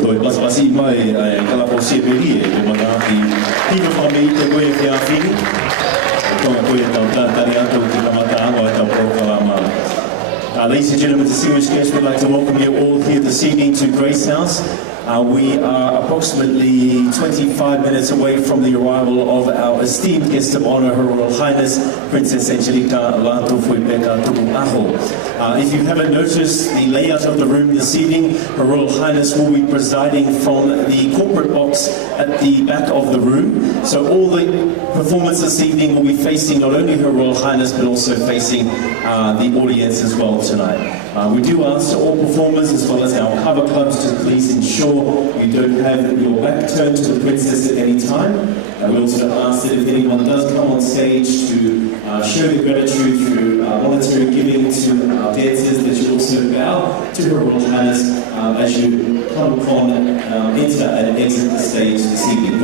toi pasipasi mai Kapo Siberie e manaki hino whamei te koe te awhini tonga koe tau tātari ato ki ka mataango e tau prokalama. Ladies and gentlemen, distinguished guests, we'd like to welcome you all here this evening to Gracehouse. We are approximately 25 minutes away from the arrival of our esteemed guest of honor, Her Royal Highness, Princess Angelika Lātūfuipeka Tuku'aho. If you haven't noticed the layout of the room this evening, Her Royal Highness will be presiding from the corporate box at the back of the room. So all the performance this evening will be facing not only Her Royal Highness but also facing the audience as well tonight. We do ask all performers as well as our cover clubs to please ensure you don't have your back turned to the princess at any time. We also ask that if anyone does come on stage to show their gratitude through monetary giving to our dancers, that you also bow to Her Royal Highness as you come upon, enter and exit the stage this evening.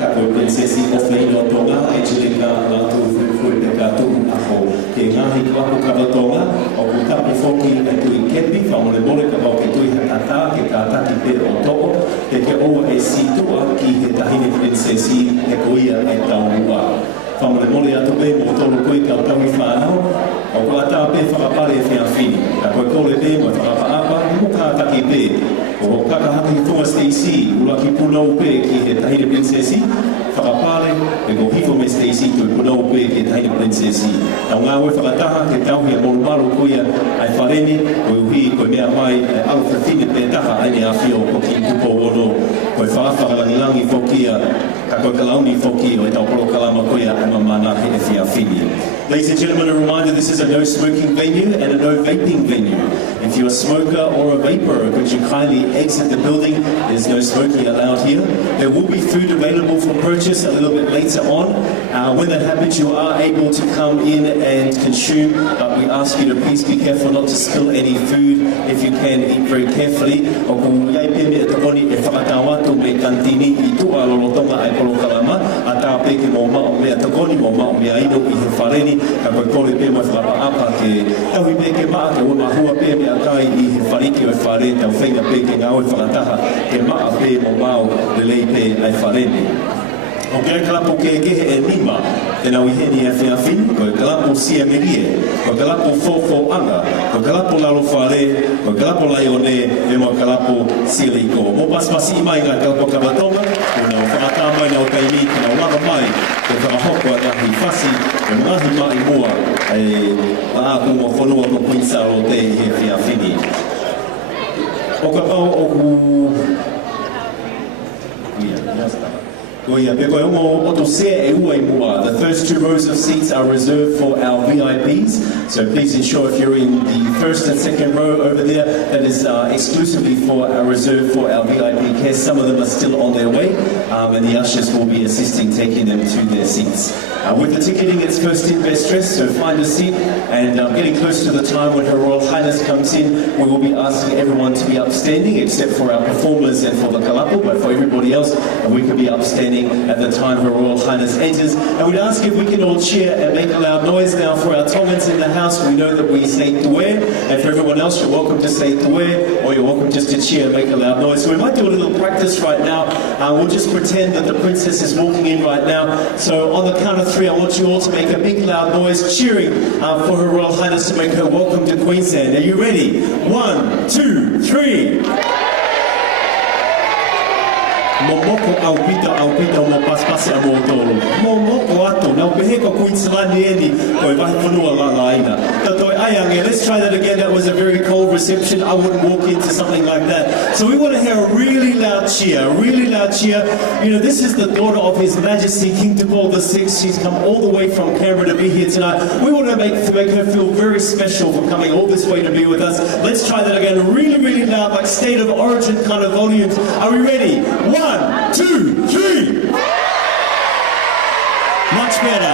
Kapo Princesi of Tonga, Angelika Lātūfuipeka Tuku'aho. Ke ngahi kapu kapa Tonga, o kutapu foki e tui kepi, whamole mole ka pau ke tui hakata, ke kātaki pe o toko, te ke oa e situa ki he tahine Princesi e koia e tau ua. Whamole mole atu pe mo tolu koe ka tawi whanau, o kata pe whakapare e whiawhini. Ka koe kore pe mo whakapaapa, mo kātaki pe. O kakahaki tonga Stacey, ulaki punau pe ki he tahine Princesi, whakapare, e ko hifo me Stacey tui punau pe ki he tahine Princesi. Tau ngā ue whakataha ke tauhi a morumaru koia ai whareni, koe uhi koe mea mai alu whawhine pe taha aine a whio koki kupo ono, koe whakawhakalangilangi whokia, ka koe kalauni whoki o e tau polo kalama koia ai Mamana he e whiawhini. Ladies and gentlemen, a reminder, this is a no smoking venue and a no vaping venue. If you're a smoker or a vapor, could you kindly exit the building? There's no smoking allowed here. There will be food available for purchase a little bit later on. When that happens, you are able to come in and consume, but we ask you to please be careful not to spill any food. If you can, eat very carefully. O ku iai pe mea takoni e whakatawatu me kantini I tua lolotonga ai polo kalama, a tā peke mō mao mea takoni mō mao mea ino I he whareni, ka koe kore pe mai whakapaapa ke tauhi peke maa ke ua mahua pe mea kai I he whariki o e whare, tau whainga peke ngā oe whakataha, ke maa pe mō mao le lei pe ai whareni. O kia kalapo ke kehe e nima, tēnau I heni e whiawhini, koe kalapo sia merie, koe kalapo fōfō anga, koe kalapo lalo whare, koe kalapo lai o ne, e mo kalapo sia leiko. Mō pasipasi I mai ngā kalapo kamatonga, kona o whakata mai nao kaimi, kona o wara mai, te whakahoko a tahi whasi, e ngahi mai mua, e āku mo whanua ko Salote I he whiawhini. O ka pau o ku... The first two rows of seats are reserved for our VIPs, so please ensure if you're in the first and second row over there, that is exclusively reserved for our VIP guests. Some of them are still on their way, and the ushers will be assisting taking them to their seats. With the ticketing, it's first in, best dressed, so find a seat, and getting close to the time when Her Royal Highness comes in, we will be asking everyone to be upstanding, except for our performers and for the kalapo, but for everybody else, we can be upstanding at the time Her Royal Highness enters. And we'd ask if we can all cheer and make a loud noise now for our Tongans in the house. We know that we say Tue, and for everyone else, you're welcome to say Tue, or you're welcome just to cheer and make a loud noise. So we might do a little practice right now. We'll just pretend that the princess is walking in right now. So on the count of three, I want you all to make a big loud noise cheering for Her Royal Highness to make her welcome to Queensland. Are you ready? 1, 2, 3. Momoko au pita mo paspasi a mo tolo. Momoko ato na upeheko Queensland eni koe vai whanua lalaina. Tatoi aiange, let's try that again. That was a very cold reception. I wouldn't walk into something like that. So we want to hear a really loud cheer, a really loud cheer. You know, this is the daughter of His Majesty King Paul VI. She's come all the way from Canberra to be here tonight. We want to make her feel very special for coming all this way to be with us. Let's try that again. Really, really loud, like state of origin kind of volumes. Are we ready? 1, 2, 3. Much better.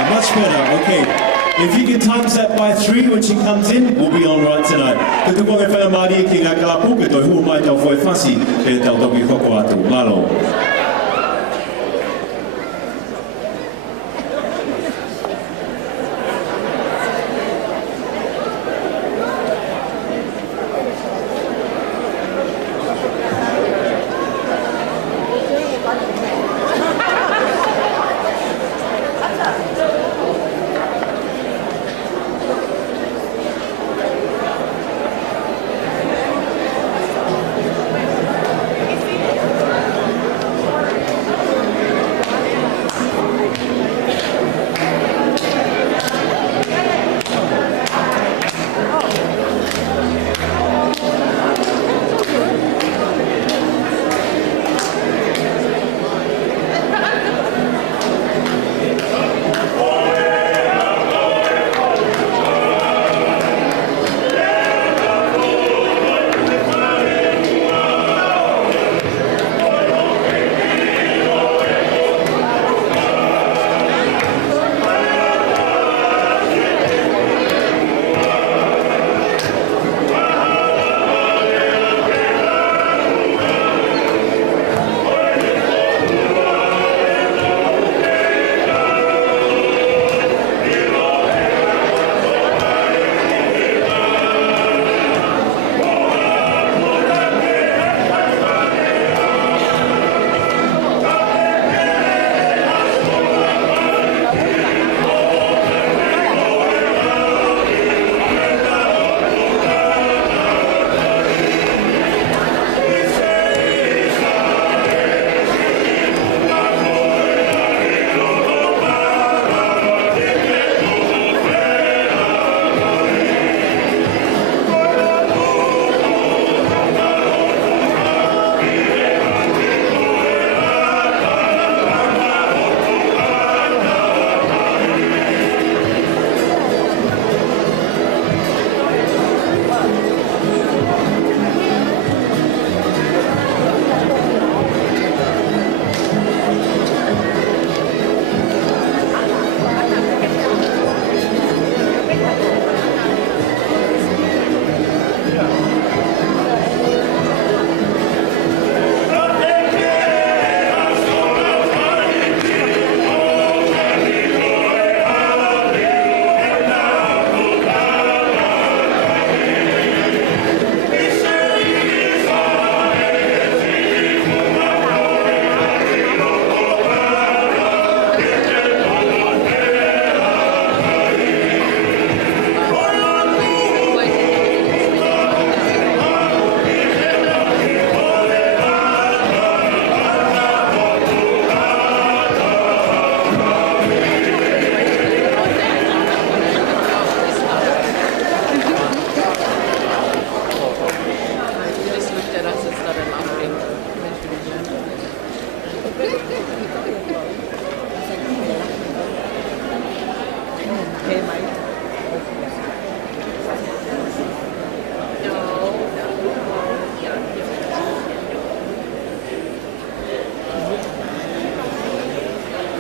Okay. If you can times that by 3 when she comes in, we'll be on right tonight. Ke tuponge whanga maari ki ngā kalapu, ke toi hua mai tau whoi whasi, ke tau toki hoko atu. Malo.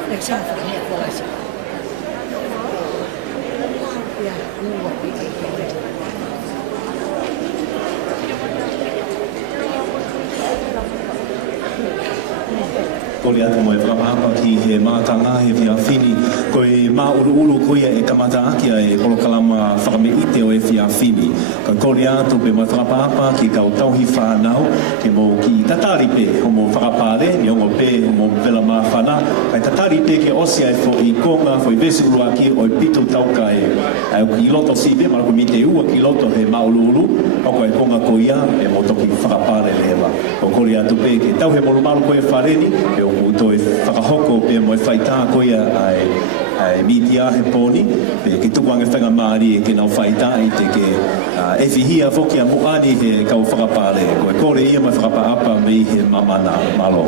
like some of them here for us. Ko le atu mo e whakapapa ki he mātanga he whia whini ko e mā ulu koia e kamata akia e kolokalama whakame ite o e whia whini ko le atu pe mo e whakapapa ki kau tauhi whanau ke mo ki tataripe ho mo whakapare ni ongo pe ho mo vela mā whana kai tataripe ke osia e fo i konga fo i vesuru aki o i pitu tauka e ki loto sipe marako mi te ua ki loto he mā ulu o ko e konga koia e mo toki whakapare lewa ko le atu pe ke tau he molumalu koe whareni e o to e whakahoko pe mo e whaita koia ai mitia he poni pe ki tuku ange whanga maari e ke nau whaita i te ke e whihia whoki a muani he kau whakapare ko e kore ia mai whakapaapa me he mamana malo.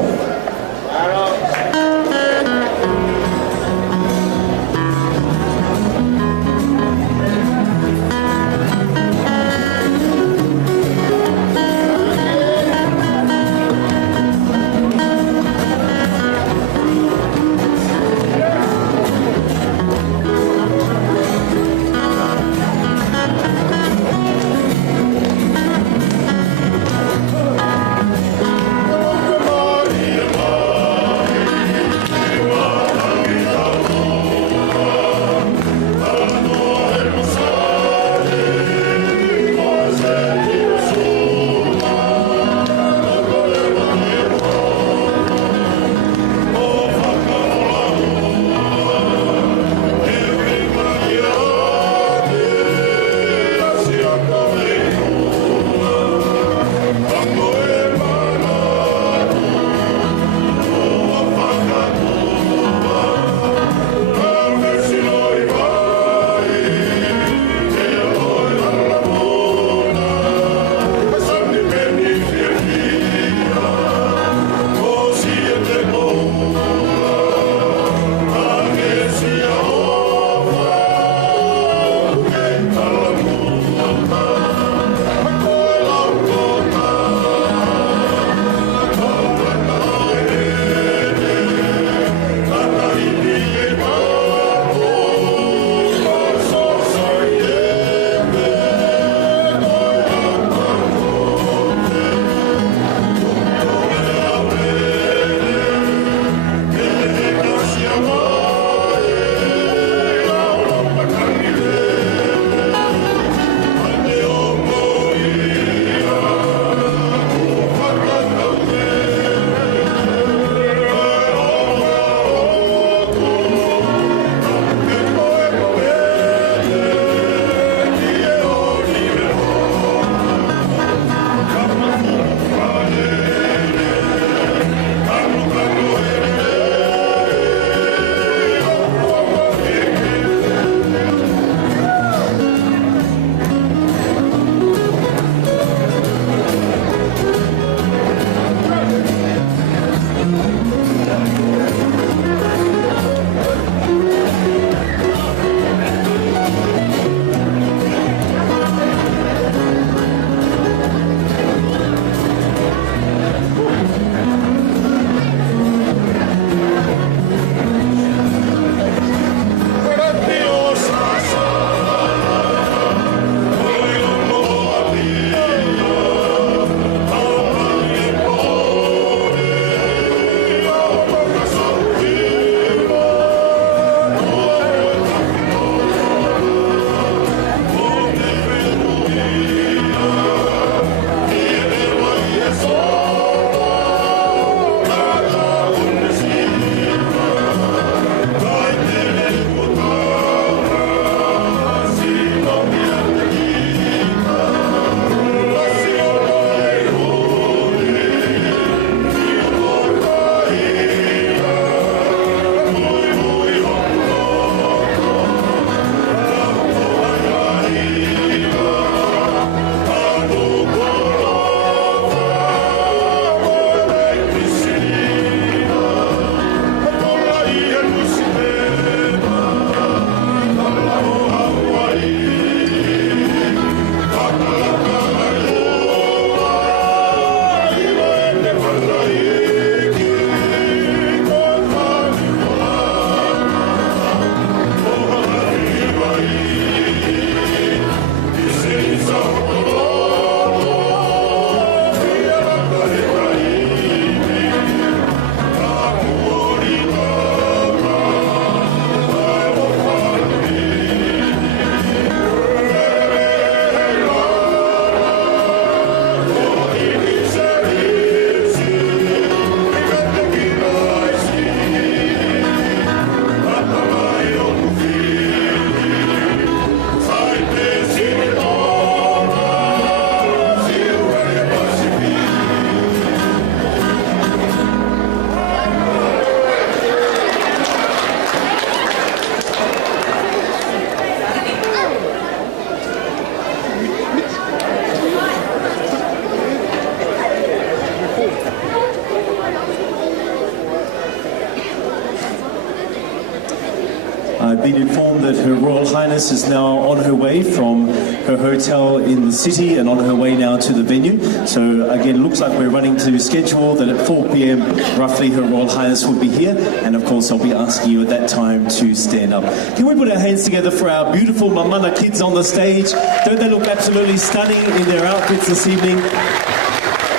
I've been informed that Her Royal Highness is now on her way from her hotel in the city and on her way now to the venue. So again, looks like we're running to schedule that at 4 p.m. roughly Her Royal Highness will be here, and of course I'll be asking you at that time to stand up. Can we put our hands together for our beautiful Mamana kids on the stage? Don't they look absolutely stunning in their outfits this evening?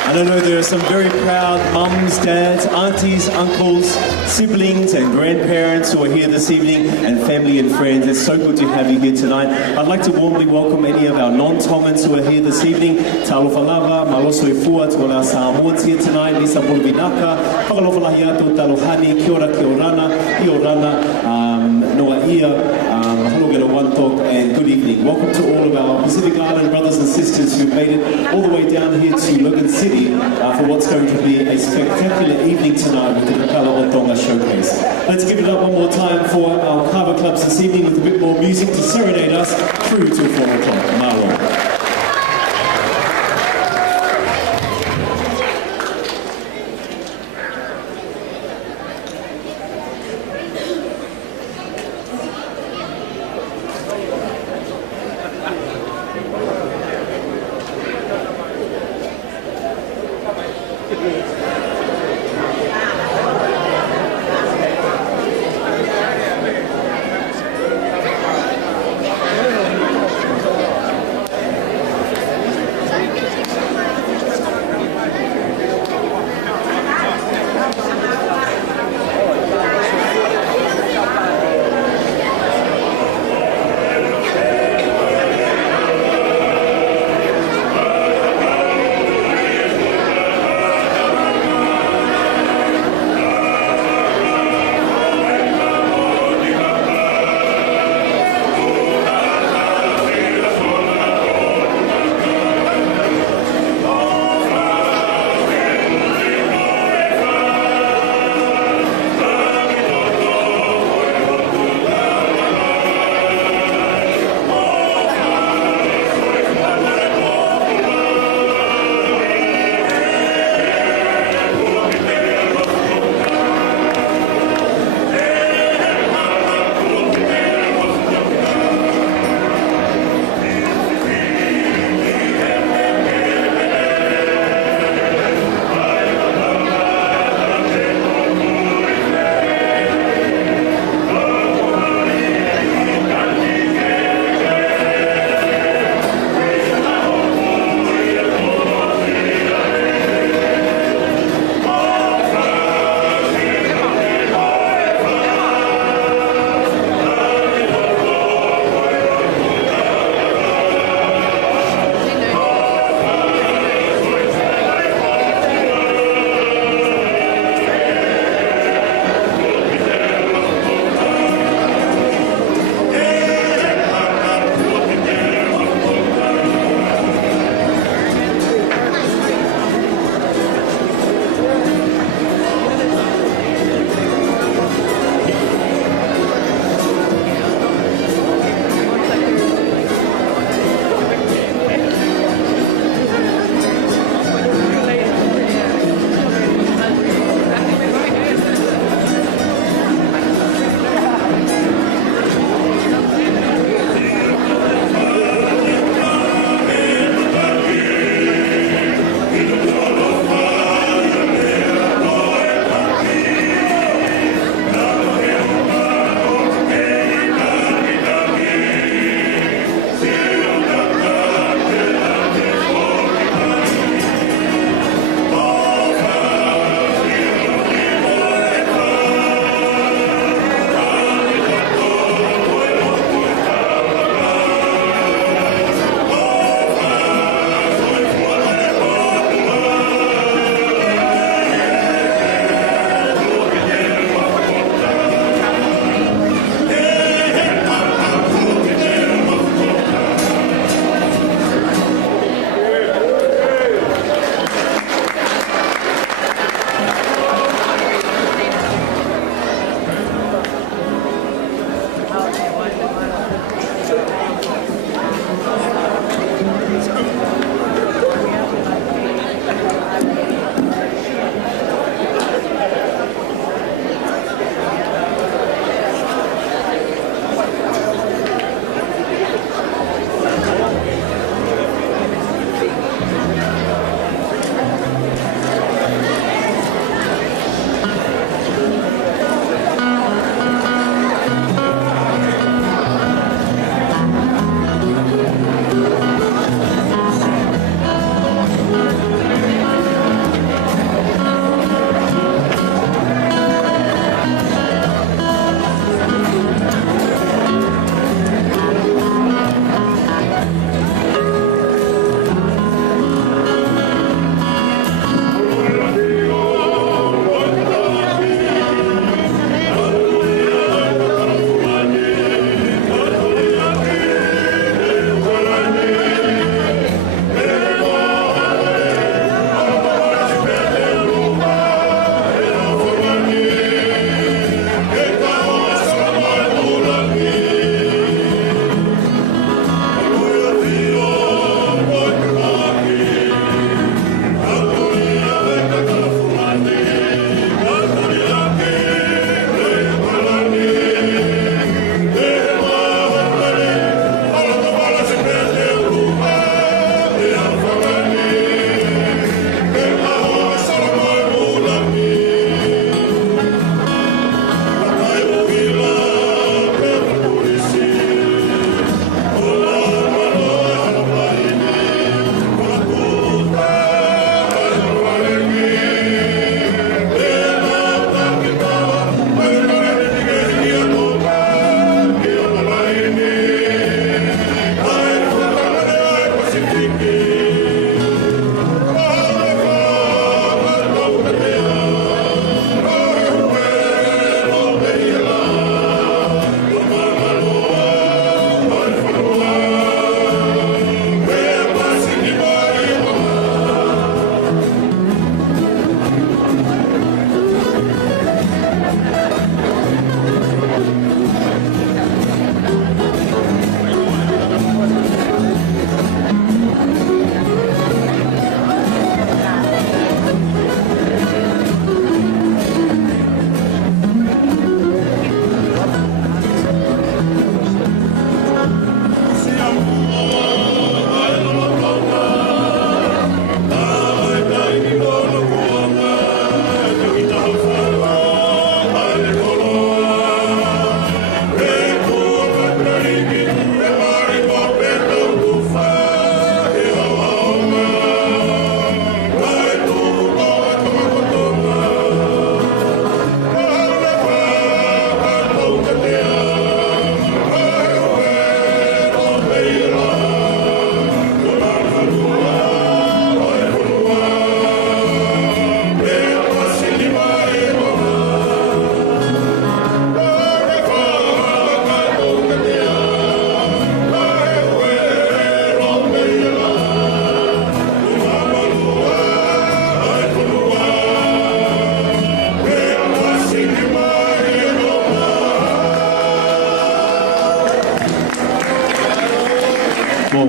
And I know there are some very proud mums, dads, aunties, uncles, siblings and grandparents who are here this evening, and family and friends. It's so good to have you here tonight. I'd like to warmly welcome any of our non-Tongans who are here this evening. Talofa lava, maloso e fua to our Samoans here tonight. Lisa Bulavinaka, Pakalofa lahi atu, talohani, kia ora, i orana, noa ia, halogera wantok, and good evening. Welcome to all of our Pacific Island brothers and sisters who've made it all the way down here to Logan City for what's going to be a spectacular evening tonight with the Kakala on Tonga showcase. Let's give it up one more time for our Cava clubs this evening with a bit more music to serenade us through till 4 o'clock. Mālo.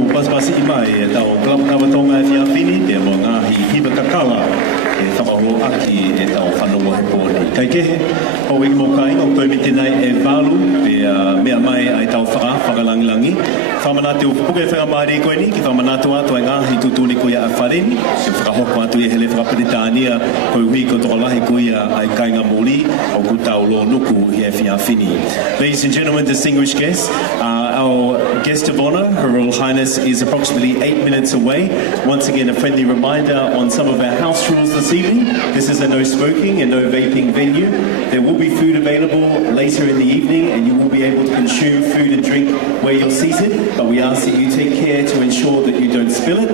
pasipasi i mai e tau Lakalaka Tonga e whiawhini e mo ngahi hiba Kakala e whakaho aki e tau whanonga he pōni. Kai kehe, o wiki mo kai, o koe mi tenai e walu e mea mai ai tau whakalangilangi. Whamanatu o puke whakamari koe ni, ki whamanatu atu ai ngahi tutuni koe a whareni, e whakahoko atu e hele whakaperitania koe hui ko toka lahi koe ai kainga mōri, o kutau lo nuku i e whiawhini. Ladies and gentlemen, distinguished guests, our guest of honour, Her Royal Highness, is approximately 8 minutes away. Once again, a friendly reminder on some of our house rules this evening. This is a no smoking and no vaping venue. There will be food available later in the evening and you will be able to consume food and drink where you're seated, but we ask that you take care to ensure that you don't spill it.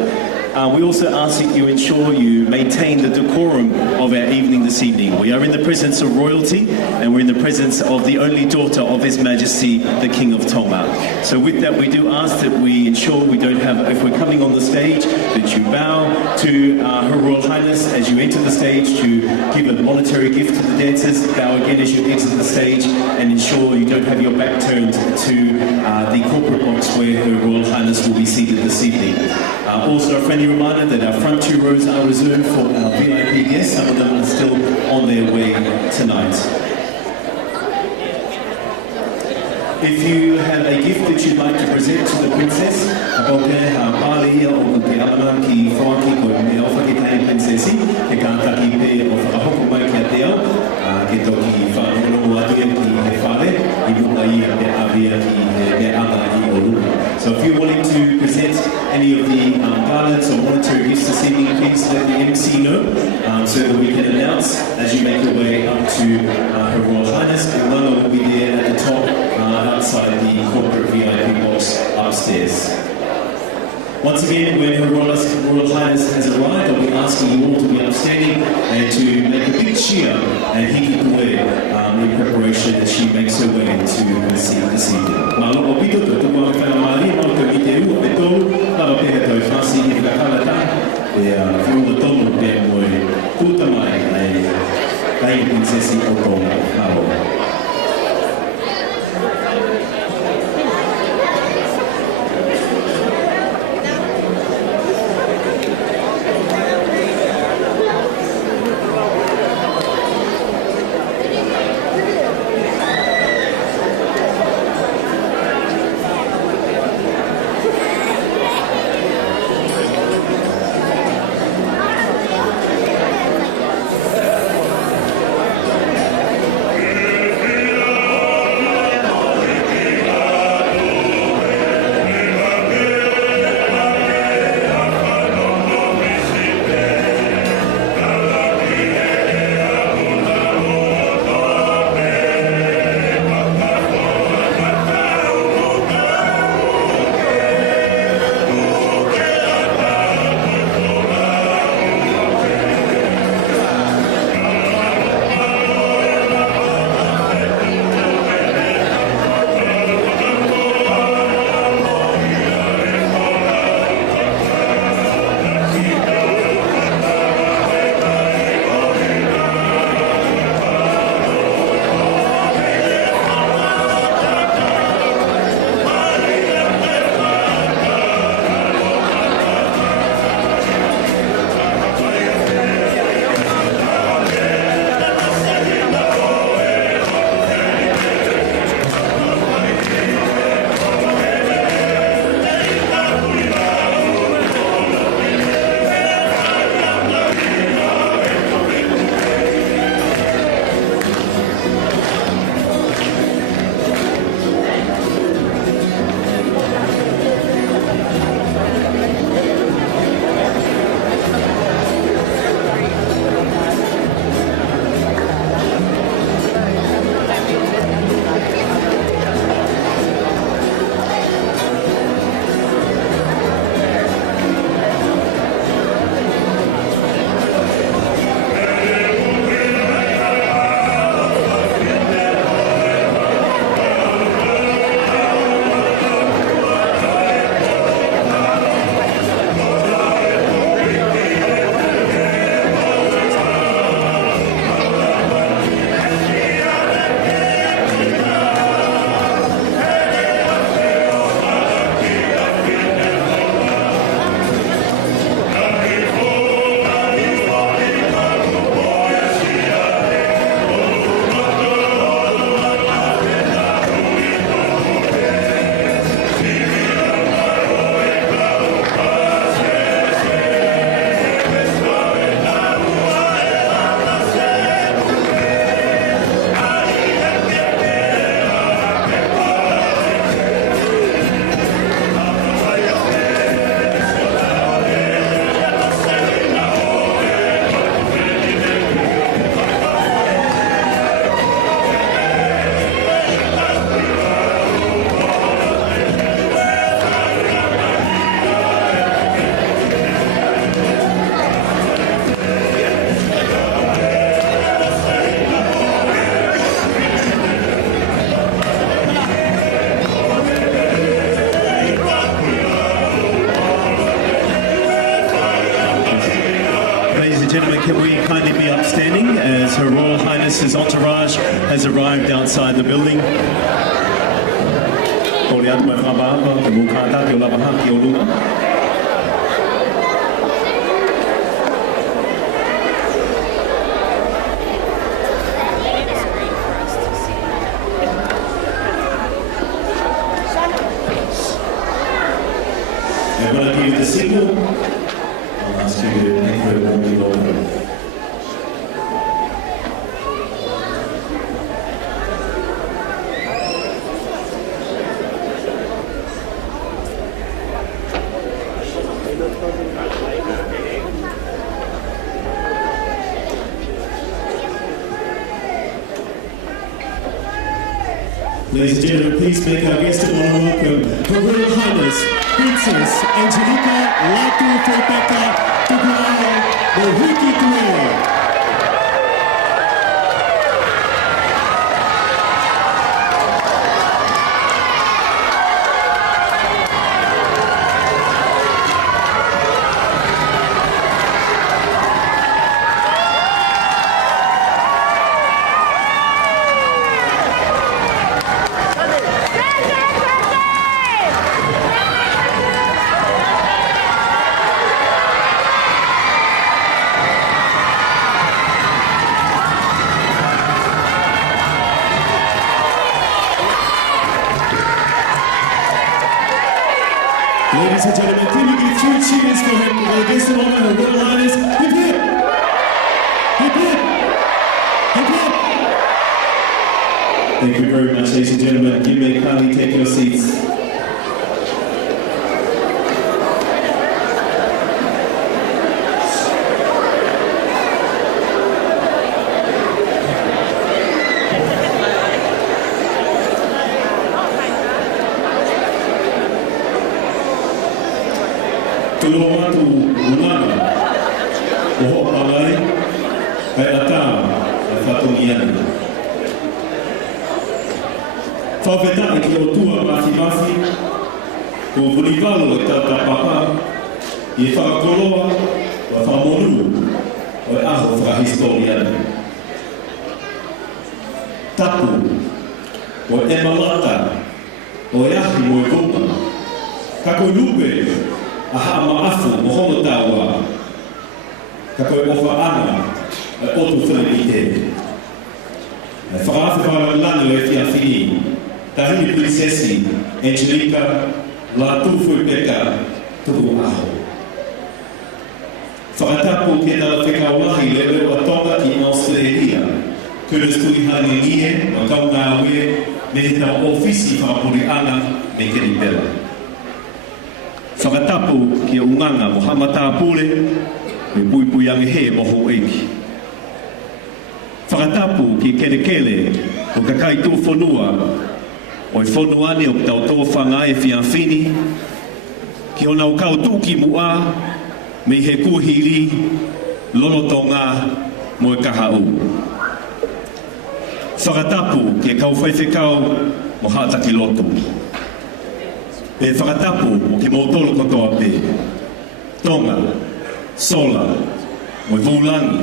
We also ask that you ensure you maintain the decorum of our evening this evening. We are in the presence of royalty and we're in the presence of the only daughter of His Majesty, the King of Tonga. So with that, we do ask that we ensure we don't have, if we're coming on the stage, that you bow to Her Royal Highness as you enter the stage to give a monetary gift to the dancers. Bow again as you exit the stage and ensure you don't have your back turned to the corporate box where Her Royal Highness will be seated this evening. Also a friendly reminder that our front 2 rows are reserved for our VIP guests. Some of them are still on their way tonight. If you have a gift that you'd like to present to the Princess, Paula Pali o te amana ki whaki ko me ofa ki tei princesi, ke kātaki pe o whakahoko mai ki a te ao, ke toki whanono atuia ki he whare, I muka ia me awia ki he anga I o luna. So if you're wanting to present any of the garlands or monetary gifts this evening, please let the MC know so that we can announce as you make your way up to Her Royal Highness. The logo will be there at the top outside the corporate VIP box upstairs. Once again, when Her Royal Highness has arrived, I'll be asking you all to be upstanding and to make a big cheer and hiki koe in preparation as she makes her way to her seat this evening. Malo o pito to tuku'aho whanamari, o te i te ua pe tōu, lawa pehe tau whasi i Kakala ta, e whiunga tonu pe moe kūta mai ai kai princesi o Tonga. Malo. Highness, his entourage, has arrived outside the building. And when I give you the signal, I'll ask you to make her warmly welcome. Ladies and gentlemen, please make our guest of honor welcome Her Royal Highness Princess Angelika Lātūfuipeka Tuku'aho Moimoi. Ladies and gentlemen, can we give 2 cheers for him, the guest of honor, Her Royal Highness? Hip hip! Hip hip! Hip hip! Thank you very much, ladies and gentlemen. You may kindly take your seats. Tulo watu umana, oho palai, kai ata, e whatongiana. Whawhetake ki o tua mafi, ko Unification e tata papa, I e whakakoloa, wa whamonu, o e aho whahistoriana. Tapu, o e malata, o e ahi mo e kupa, kako lupe, aha maafu mo hono tawa ka koe ofa ana e otu whanakite. E whaafu whakalanu e whiawhini tahini princesi Angelika Lātūfuipeka Tuku'aho. Whakatapu ke tala whekauahi le reo a Tonga ki Australia kuras tui hani nie ma kaunga aue me he tau ofisi whakapuri ana me keripela. Whakatapu ki a unganga mo hamatapule me puipuiange he moho eiki. Whakatapu ki kerekele o kakai tū whanua o i whanuane o tau tō whangai e whiawhini ki o nau kau tūki mua me he kuhiri lono tonga mo e kahau. Whakatapu ki e kau whaiwhekau mo hātaki lotu. Pe whakatapu o ki mautolo kotoa pe. Tonga, sola, mo i vūlangi.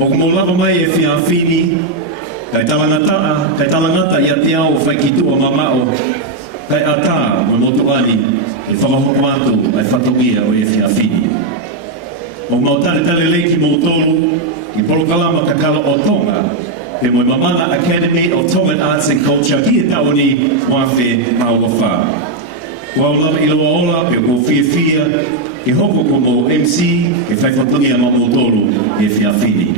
O ku maulava mai e whiawhini, kai talangata ia te ao whaikitua mamao, kai ata mo motuani e whakahoko atu ai whatongia o e whiawhini. Mo mautare tale leiki mautolo, ki polokalama Kakala o Tonga, pe mo Mamana Academy of Tongan Arts and Culture ki e taoni moawhe maua wha. Wau lava I loa ola pe ko whiawhia, ki hoko ko mo MC, ke whaifatongia ma mautolo e whiawhini.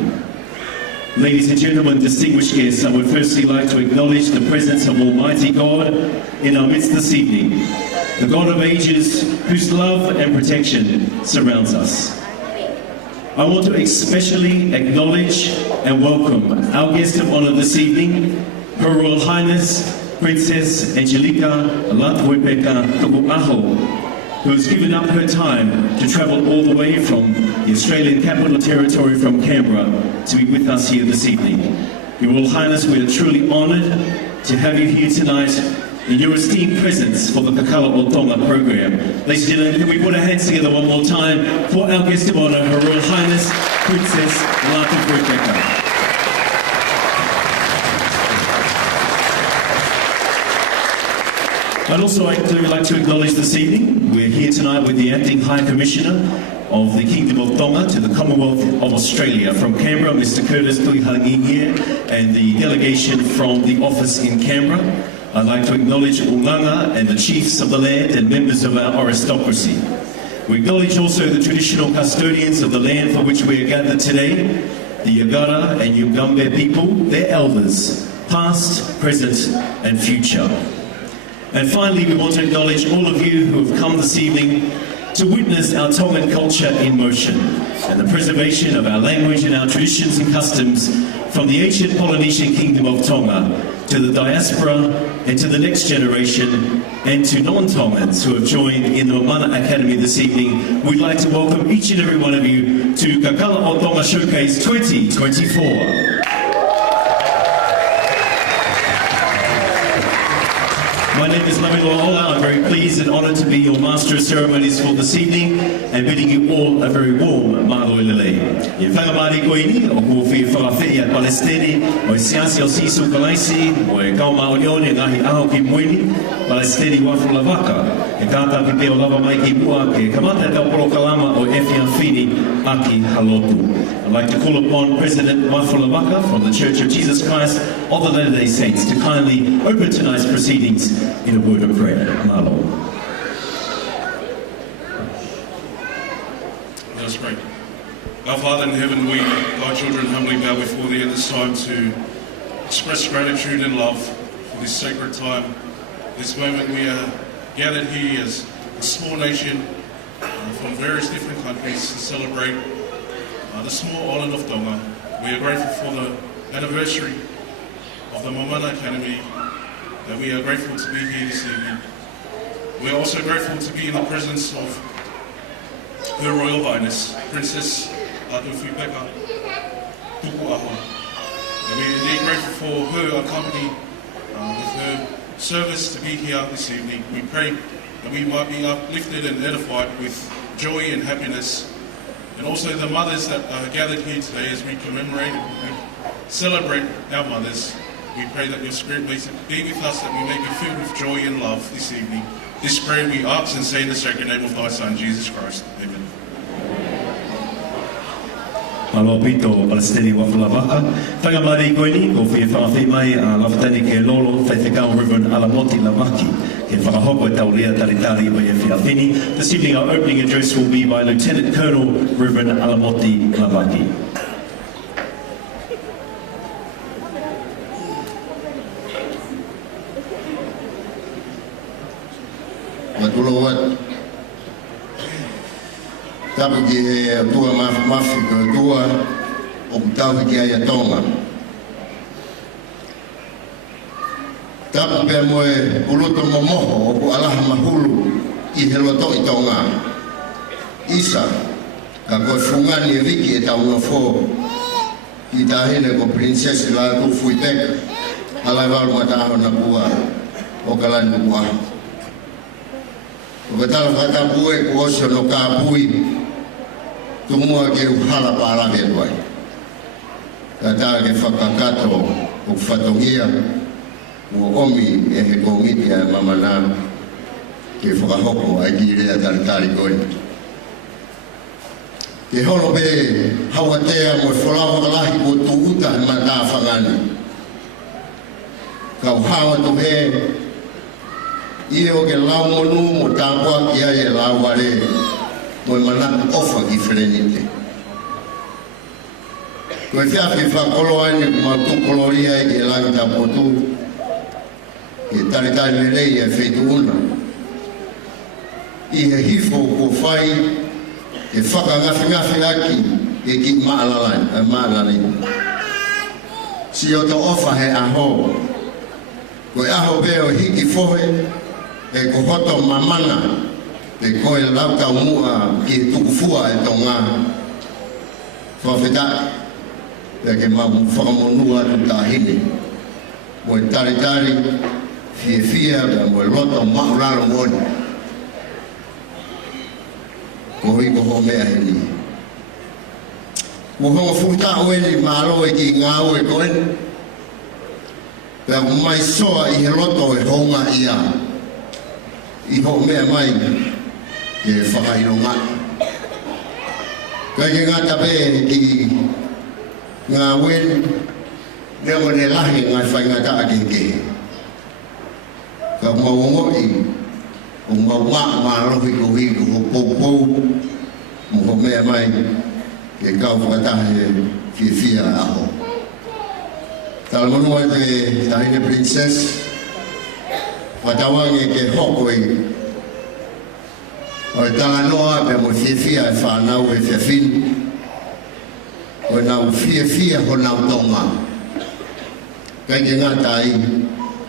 Ladies and gentlemen, distinguished guests, I would firstly like to acknowledge the presence of Almighty God in our midst this evening, the God of ages whose love and protection surrounds us. I want to especially acknowledge and welcome our guest of honor this evening, Her Royal Highness Princess Angelika Lātūfuipeka Tuku'aho, who has given up her time to travel all the way from the Australian Capital Territory from Canberra to be with us here this evening. Your Royal Highness, we are truly honoured to have you here tonight in your esteemed presence for the Kakala o Tonga program. Ladies and gentlemen, can we put our hands together one more time for our guest of honour, Her Royal Highness Princess Lātūfuipeka. I'd also like to acknowledge this evening, we're here tonight with the Acting High Commissioner of the Kingdom of Tonga to the Commonwealth of Australia. From Canberra, Mr. Curtis Tuihangingie and the delegation from the office in Canberra. I'd like to acknowledge Unganga and the chiefs of the land and members of our aristocracy. We acknowledge also the traditional custodians of the land for which we are gathered today, the Yagara and Yungambe people, their elders, past, present and future. And finally, we want to acknowledge all of you who have come this evening to witness our Tongan culture in motion and the preservation of our language and our traditions and customs from the ancient Polynesian Kingdom of Tonga to the diaspora and to the next generation and to non-Tongans who have joined in the Mamana Academy this evening. We'd like to welcome each and every one of you to Kakala o Tonga Showcase 2024. My name is Ola. I'm very pleased and honoured to be your Master of Ceremonies for this evening and bidding you all a very warm malo lele. I whakamari koini o kuwhi whakawhi a Palestini o siasi o sisu kalaisi o e kauma o nione ngahi aho ki muini Palestini wafulavaka e kata ki peo lava mai ki mua ke kamata ka poro kalama o Efia Fini aki halotu. I'd like to call upon President Wafulavaka from the Church of Jesus Christ of the Latter-day Saints to kindly open tonight's proceedings in a word of prayer. Malo. Let us pray. Our Father in heaven, we, thy children, humbly bow before thee at this time to express gratitude and love for this sacred time. This moment we are gathered here as a small nation from various different countries to celebrate the small island of Tonga. We are grateful for the anniversary of the Mamana Academy, and we are grateful to be here this evening. We are also grateful to be in the presence of Her Royal Highness, Princess Lātūfuipeka, Tuku'aho. And we are indeed grateful for her accompany with her service to be here this evening. We pray that we might be uplifted and edified with joy and happiness. And also the mothers that are gathered here today as we commemorate and we celebrate our mothers. We pray that your Spirit may be with us, that we may be filled with joy and love this evening. This prayer we ask and say in the sacred name of thy Son, Jesus Christ. Amen. Malo pito Palestini wafulavaka. Whakamari koini ko whi whakawhi mai a lawhatani ke lolo whaithekau Reverend Alamoti Lamaki ke whakahoko e taulia taritari o e whiawhini. This evening our opening address will be by Lieutenant Colonel Reverend Alamoti Lamaki. Matulawat tapu ki tua mafi ko tua o tau ki ai Tonga. Tapu pe moe uluto momoho o ku alaha mahulu I heloto I Tonga. Isa ka ko fungani riki e tau no fo I tahine ko Princess Lātūfuipeka Halaevalu mataho na pua o kalani Tuku'aho. O katala whakapue ko oso no kāpui tumua ke uhala pārame tuai. Katala ke whakakato o whatongia o omi e he kongiti a Mamana ke whakahoko a ki rea taritari koe. Ke holo pe hawatea mo whalawa kalahi ko tuuta e mata whangani. Kau hawa to he I o ke lau monu mo tāpua ki ai e lau ware mo manatu ofa ki whenenite. Koe whiawhi whakolo ane ku mātukolo ia e langi tapotu e taritari merei e whetu una. I he hifo ko whai e whakangafi aki e ki maalalani. Si o to ofa he aho. Koe aho beo hiki fohe e ko hoto Mamana e koe lauta mua ki tukufua e Tonga whawheta e ke whakamonua tu tahine mo e taritari fia mo e loto mauraro moni ko hoi ko ho mea heni mo honga futa oeli maro e ki ngau e koe pea mai soa I he loto e honga ia I ho mea mai ke whakaironga. Kai ke ngata pe ki ngā wen nea mo ne lahi ngai whai ngata ake ke. Ka maungoi o maunga marohi ko hiku ho popou mo ho mea mai ke kau whakatahe whiwhia aho. Tala manua te tahine princess whatawange ke hokoi o tala noa pe mo whiwhia e whanau e whiwhin o nau whiwhia ho nau tonga kai ke ngata ai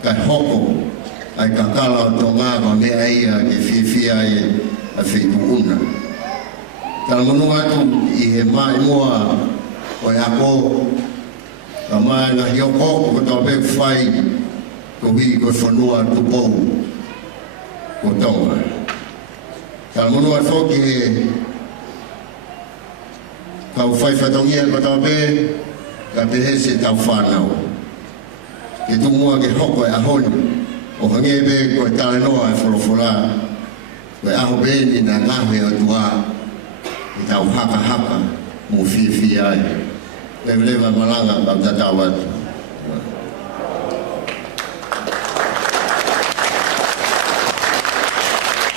kai hoko ai kakala o tonga ma mea ia ke whiwhia e a whituuna. Tala manua tu I he mai moa o e ako ka mai na hioko ko tau pe whai ko hi ko whanua tupou ko tonga. Tala manua whoki he kau whai whatongia ko tau pe ka te hese tau whanau. Ke tumua ke hoko e ahoni o hangebe ko e tala noa e wholowhola ko e aho beni na ngahe o tua I tau haka haka mo whiwhi ai. Lewa malanga au tatau atu.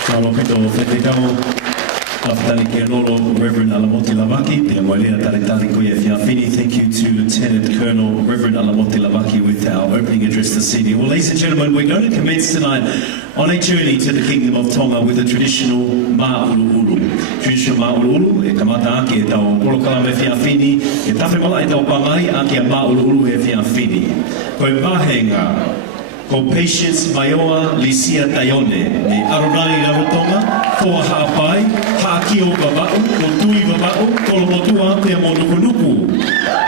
Salote o whetekau, Tawhatani ki anoro Reverend Alamoti Lavaki, te moelea taritari ko e whiawhini. Thank you to Lieutenant Colonel Reverend Alamoti Lavaki with our opening address this evening. Well, ladies and gentlemen, we're going to commence tonight on a journey to the Kingdom of Tonga with a traditional ma'ulu'ulu. Traditional ma'ulu'ulu, e kamata ake e tau porokala me whiawhini, e tawhi mala e tau pangai ake a ma'ulu'ulu e whiawhini. Koe mahenga, ko Patience Maioa Lisia Taione, ni aronai Rarotonga, ko haapai, haakio babau, ko tui babau, ko lomotua te monukunuku.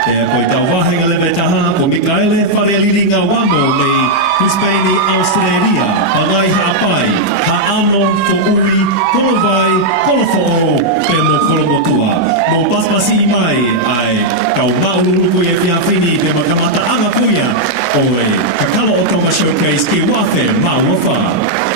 Ea koe tau wahenga lewe taha, ko Mikaele Wharealili ngā wamo nei Brisbane, Australia, pangai haapai, haano, ko ui, kolo vai, kolo fo'o, te mo kolo motua. Mo paspasi I mai, ai, kau maululu koe e whiawhini, te makamata anga kuia, oe, Kakala o Tonga Showcase ki wafe mauafa.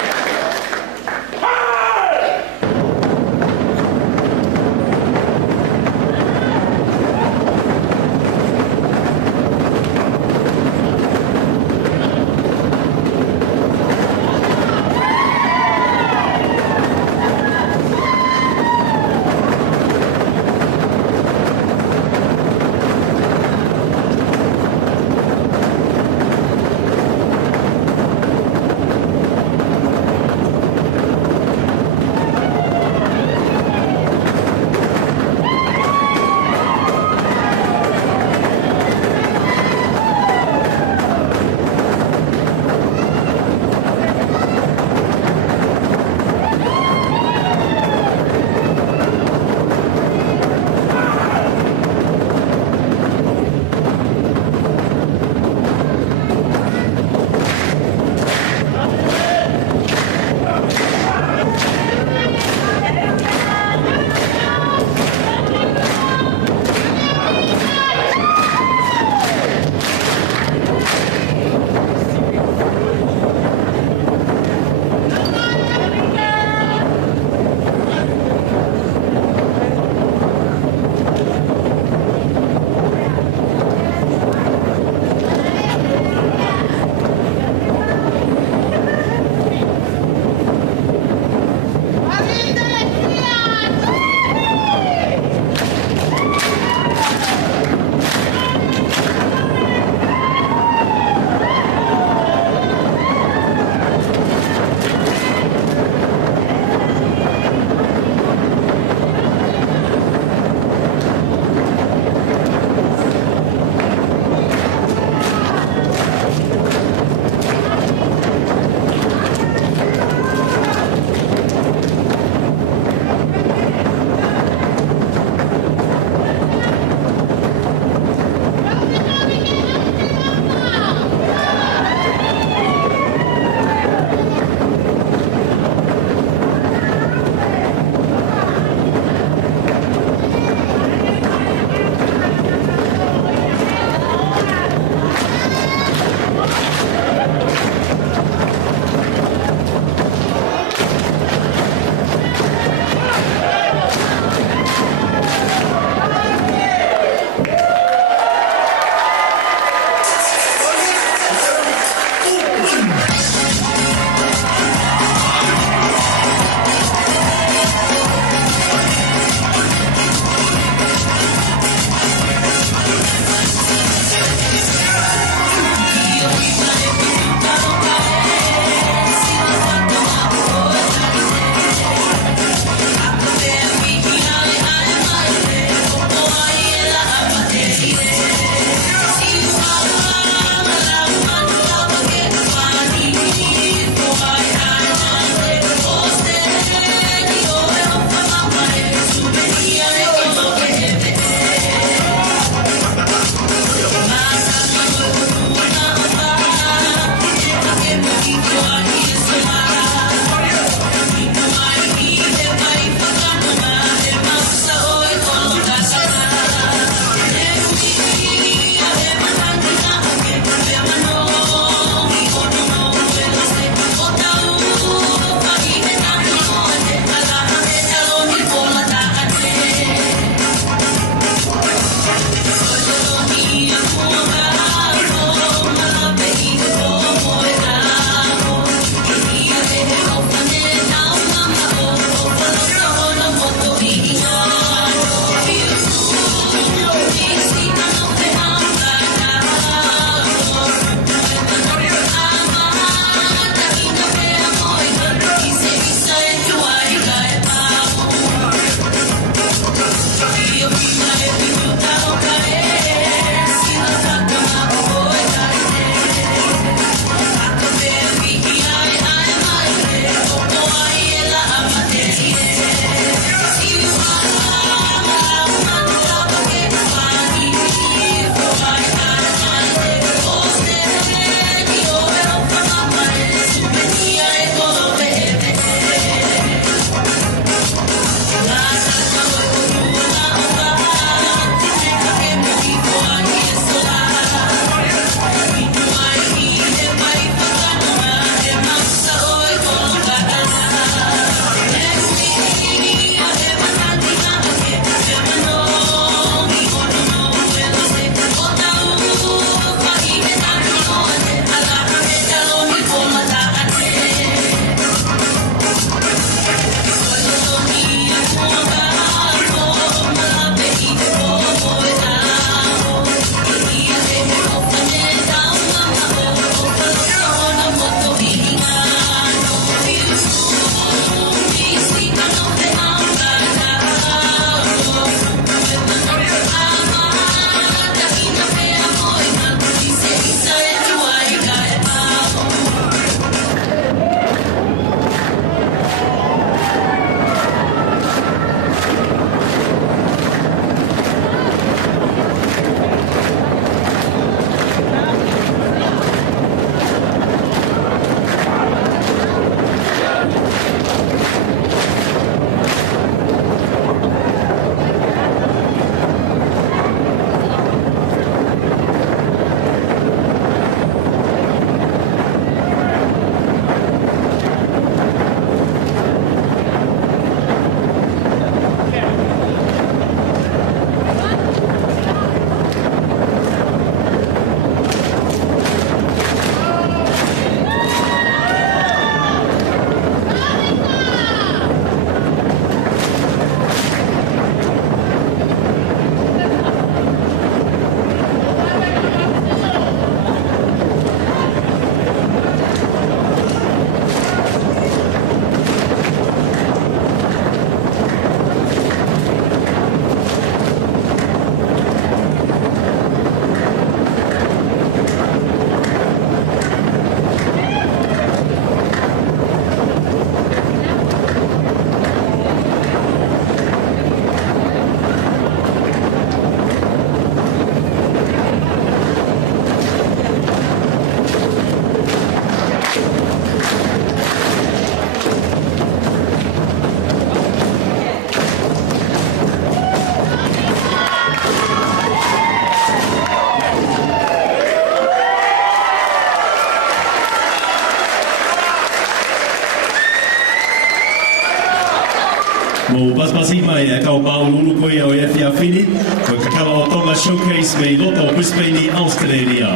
Mo pasipasi mai e kau maululu koe o e whiawhini, ko Kakala o Tonga Showcase me Loto Brisbane, Australia.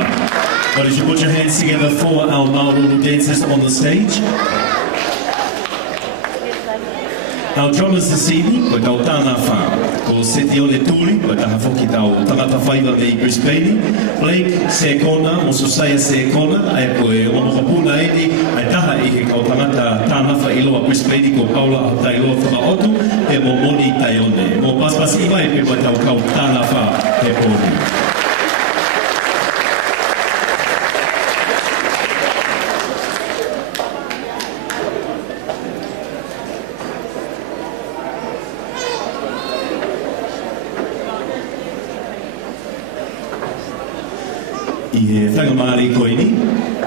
Why don't you put your hands together for our maululu dancers on the stage? Our drummers this evening, ko tau tāna whā, ko Seti o le tūri, ko taha whoki tau tangata whaiva me Brisbane, Blake Sekona, mo Susaya Sekona, ai ko e omokapuna eni, ai taha ihe kau tangata tāna wha iloa Brisbane, ko Paula a tai loa whakaotu, e mo moni taione. Mo pasipasi mai pe mo tau kau tāna whā he pōni. I whangamari koini,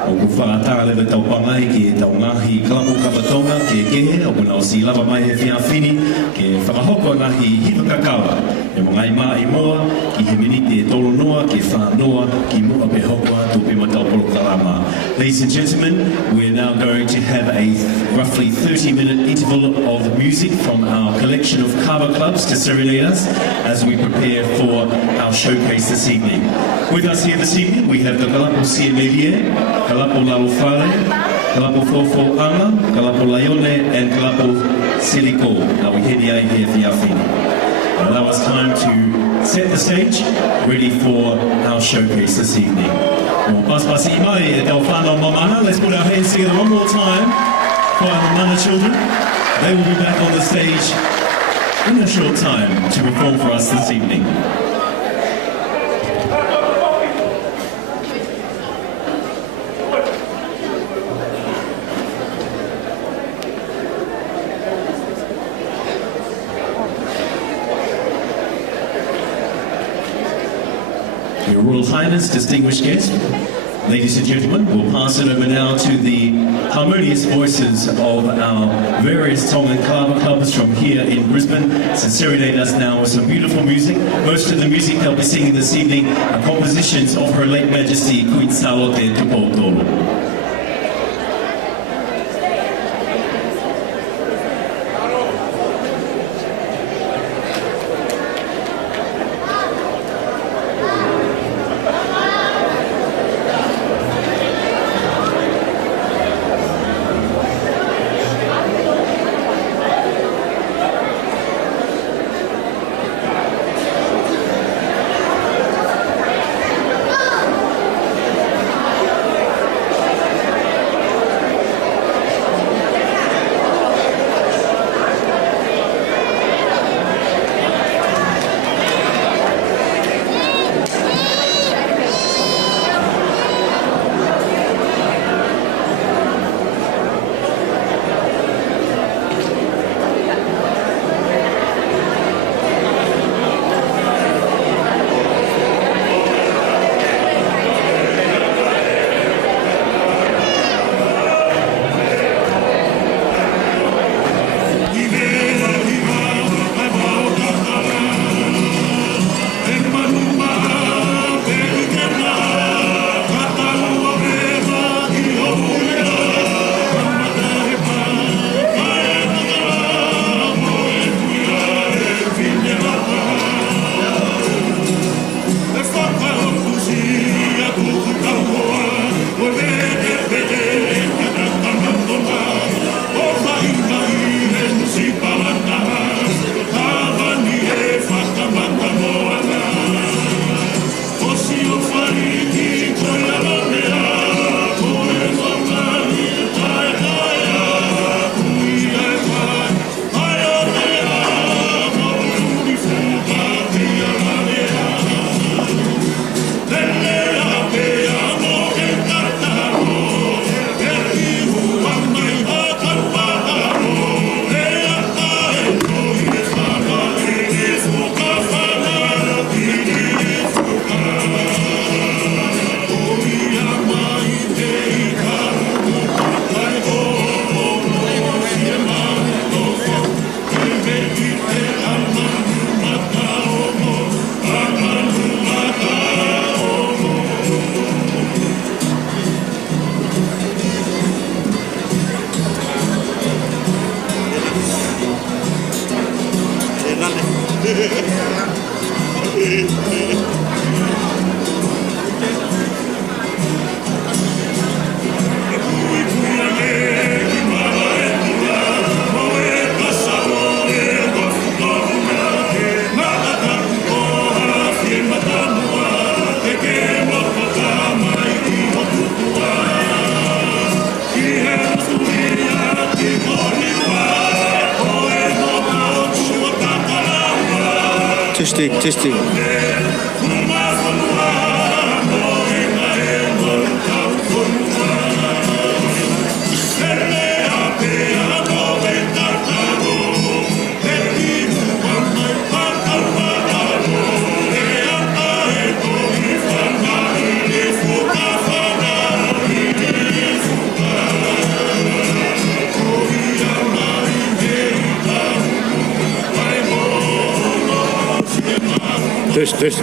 o ku whakatara lewa tau pangai ki tau ngahi Klapu Kapatonga ke kehe, o kuna o si lava mai he whiawhini ke whakahoko ngahi hiwa Kakala, e mo ngai maa I moa, ki he miniti e tolo noa, ke whanoa, ki mua pe hoko atu pe matau polo kalama. Ladies and gentlemen, we're now going to have a roughly 30-minute interval of music from our collection of Cava clubs to serenade us as we prepare for our showcase this evening. With us here this evening, we have the Kalapo Siemelier, Kalapo Lalofare, Kalapo Fofo Anga, Kalapo Laione, and Kalapo Siliko. Now we hear the A here for Yawhini. Allow us time to set the stage, ready for our showcase this evening. Let's put our hands together one more time for our Mamana children. They will be back on the stage in a short time to perform for us this evening. Your Royal Highness, distinguished guests, ladies and gentlemen, we'll pass it over now to the harmonious voices of our various Tongan Cava clubs from here in Brisbane to serenade us now with some beautiful music. Most of the music they'll be singing this evening are compositions of Her Late Majesty Queen Salote Tuku'aho. Testing. Test.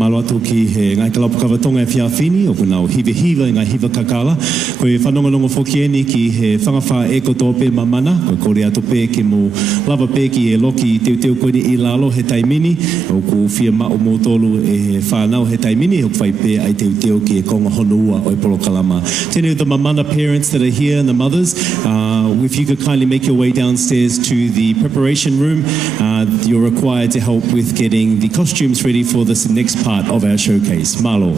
malo atu ki he ngai kalapu kawatonga e whiawhini, o kuna o hive hiva i ngai hiva Kakala. Ko e whanongonongo whoki eni ki he whangawha e koto pe Mamana, ko kore atu pe ki mo lava pe ki e loki teo koini i lalo he taimini, o ku whia mao mō tolu e he whanau he taimini, o whai pe ai teo ki e konga honua o e polo kalama. Tēnei the Mamana parents that are here and the mothers, if you could kindly make your way downstairs to the preparation room, you're required to help with getting the costumes ready for this next part of our showcase. Malo.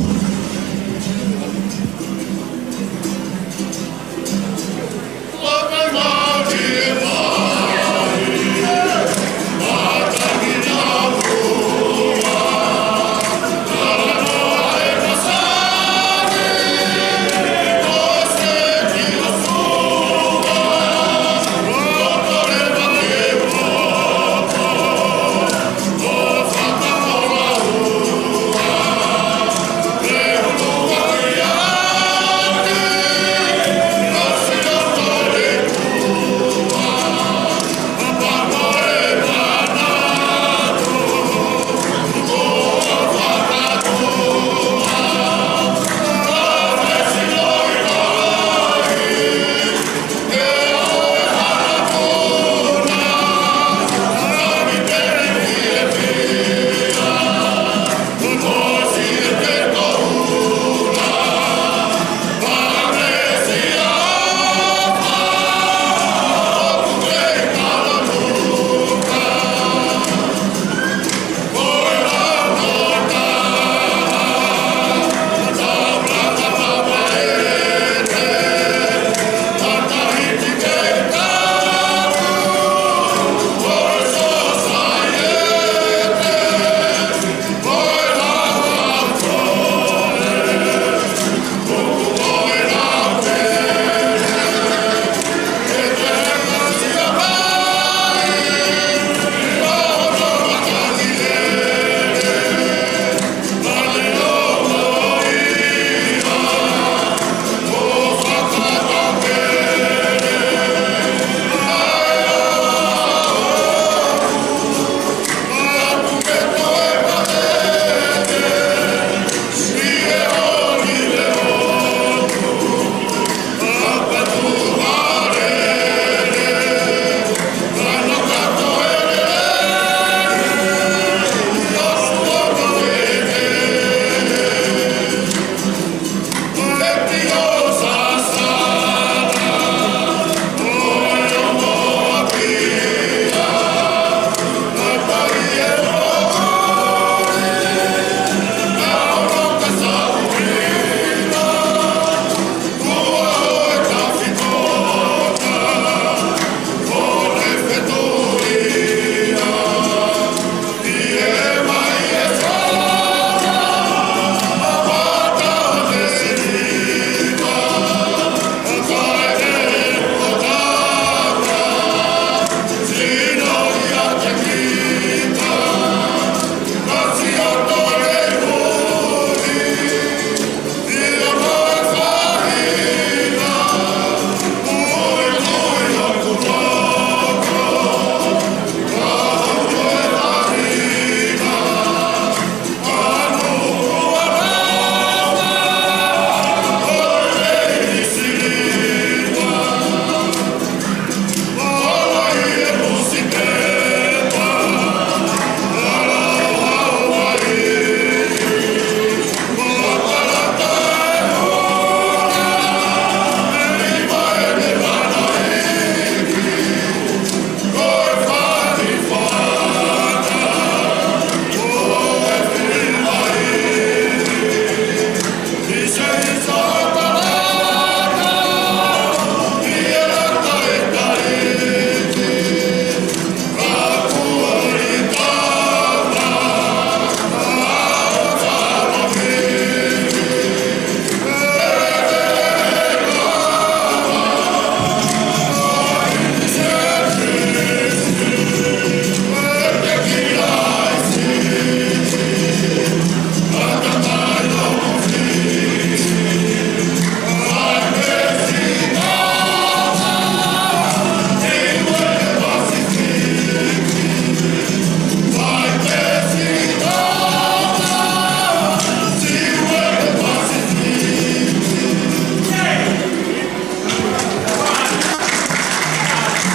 Yeah.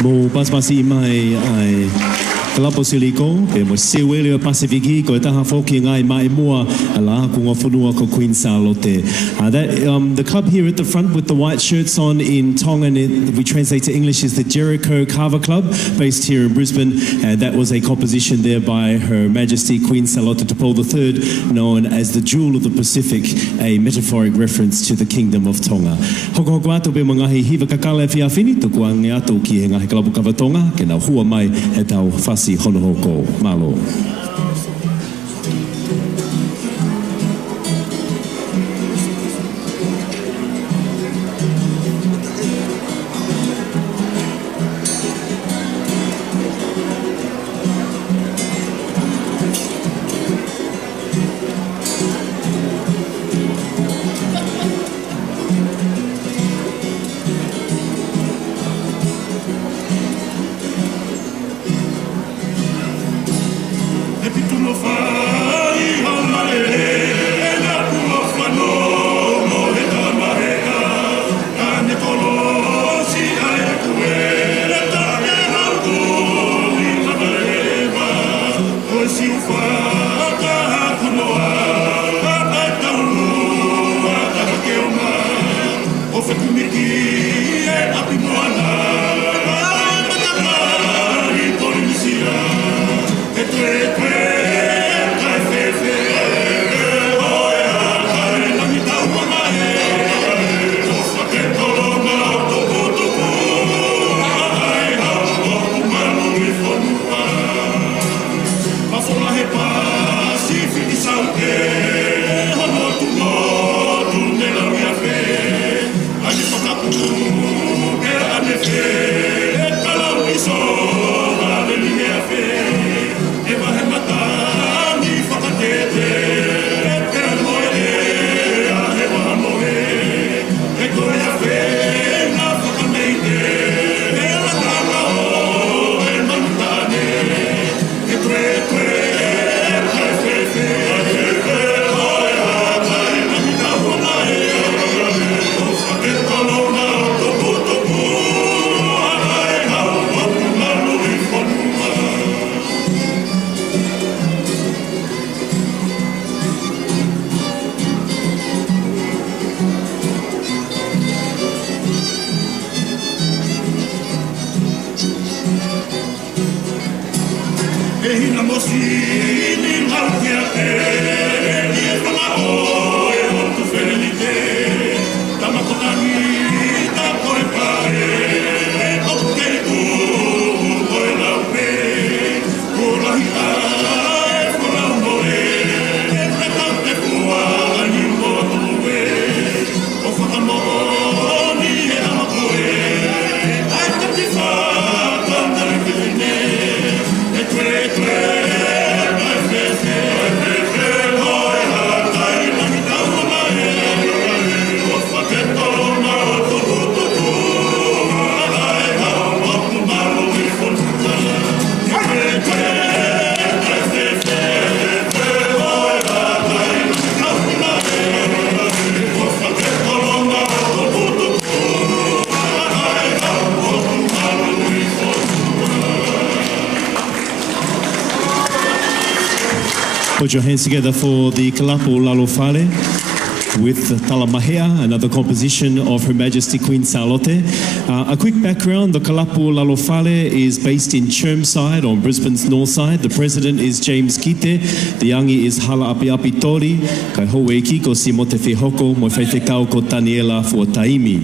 Mo pasipasi mai ai Kalapo Siliko, pe mo sewele Pasifiki, ko taha foki ngai mai mua ala kunga funua ko Queen Salote. The club here at the front with the white shirts on in Tongan, we translate to English, is the Jericho Cava Club, based here in Brisbane. And that was a composition there by Her Majesty Queen Salote Paula III, known as the Jewel of the Pacific, a metaphoric reference to the Kingdom of Tonga. Hoko hoko atu pe mangahi hiva kakala e whiawhini, tuku ange atu ki he ngahi kalapu kawa Tonga, ke na hua mai he tau whasi honohoko. Malo. Put your hands together for the Kalapo Lalofale with Talamahea, another composition of Her Majesty Queen Salote. A quick background, the Kalapo Lalofale is based in Chermside on Brisbane's north side. The president is James Kite, the yangi is Halaevalu Tori, kai howe kiko si mo te whihoko, mo whaitekau ko Taniela for Taimi.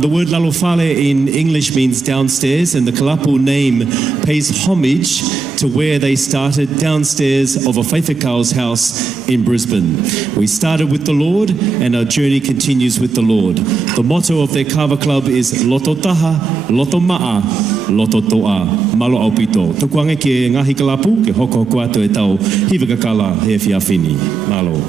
The word Lalofale in English means downstairs, and the Kalapo name pays homage to where they started, downstairs of a whaifekau's house in Brisbane. We started with the Lord, and our journey continues with the Lord. The motto of their Cava Club is Loto Taha, Loto Ma'a, Loto Toa, Malo Aupito. Tuku'aho ke ngahi Kalapu, ke hoko hoko atu e tau, hiva kakala he whiawhini. Malo.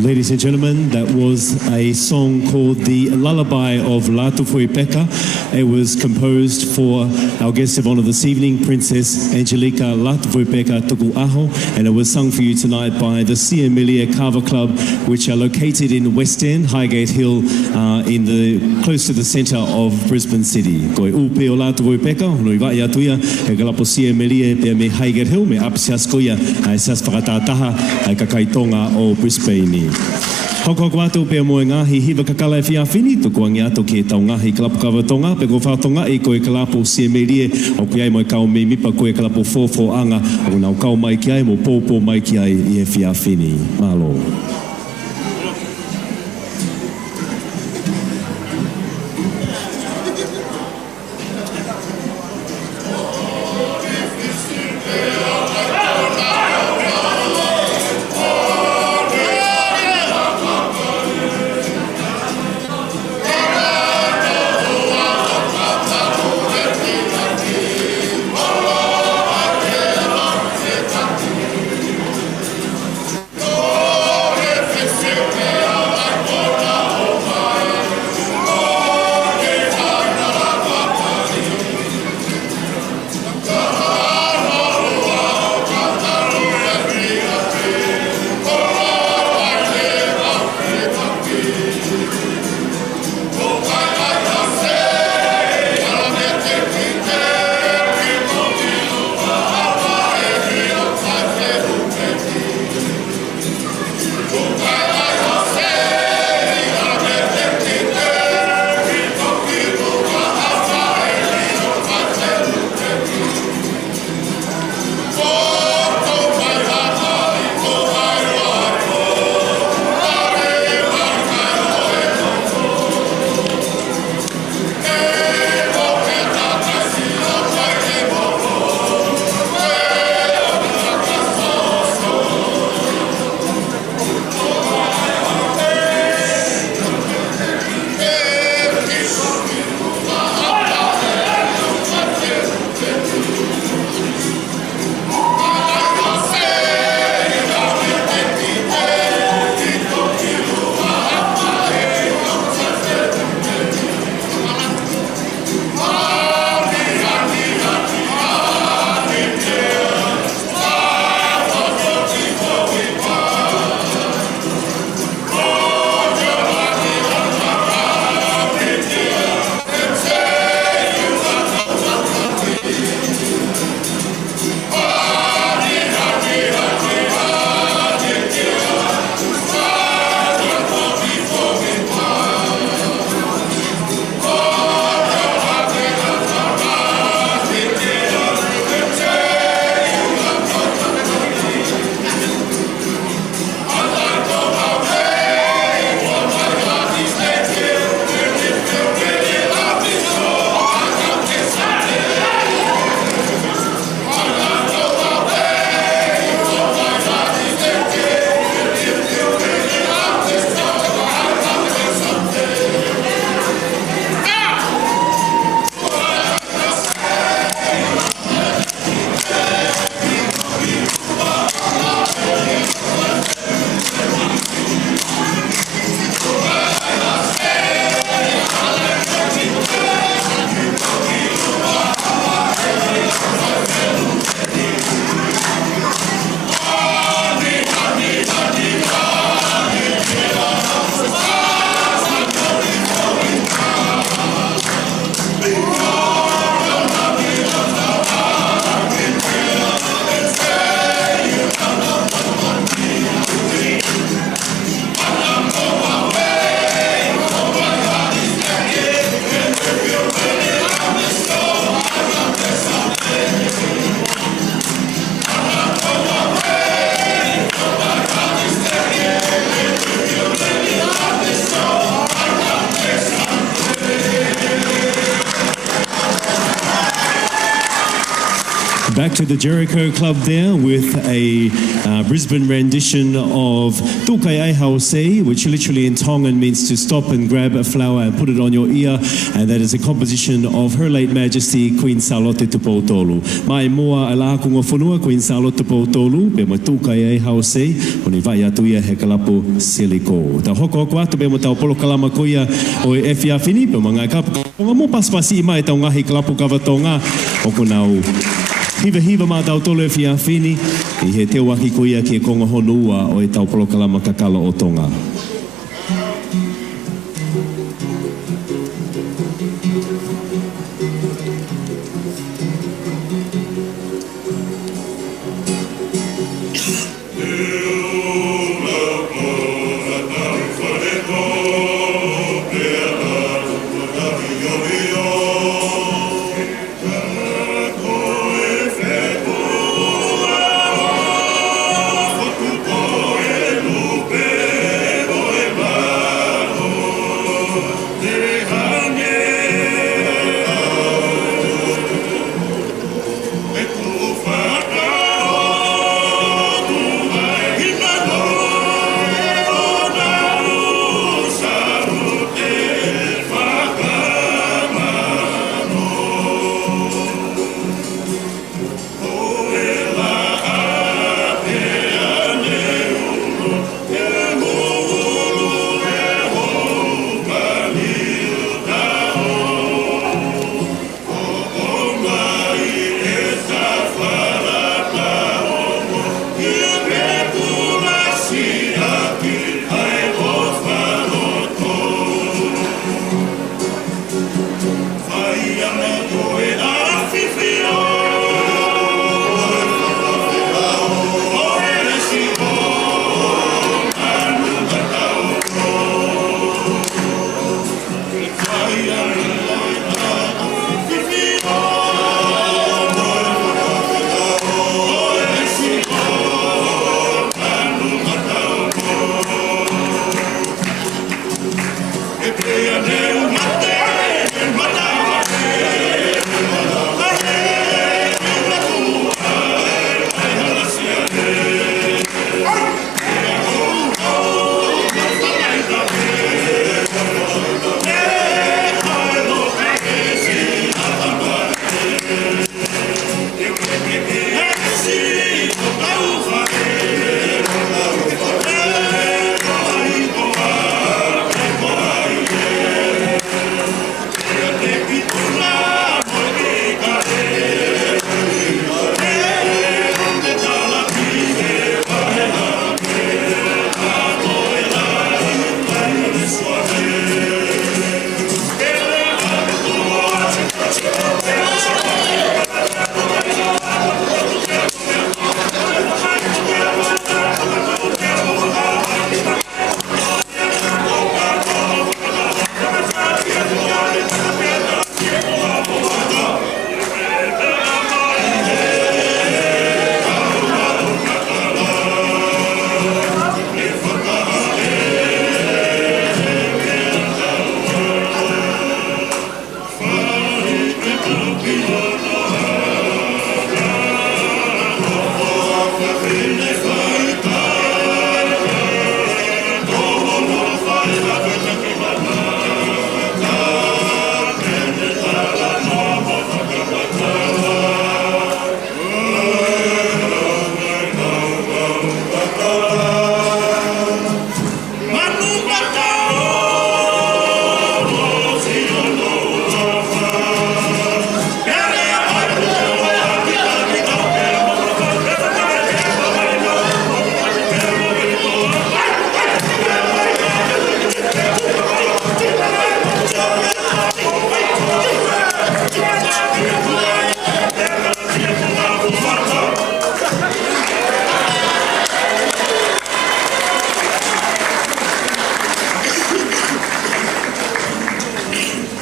Ladies and gentlemen, that was a song called The Lullaby of Lātūfuipeka. It was composed for our guest of honour this evening, Princess Angelika Lātūfuipeka Tuku'aho, and it was sung for you tonight by the Cava Club, which are located in West End, Highgate Hill, close to the centre of Brisbane City. Koe upe o Lātūfuipeka, noi vai atuia, e kalapo pia me Highgate Hill, me apsiaskoia, ai sas whakatataha, ai kakai Tonga o Brisbane. Hoko kua pia moe ngahi hiva kakala e whiawhini, tuku angi ato ke tau ngahi kalapo kawa Tonga, pe ko whātonga e koe kalapo siemerie, o ki ai moe kau me mipa koe kalapo fōfō anga, o nau kau mai ki ai, mo pōpō mai ki ai i e whiawhini. Malo. back to the Jericho Club there with a Brisbane rendition of Tuku'aho, which literally in Tongan means to stop and grab a flower and put it on your ear, and that is a composition of Her Late Majesty Queen Salote Tupoutolu. Mai moa ala kunga whanua Queen Salote Tupoutolu, pe mo Tuku'aho, honi vai atu ia he kalapu siliko. Ta hoko atu pe mo tau polo kalama koia o e whiawhini, pe mo ngai kapu konga mo paspasi i mai tau ngahi kalapu kawatonga, oko nau hiva mā tau tolo e whiawhini, i he te waki koia ki e konga honua o e tau polo kalama Kakala o Tonga. He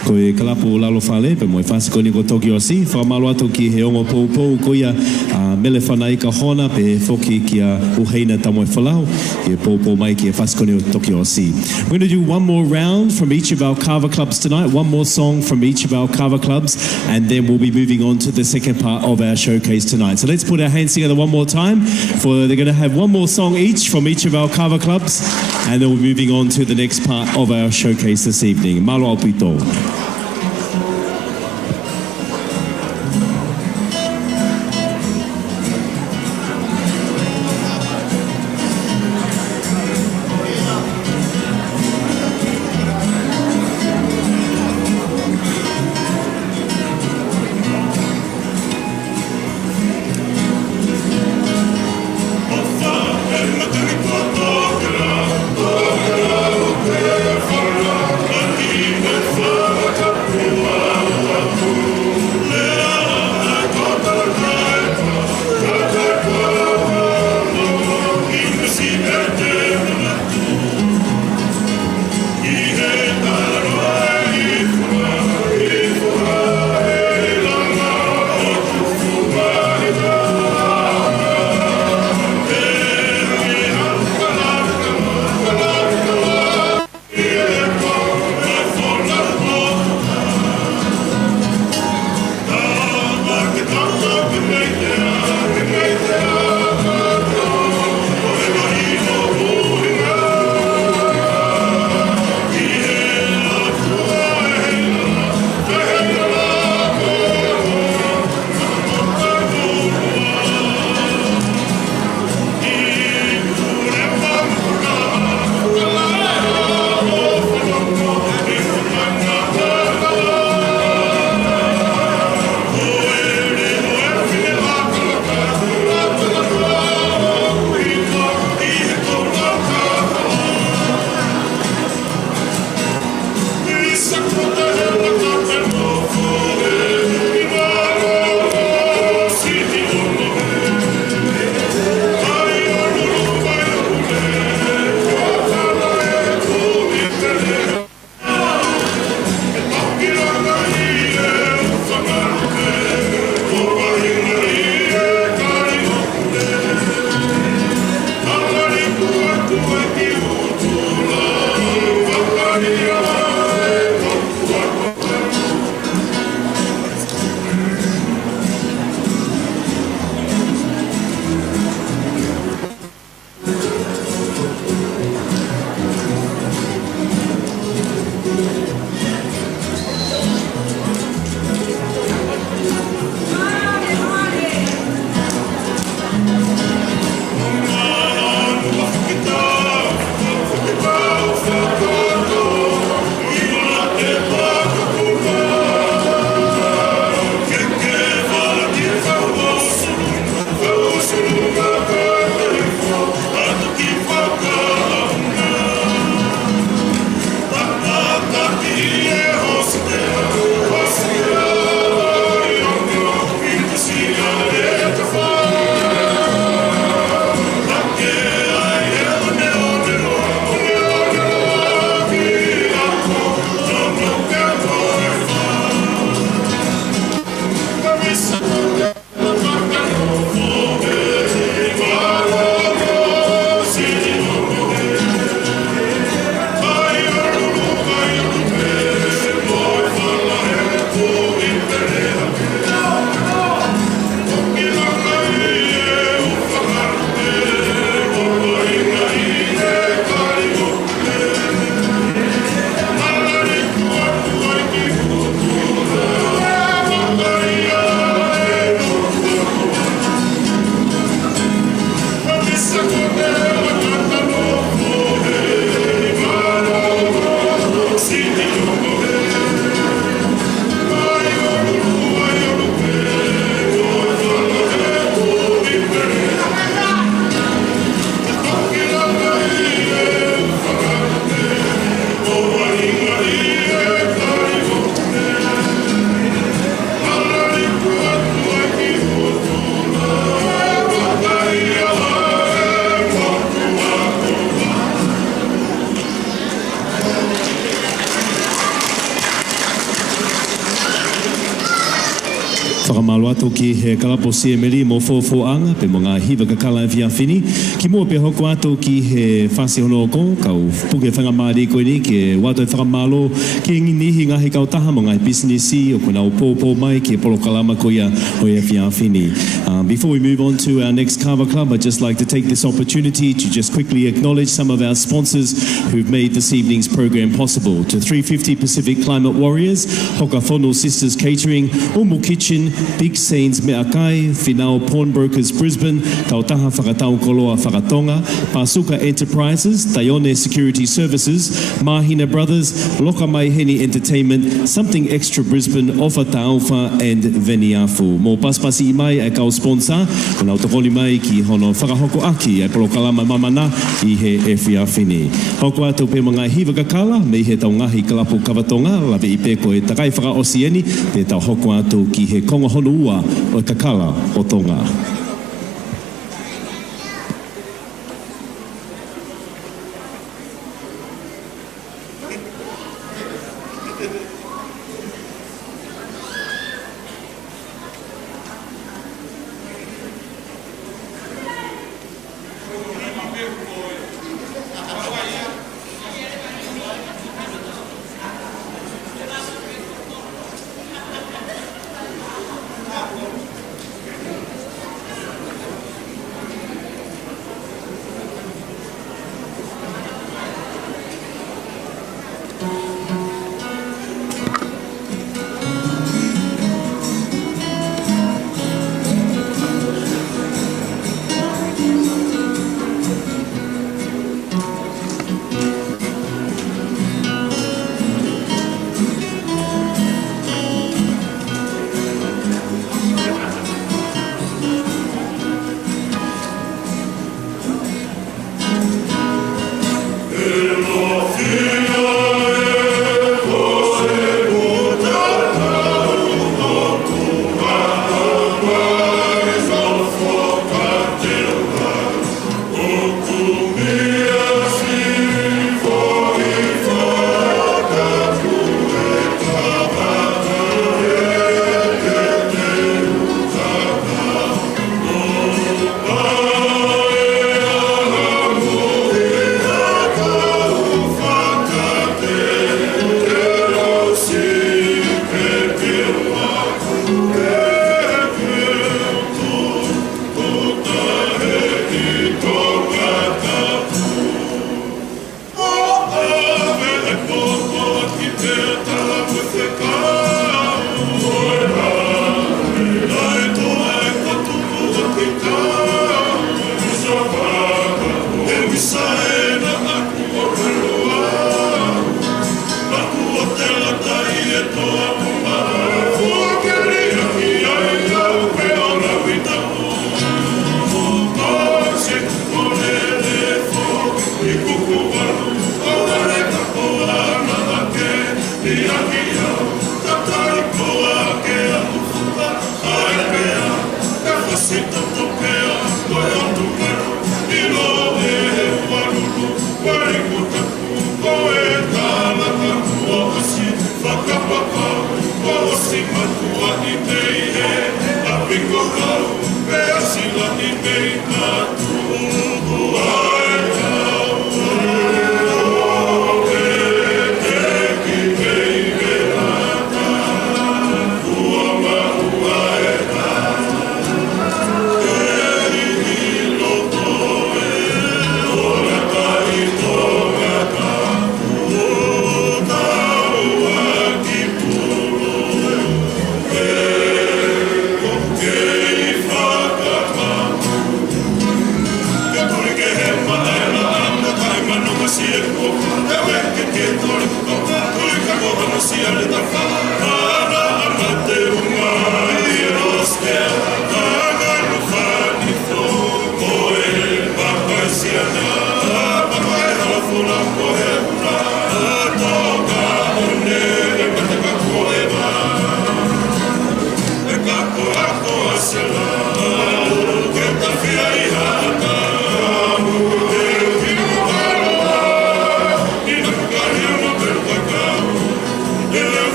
Ko e kalapo lalo whale, pe mo e whasikoni ko toki o si, whamalo atu ki he ongo pou ko ia mele whanai ka hona, pe whoki ki a uheina tamo e whalau, i e pou mai ki e whasikoni o toki o si. We're going to do one more round from each of our Cava clubs tonight, one more song from each of our Cava clubs, and then we'll be moving on to the second part of our showcase tonight. So let's put our hands together one more time. They're going to have one more song each from each of our Cava clubs, and then we're moving on to the next part of our showcase this evening. Malo Alpito. atu ki he kalapo siemeri mo fōfoanga pe mo ngā hiwa kakala e whiawhini. Ki mua pe hoko atu ki he whasi hono ko, kau puke whangamari koe ni, ke wato e whakamalo, ki nginihi ngahi kau taha mo ngai businessi, o kona o pōpō mai ki e polo kalama ko ia o e whiawhini. Before we move on to our next Cava Club, I'd just like to take this opportunity to just quickly acknowledge some of our sponsors who've made this evening's program possible. To 350 Pacific Climate Warriors, Hokafono Sisters Catering, Umu Kitchen, Big Scenes Meakai, Finau Pawnbrokers Brisbane, Tautaha Whakatau Koloa Whakatonga, Pasuka Enterprises, Taione Security Services, Mahina Brothers, Lokamai Heni Entertainment, Something Extra Brisbane, Ofa Taufa and Veniafu. Mo paspasi mai e kau sponsor, kona utokoli mai ki hono whakahoko aki e polokalama Mamana i he e whiawhini. Hoko atu pe mga hiwa kakala, me he tau ngahi kalapu kawatonga, lawe i peko e takai whakaosieni, te tau hoko atu ki he kongo hono ua o Kakala o Tonga.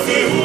Feel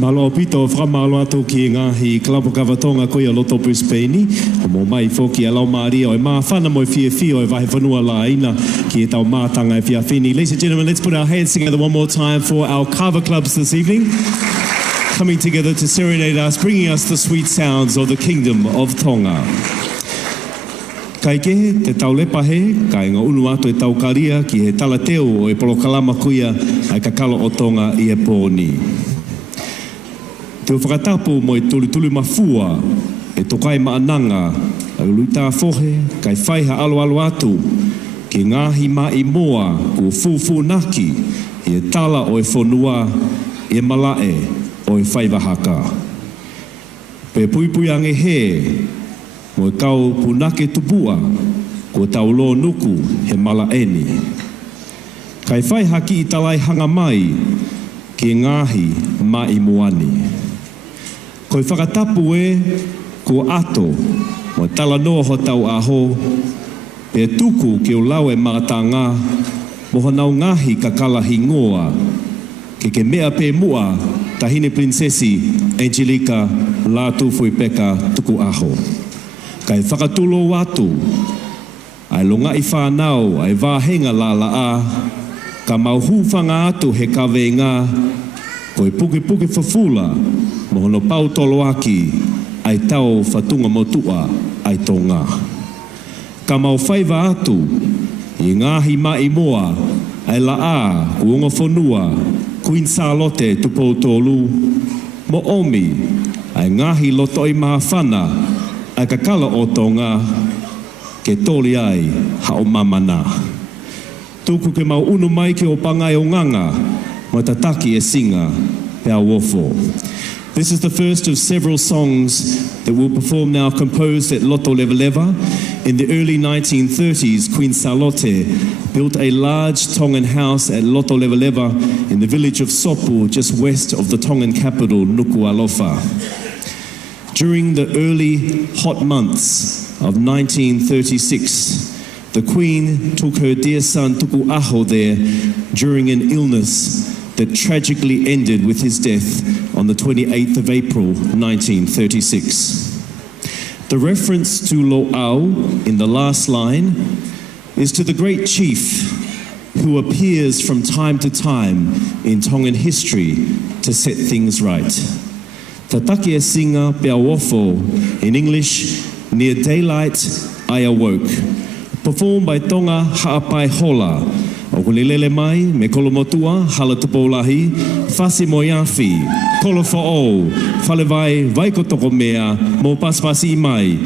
Malo pito whamalo atu ki ngahi Klapo Cava Tonga koe a loto Brisbane. O mo mai foki a lau Māori o e maa whana mo fia o e vahe whanua la ina ki e tau mātanga e fia whini. Ladies and gentlemen, let's put our hands together one more time for our Cava clubs this evening. Coming together to serenade us, bringing us the sweet sounds of the Kingdom of Tonga. Kai ke te tau lepahe, kai ngā unu atu e tau karia ki he tala teo o e polokalama kuia ai Kakala o Tonga i e pōni. Te whakatapu mo e tuli mafua, e tokai maananga, ai luita fohe, kai whaiha alo atu, ki ngahi mai moa, ku fufu naki, i e tala o e whonua, i e malae o e whaivahaka. Pe puipui ange he, mo e kau punake tupua, ko tau lo nuku he malaeni. Kai whaihaki i talai hanga mai, ki ngahi mai moani. Koe whakatapu e, ko ato, mo tala noa ho tau aho, pe tuku ki o lau e maratanga, mo hanau ngahi Kakala hingoa, ke mea pe mua, tahine prinsesi Angelika, Lātūfuipeka, Tuku'aho. Kai whakatulo watu, ai longa i whanau, ai wāhenga la a, ka mauhu whanga atu he kawenga, koe puki whafula, mohono pau tolo aki, ai tau whatunga motua, ai Tonga. Ka mau whaiva atu, i ngahi mai moa, ai la a, kuonga whanua, Queen Salote tupo tolu, mo omi, ai ngahi loto i maha whana, ai Kakala o Tonga, ke toli ai hao Mamana. Tuku ke mau unu mai ke o pangai o nganga, mo tataki e singa, pe awofo. This is the first of several songs that we'll perform now, composed at Lātūfuipeka. In the early 1930s, Queen Salote built a large Tongan house at Lātūfuipeka in the village of Sopu, just west of the Tongan capital, Nuku'alofa. During the early hot months of 1936, the Queen took her dear son Tuku'aho there during an illness that tragically ended with his death on the 28th of April 1936. The reference to Lo'au in the last line is to the great chief who appears from time to time in Tongan history to set things right. Tatake e singa pe awofo, in English, Near Daylight I Awoke, performed by Tonga Ha'apai Hola, o kulelele mai, me kolomotua, hala tupolahi, fasi moiafi, kolofo falevai, vaikotoko mea, mo paspasi mai.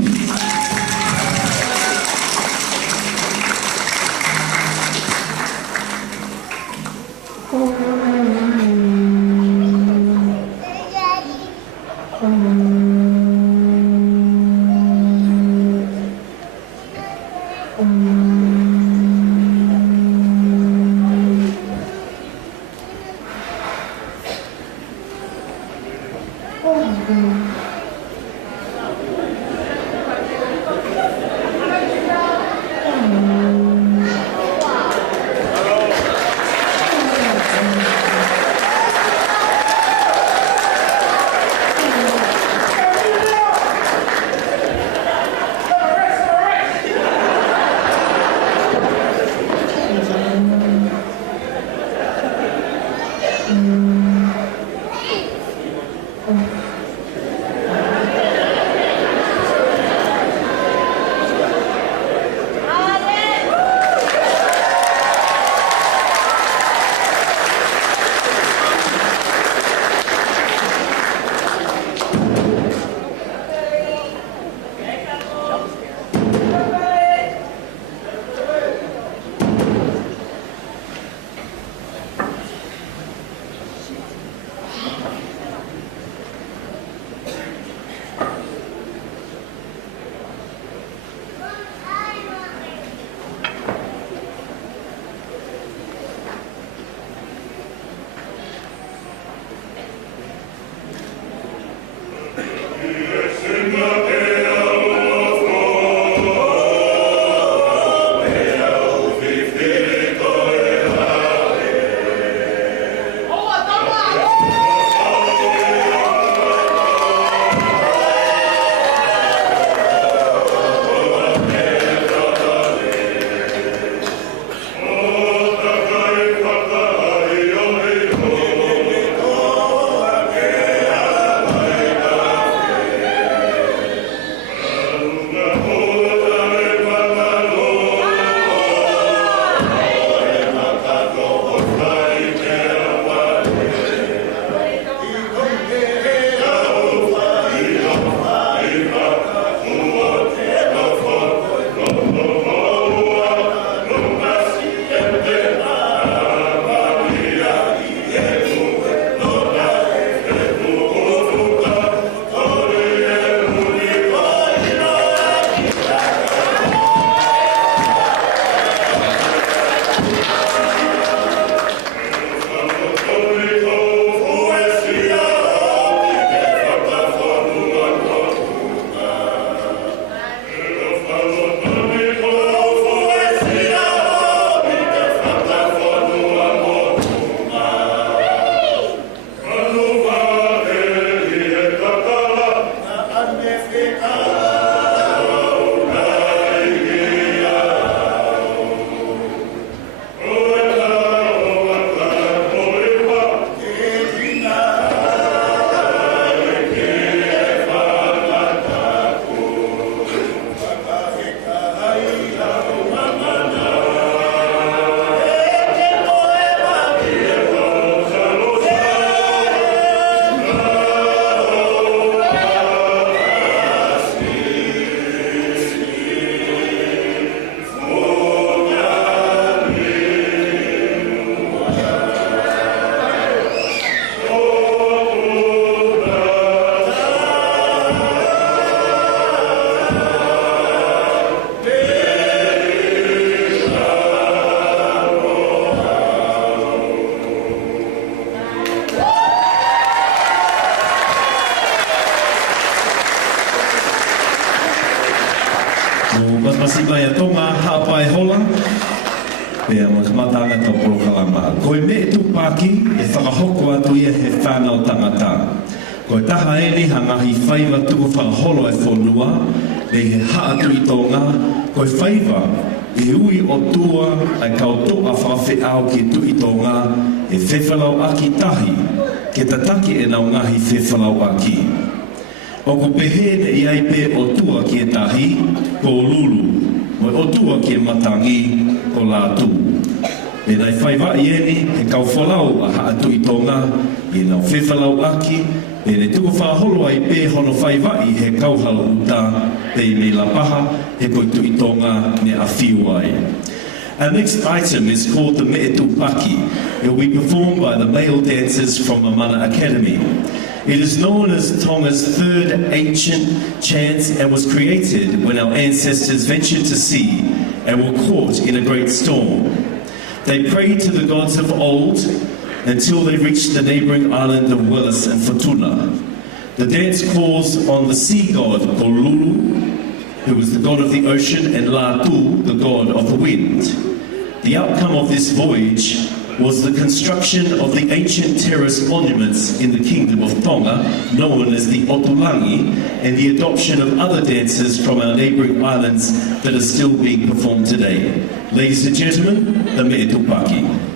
mai a Tonga, hapai hola. Pea mo kamatanga tau porokalama. Ko e me tu paki e whakahoko atu ia he whanau tangata. Ko e taha e ni hangahi whaiva tuku whakaholo e whonua, le he haatu I Tonga, ko e whaiva e ui o tua ai kau toa whawhi au ki tu I Tonga e whewhalau aki tahi, ke tataki e nau ngahi whewhalau aki. O ko pehene I ai pe o tua ki e tahi, ko lulu, mo o tua ki e matangi, ko Latu. E nei whaiva I eni, he kau whalau a haatu I Tonga, I nau whewhalau aki, e ne tuku whaholo ai pe hono whaiva I he kauhalo uta, pe me la paha, he koi tu I Tonga ne a whiu ai. Our next item is called the Me'etu Paki. It will be performed by the male dancers from Mamana Academy. It is known as Tonga's third ancient chant and was created when our ancestors ventured to sea and were caught in a great storm. They prayed to the gods of old until they reached the neighbouring island of Wellis and Fortuna. The dance calls on the sea god Lulu, who was the god of the ocean, and Latu, the god of the wind. The outcome of this voyage was the construction of the ancient terrace monuments in the kingdom of Tonga, known as the Otulangi, and the adoption of other dances from our neighbouring islands that are still being performed today. Ladies and gentlemen, the Me'etu Paki.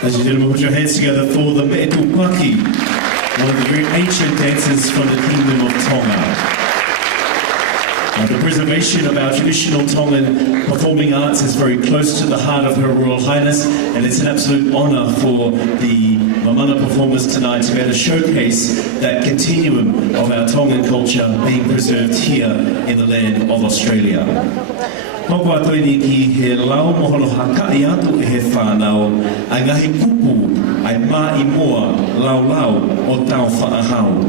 Ladies and gentlemen, put your hands together for the Me'etupaki, one of the very ancient dances from the Kingdom of Tonga. The preservation of our traditional Tongan performing arts is very close to the heart of Her Royal Highness, and it's an absolute honour for the Mamana performers tonight to be able to showcase that continuum of our Tongan culture being preserved here in the land of Australia. Moko atoini ki he lau moholo hakai atu e he whanau, ai ngahi pupu ai mai moa lau o tau whaahau.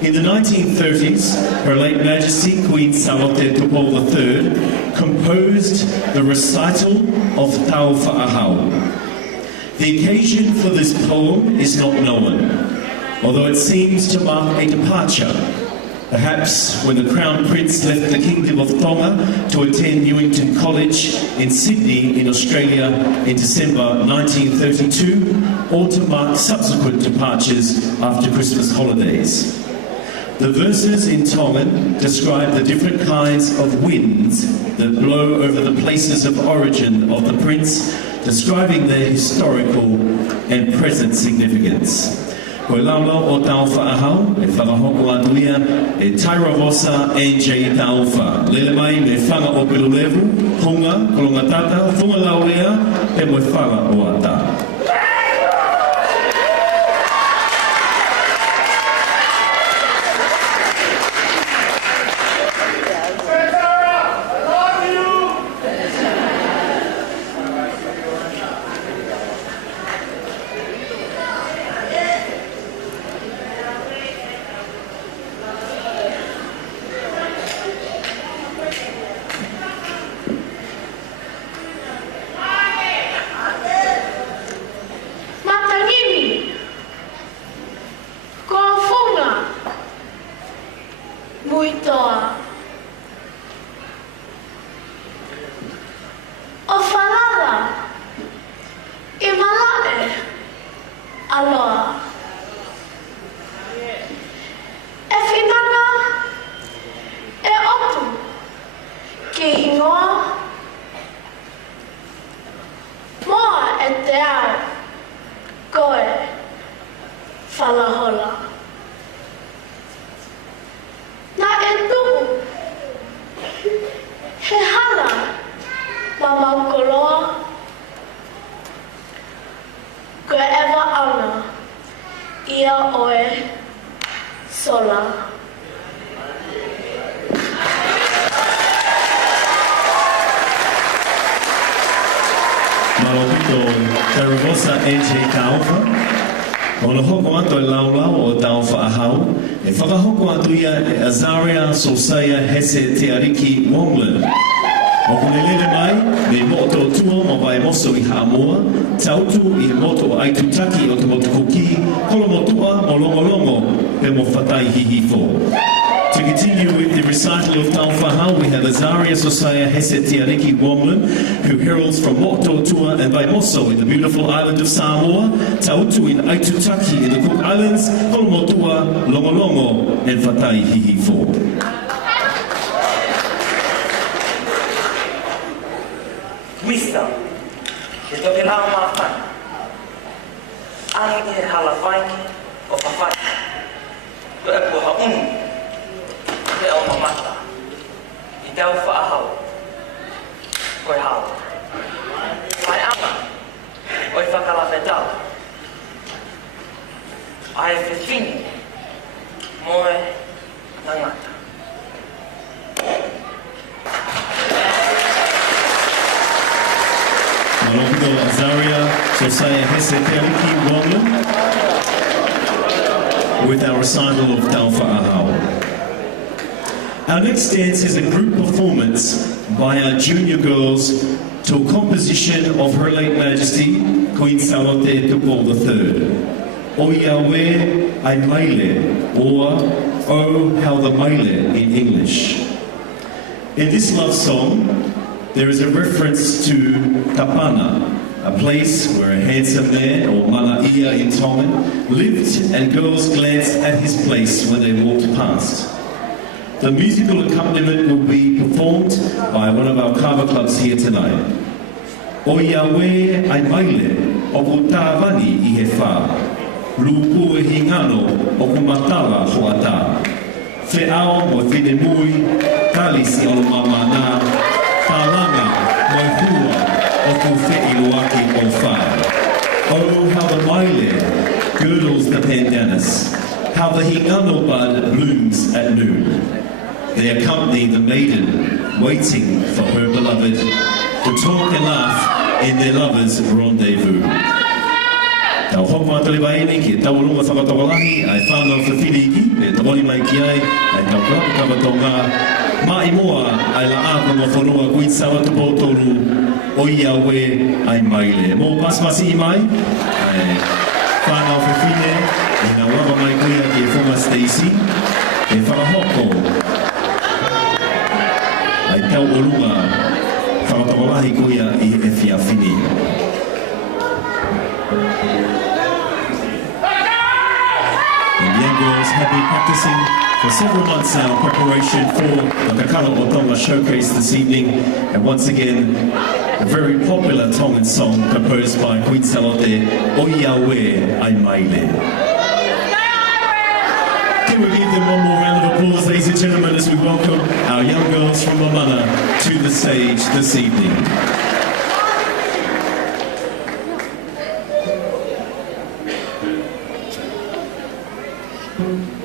In the 1930s, Her late Majesty Queen Salote Tuku'aho III composed the Recital of Tau Whaahau. The occasion for this poem is not known, although it seems to mark a departure, perhaps when the Crown Prince left the Kingdom of Tonga to attend Newington College in Sydney in Australia in December 1932, or to mark subsequent departures after Christmas holidays. The verses in Tongan describe the different kinds of winds that blow over the places of origin of the prince, describing their historical and present significance. Koe laula o tau whaahau, e whakahoko atuia, e tairavosa Angelika uwha. Lele mai me whanga o Pirulevu, hunga, kolongatata, whunga laurea, e moe whanga o ata. Sosaya hese te ariki wonglen. O kunelele mai, me moto tua mo vai moso I Hamoa, tautu I moto aitutaki o te moto kuki, kolomotua mo longolongo, pe mo whatai hihifo. To continue with the recital of Tau Whahau, we have Azaria Sosaya Hese Te Ariki Womlan, who heralds from Mototua and Vaimoso in the beautiful island of Samoa, Tautu in Aitutaki in the Cook Islands, Kolomotua, Longolongo, and Whatai Hihifo. Wisdom. E toke nā māwhana. Angi he hala whaingi o whawhai. Ko e kua haunu. Te o mamata. I tau whaahau. Koe hau. Ai ama. Oi whakala me tau. Ai whiwhini. Moe tangata. Malongo Azaria Sosaya Hese Te Ariki Womlan with our recital of Tau Whaahau. Our next dance is a group performance by our junior girls to a composition of Her late Majesty Queen Salote Tuku'aho III. O Yahweh ai maile, or Oh how the maile in English. In this love song, there is a reference to Tapana, a place where a handsome man, or Malaia in Tongan, lived, and girls glanced at his place when they walked past. The musical accompaniment will be performed by one of our Cava clubs here tonight. O ia we ai maile, o ku tāwani I he whā. Lupu e hingano, o ku matala hoa tā. Whe ao mo whine mui, talisi o mamana, tālanga mo hua, o ku whei loaki o whā. Oh, how the maile girdles the pandanus, how the hingano bud blooms at noon. They accompany the maiden, waiting for her beloved, to talk and laugh in their lovers' rendezvous. Tau hoku atole waene ki tau runga whakatawalahi, ai whanau whiwhiriki, e tawani mai ki ai tau krapu kawatonga, mai moa ai la āko ngā whanua kui sawa te pōtoru, o ia we ai maile. Mō pasmasi I mai, ai whanau whiwhine, I ngā wawa mai kuia ki e whonga Stacey, e whakahoko, ai tau o runga, whakatawalahi kuia I e whiawhini. Girls have been practicing for several months now in preparation for the Kakala o Tonga showcase this evening, and once again a very popular Tongan song composed by Queen Salote, O Ia We Ai Maile. Can we give them one more round of applause, ladies and gentlemen, as we welcome our young girls from Mamana to the stage this evening. Thank you.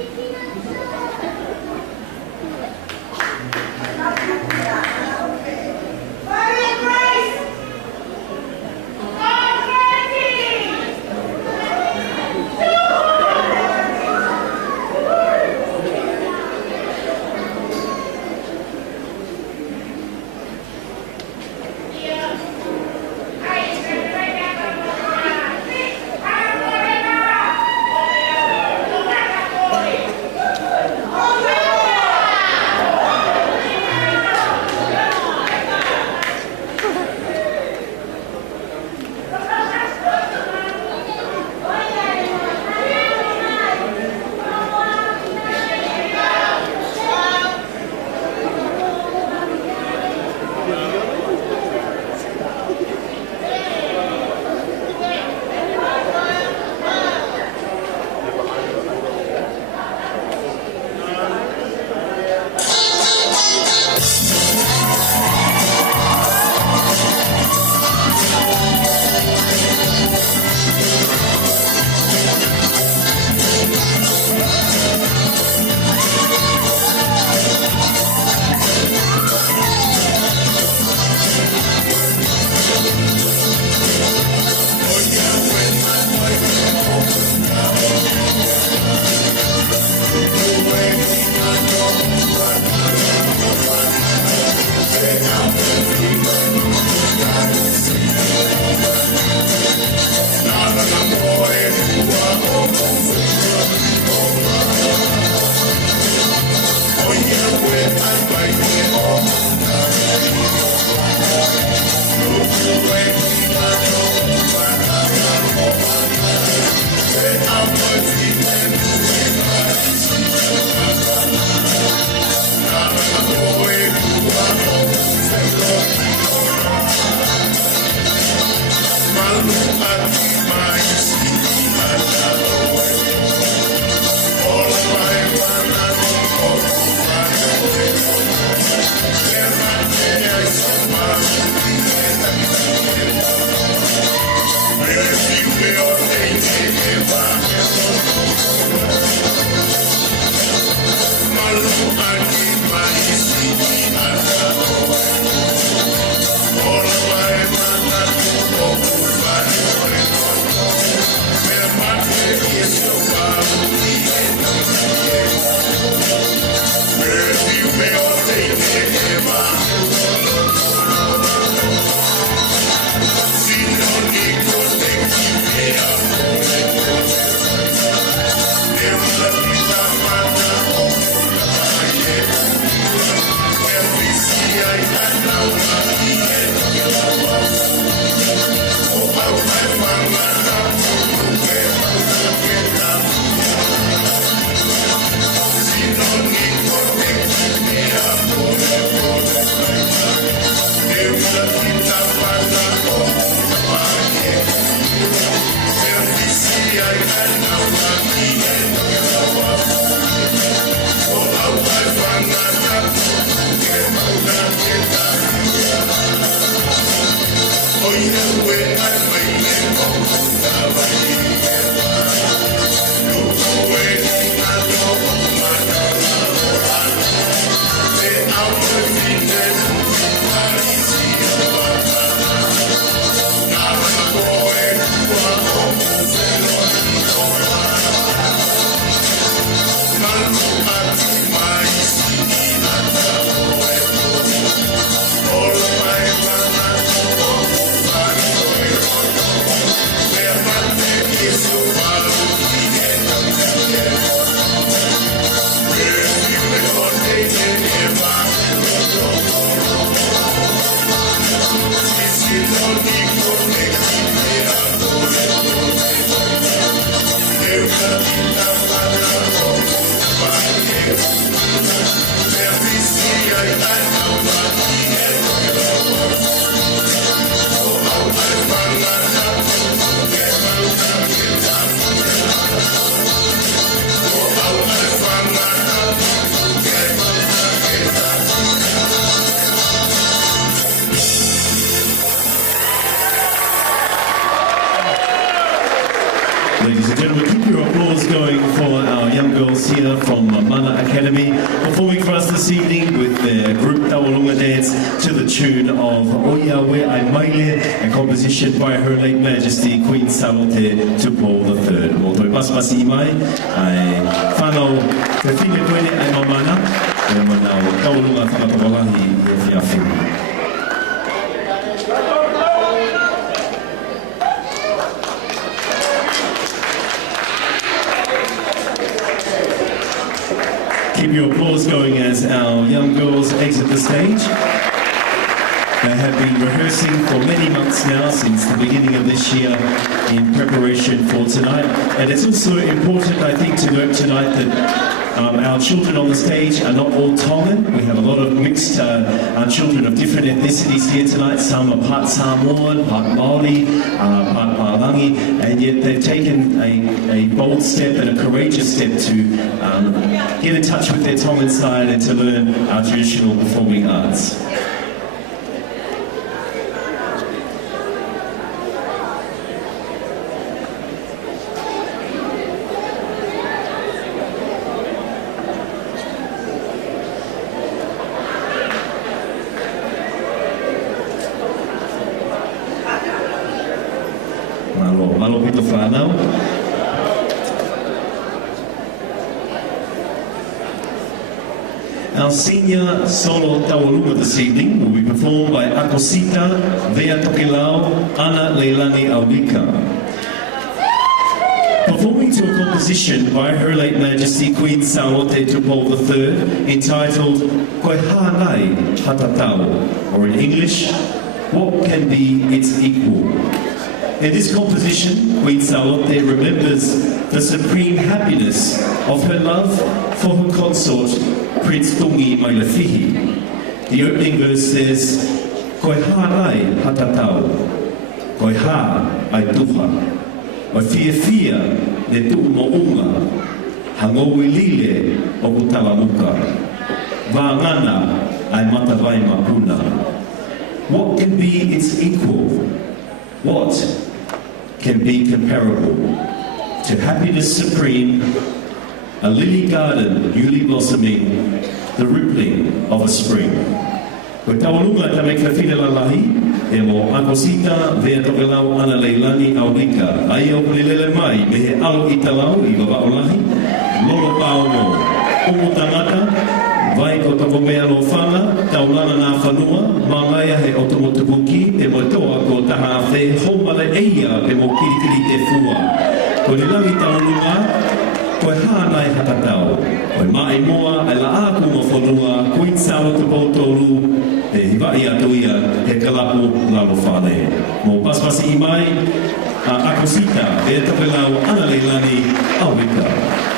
Ladies and gentlemen, keep your applause going for our young girls here from Mamana Academy, performing for us this evening with their group Tawalunga Dance to the tune of Oia We Ai Maile, a composition by Her Late Majesty Queen Salote to Paul III. Mo toi pasipasi I mai, ai whanau te whine koene ai Mamana, e manau Tawalunga whakatawalahi e whiawhi. Keep your applause going as our young girls exit the stage. They have been rehearsing for many months now, since the beginning of this year, in preparation for tonight. And it's also important, I think, to note tonight that our children on the stage are not all Tongan. We have a lot of mixed children of different ethnicities here tonight. Some are part Samoan, part Māori, part Palangi, and yet they've taken a bold step and a courageous step to get in touch with their Tongan side and to learn our traditional performing arts. Malo pito whanau. Our senior solo tawalunga this evening will be performed by Akosita, Vea Tokelao, Ana Leilani Aulika. Performing to a composition by Her Late Majesty Queen Salote to Paul III entitled Koe Hānai Hatatau, or in English, What Can Be Its Equal? In this composition, Queen Salote remembers the supreme happiness of her love for her consort, Prince Tungi Mailafihi. The opening verse says, Koe hārai hatatau, koe hā ai tuha, o fia le tu mo'unga, hangowi lile o utalamuka, vāngana ai matawai mapuna. What can be its equal? What can be comparable to happiness supreme, a lily garden newly blossoming, the rippling of a spring? Koe tawalunga ta me kawhine lalahi, e mo Akosita, Vea Tokelau, Ana Leilani Aulika, ai au lelele mai, me he alo I talau I wawaolahi, lolo pao mo, umu tangata, vai ko toko mea lo whanga, taulana nā whanua, māngaia he otomotupuki, e mo toa ko taha whe, homale eia pe mo kirikiri te fua. Ko ni langi taurunga, koe hānai hatatau, koe mai moa, ai la āku mo whanua, Queen Salote Pautoru, e hiwai atu ia, he kalapu lalo whane. Mo paspasi I mai, Akosita, Vea Tokelau, Ana Leilani, Aulika.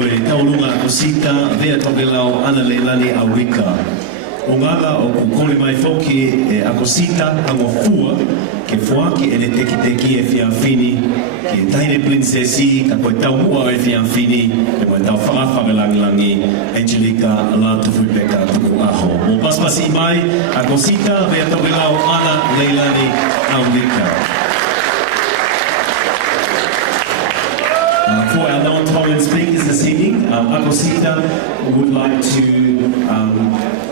koe taulunga Akosita, vea toke lau ana Lali Aurika. O ngala o kukole mai foki e Akosita ango fua, ke fuaki e le teki teki e fianfini, ke taine princesi, ka koe tau mua e fianfini, e koe tau whakawhakalangilangi, Angelika, Lātūfuipeka, Tuku'aho. Mo paspasi mai, Akosita, vea toke lau ana Lali Aurika. For our non-Tongan speakers this evening, Akosita would like to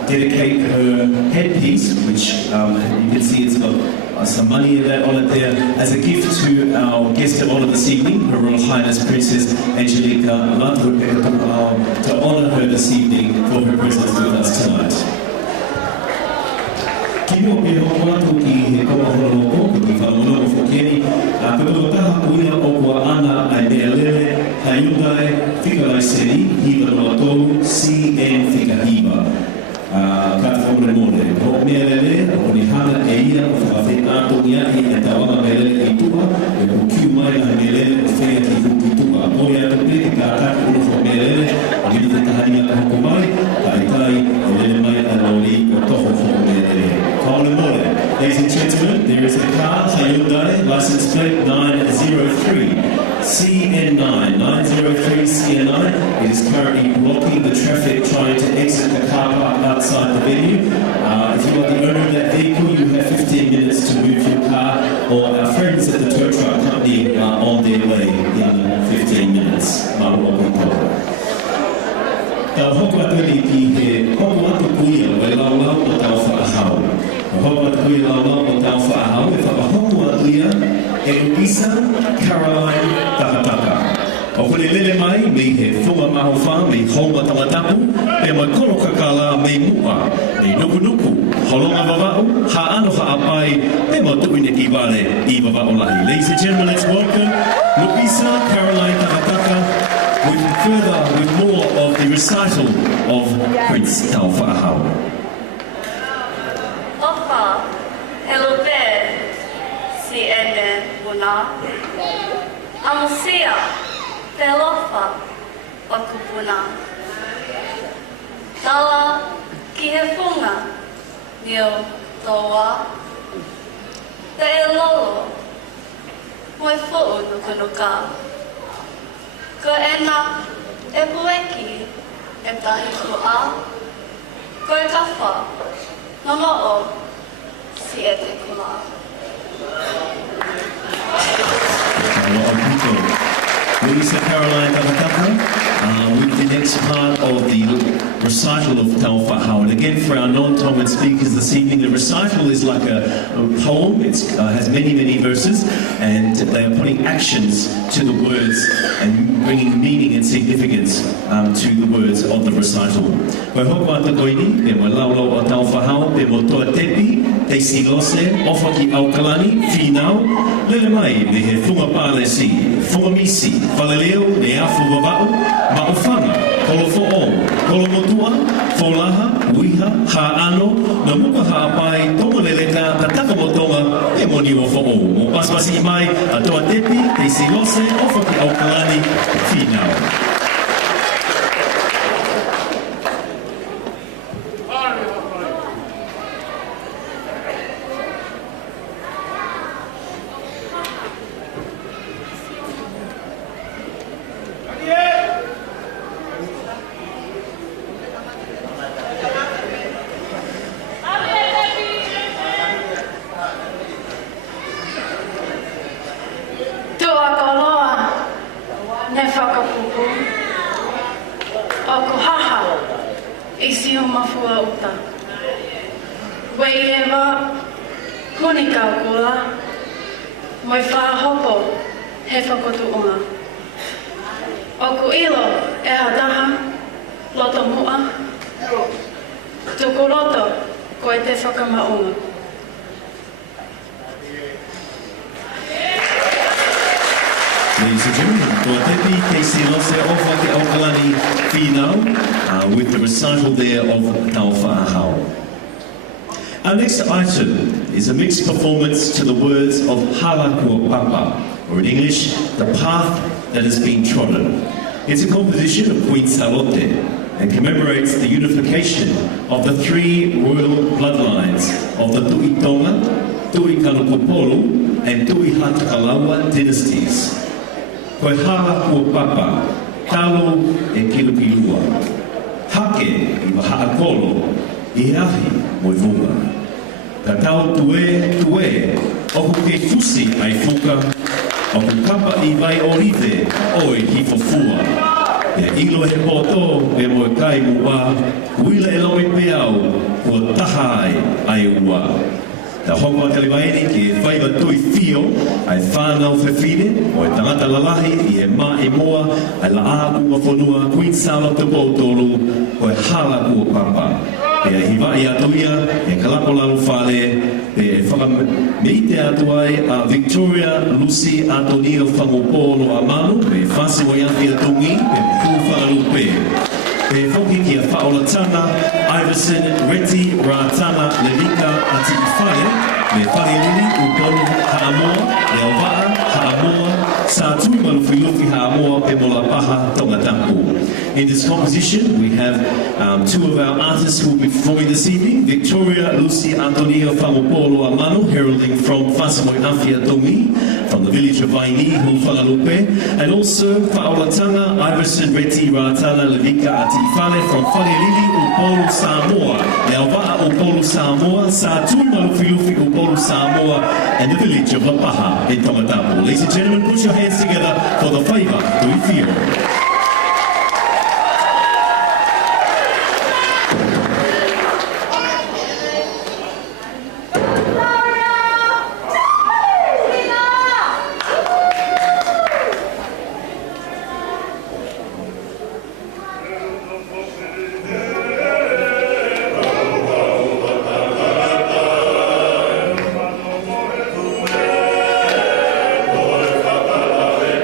dedicate her headpiece, which you can see it's got some money on it there, as a gift to our guest of honour this evening, Her Royal Highness Princess Angelika, Lātūfuipeka, to honour her this evening for her presence with us tonight. Kino pe hoatu ki he komaholoko, ki whamono whokeni, ka taha kuia o kua ana ai mea lele, Hyundai, Whikarai Seri, Hiva Noa Tōu, CN Whikahiva. Ka te whamore mōne. Ho mea lele, o ni hana e ia, o whakawhi ātongia i e tawanga mea lele i tuha, e o kiu mai ai mea lele o whea ki huki tuha. Mōi atu pe, ka tāku uno wha mea lele, o ni te tahania ka hoko mai, ka i tai, e lele mai a nori o toho ho mea lele. Paula mōne. Ladies and gentlemen, there is a car, Hyundai, license plate 903. CN9, 903 CN9. It is currently blocking the traffic trying to exit the car park outside the venue. If you are the owner of that vehicle, you have 15 minutes to move your car, or our friends at the tow truck company are on their way in 15 minutes. Tau hoko aturi ki he hoko atu kuia o e laulau o tau whaahau. Hoko atu kuia laulau o tau whaahau e whakahoko atu ia e Lupisa Caroline Takataka. O kone lele mai me he whunga maho wha me honga tamatapu, pe mai koro kakala me mua, me nuku nuku, holonga wawau, ha ano ha apai, pe mai tuine ki wale I wawau lahi. Ladies and gentlemen, let's welcome Lupisa Caroline Takataka with more of the recital of Prince Tau Whaahau. Opa, hello there, si ene buna. Amusia, pelofa, o kupuna. Tawa, ki he funga, nio toa. Te e lolo, moe fo'u nukunuka. Ko ena e pueki e tahi kua. Ko e kawha, ngama o si e te kula. Lisa Caroline Takataka with the next part of the recital of Tau Whaahau. And again, for our non-Tongan speakers this evening, the recital is like a poem. It has many, many verses, and they are putting actions to the words and bringing meaning and significance to the words of the recital. Koe hoko ata koini, pe mo laulau o Tau Whaahau, pe mo toa tepi, te silose, ofa ki aukalani, whinau, lele mai me he whunga pālesi, whunga misi, whaleleo, ne afu wawau, maofanga, kolo fo'o, kolo motua, folaha, uiha, ha'ano, na muka ha'apai, tonga leleka, ka taka mo tonga, e moni o fo'o. Mo paspasi mai, a toa tepi, te silose, ofa ki aukalani, whinau. Ladies and gentlemen, with the recital there of Tau Whaahau. Our next item is a mixed performance to the words of Halaevalu, or in English, the path that has been trodden. It's a composition of Queen Salote and commemorates the unification of the three royal bloodlines of the Tonga, Tuku'aho, and Tuku'aho dynasties. Koe haa kua papa, talo e kilupilua. Hake I mahaakolo, I ahi moi vunga. Ka tau tue, oku ke fusi ai fuka, oku kapa I vai orive, oi hi fofua. E ilo he poto e moe kai mua, kuila e lau I peau, kua tahai ai ua. Ta hongo a taliwaini ki e whaiva tui fio ai whanau whewhine o e tangata lalahi I e mā e moa ai la a ua whanua Queen Salote Pautolu o e hala ua papa. E a hiwai atuia e kalapo lalu whale e whakameite atu ai a Victoria Lucy Antonio Whangopolo a manu e whasi o iafi a tungi e pūwhanalupe. E whoki ki a Paula Iverson, Reti, Rātana, Lelika, ati I whare, me whare lili, upolu, haamoa, leo waa, haamoa, sa tui maluwhiluwhi haamoa, pe mola paha, tonga tapu. In this composition, we have two of our artists who will be performing this evening, Victoria Lucy Antonio Whangopolo Amano, heralding from Whasamoi Awhia Tongi, from the village of Vaini, Whangalupe, and also Paula Iverson, Reti, Rātana, Levika, ati Whale, from Whanelili, Upolu, Samoa, Leawaa, Upolu, Samoa, Sa Tui Maluwhiluwhi, Upolu, Samoa, and the village of Lapaha in Tongatapu. Ladies and gentlemen, put your hands together for the favour do we feel. Kakala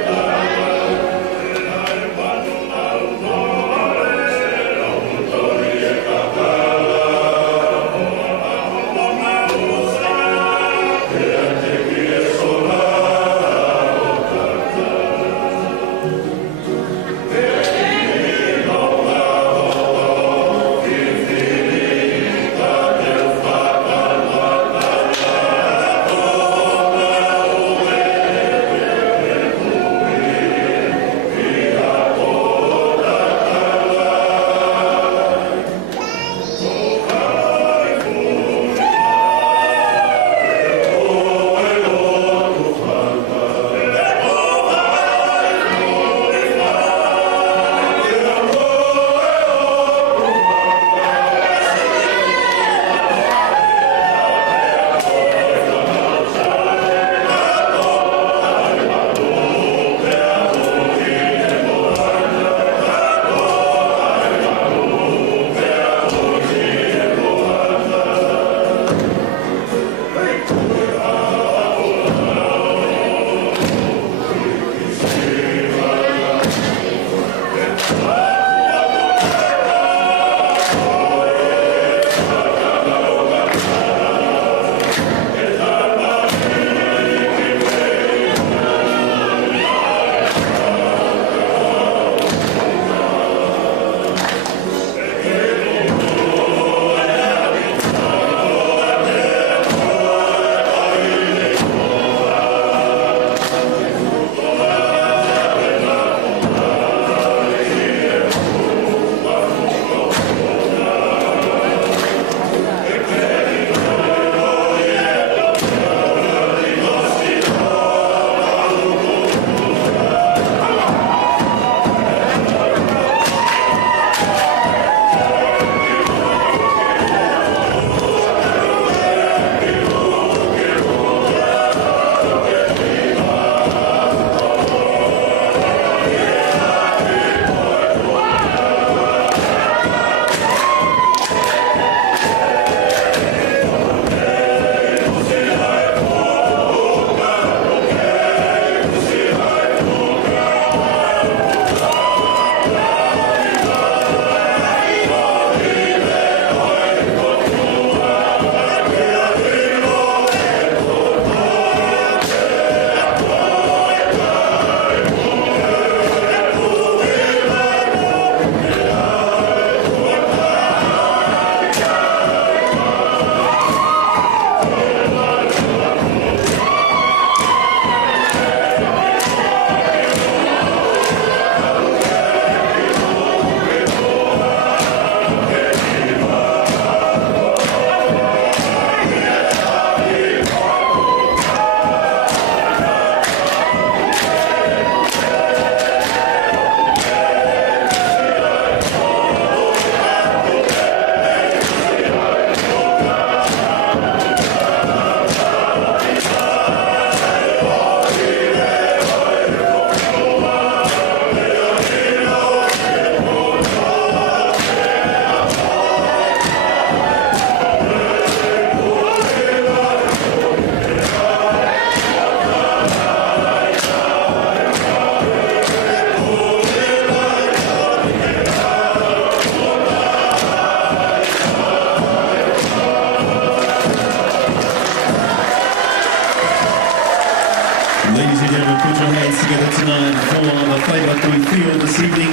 Ladies and gentlemen, put your hands together tonight for the Halaevalu feel this evening,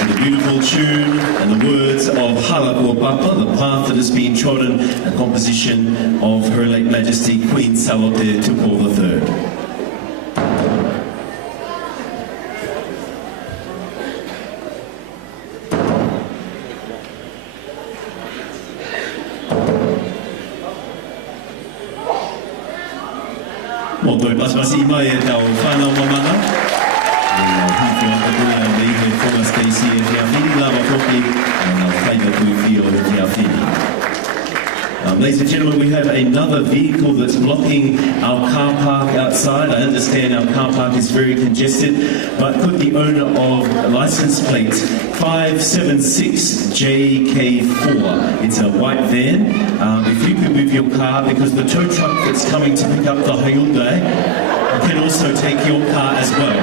and the beautiful tune and the words of Halaevalu, the path that has been trodden, a composition of Her late Majesty Queen Salote Tuku'aho III. Mo toi pasmasi mai e tau whanau mamana. Hiku aka kuia nei he whonga Stacey e te awhini lava hoki and Halaevalu fio e te awhini. Ladies and gentlemen, we have another vehicle that's blocking our car park outside. I understand our car park is very congested, but could the owner of license plate 576JK4, it's a white van, if you could move your car, because the tow truck that's coming to pick up the Hyundai can also take your car as well.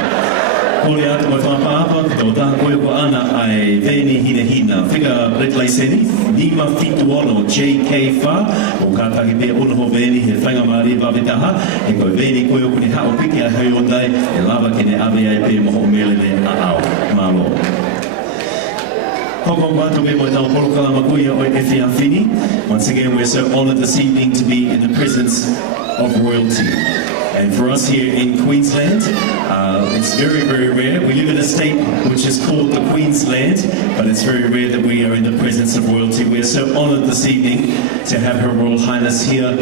Kore atu mai whapapa, tō tā koe ko ana ai veni hina hina. Whika red laiseni, 551 JK4, o kātaki pēr unoho veni he whainga maari wawetaha, e koe veni koe o kuni hao piki a Hyundai, e lava kene ave ai pēr moho melene a au. Malo. Hoko wātou me mo tau porokala makuia o e whiawhini. Once again, we're so honoured this evening to be in the presence of royalty. And for us here in Queensland, it's very, very rare. We live in a state which is called the Queensland, but it's very rare that we are in the presence of royalty. We are so honoured this evening to have Her Royal Highness here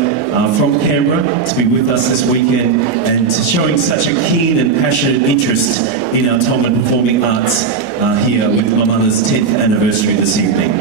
from Canberra to be with us this weekend and showing such a keen and passionate interest in our Tongan performing arts here with Mamana's 10th anniversary this evening.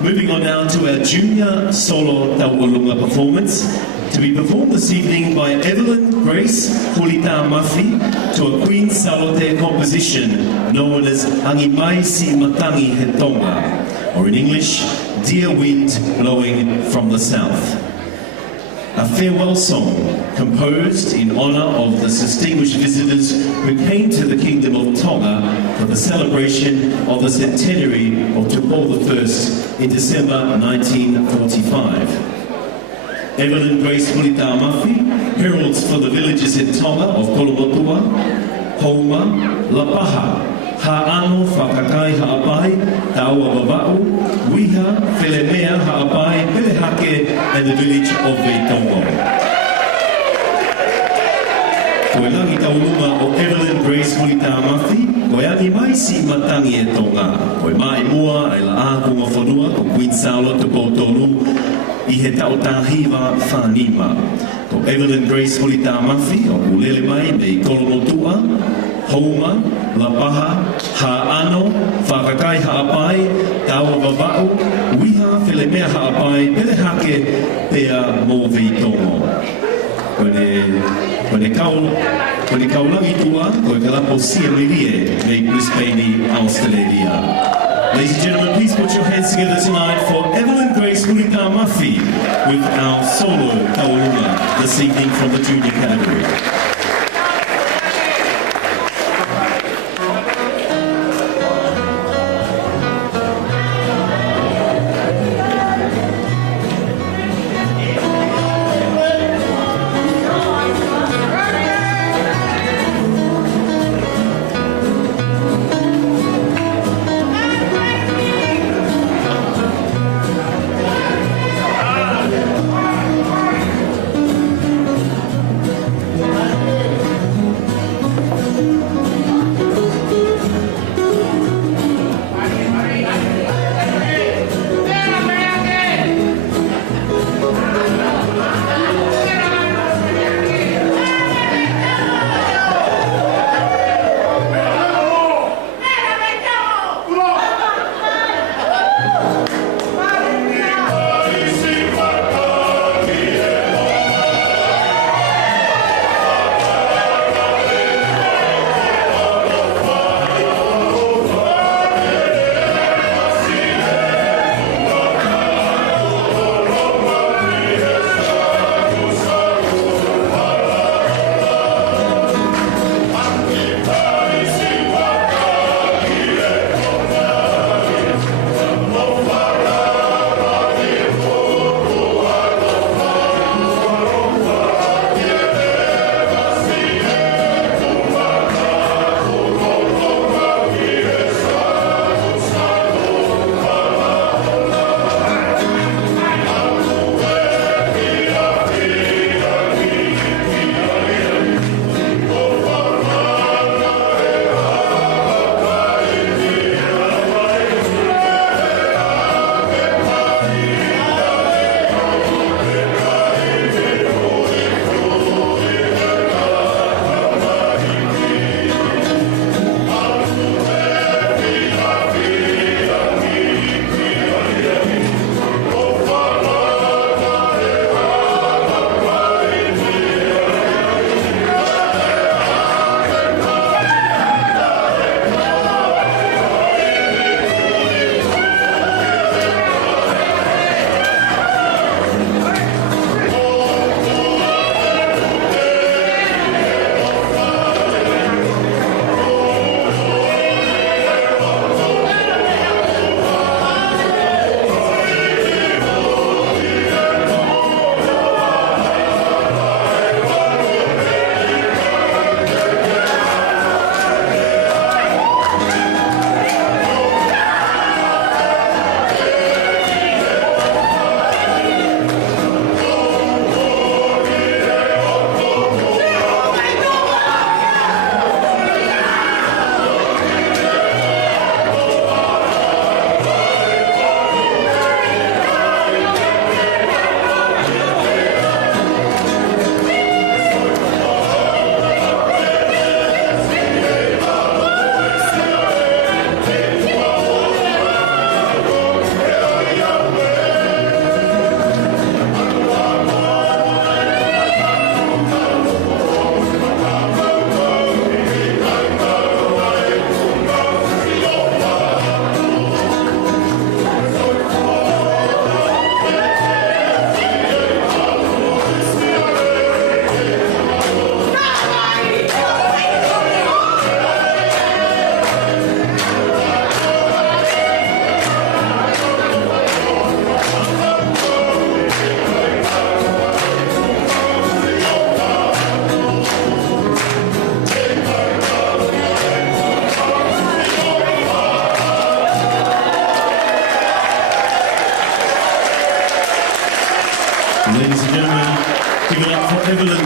Moving on now to our junior solo tau'olunga performance, to be performed this evening by Evelyn Grace Hulita Mafi to a Queen Salote composition known as Angimai Si Matangi He Tonga, or in English, Dear Wind Blowing from the South. A farewell song composed in honour of the distinguished visitors who came to the Kingdom of Tonga for the celebration of the centenary of Tuku'aho I in December 1945. Evelyn Grace Hulita Mafi heralds for the villages in Tonga of Kolomotua, Houma, Lapaha, Ha'ano, Whakakai, Ha'apai, Taua Baba'u, Wiha, Whelemea, Ha'apai, Pelehake, and the village of Veitongo. Koe langi tauruma o Evelyn Grace Hulita Mafi, koe ani mai si matangi e Tonga. Koe mai mua, ai la ākunga whanua, ko Queen Salote Tonu, I he tautahiwa whanima. Ko Evelyn Grace Hulita Mafi, o ulele mai me Kolomotua, Houma, Lapaha, Ha'ano, Whakakai Ha'apai, Taua Baba'u, Wiha, Whelemea Ha'apai, Pelehake, Pea Mō Veitongo. Kone kaulangi tua, koe kalapo sia mirie, me Brisbane, Australia. Ladies and gentlemen, please put your hands together tonight for Evelyn Grace Hulita Mafi with our solo tauruma this evening from the junior category. Yeah.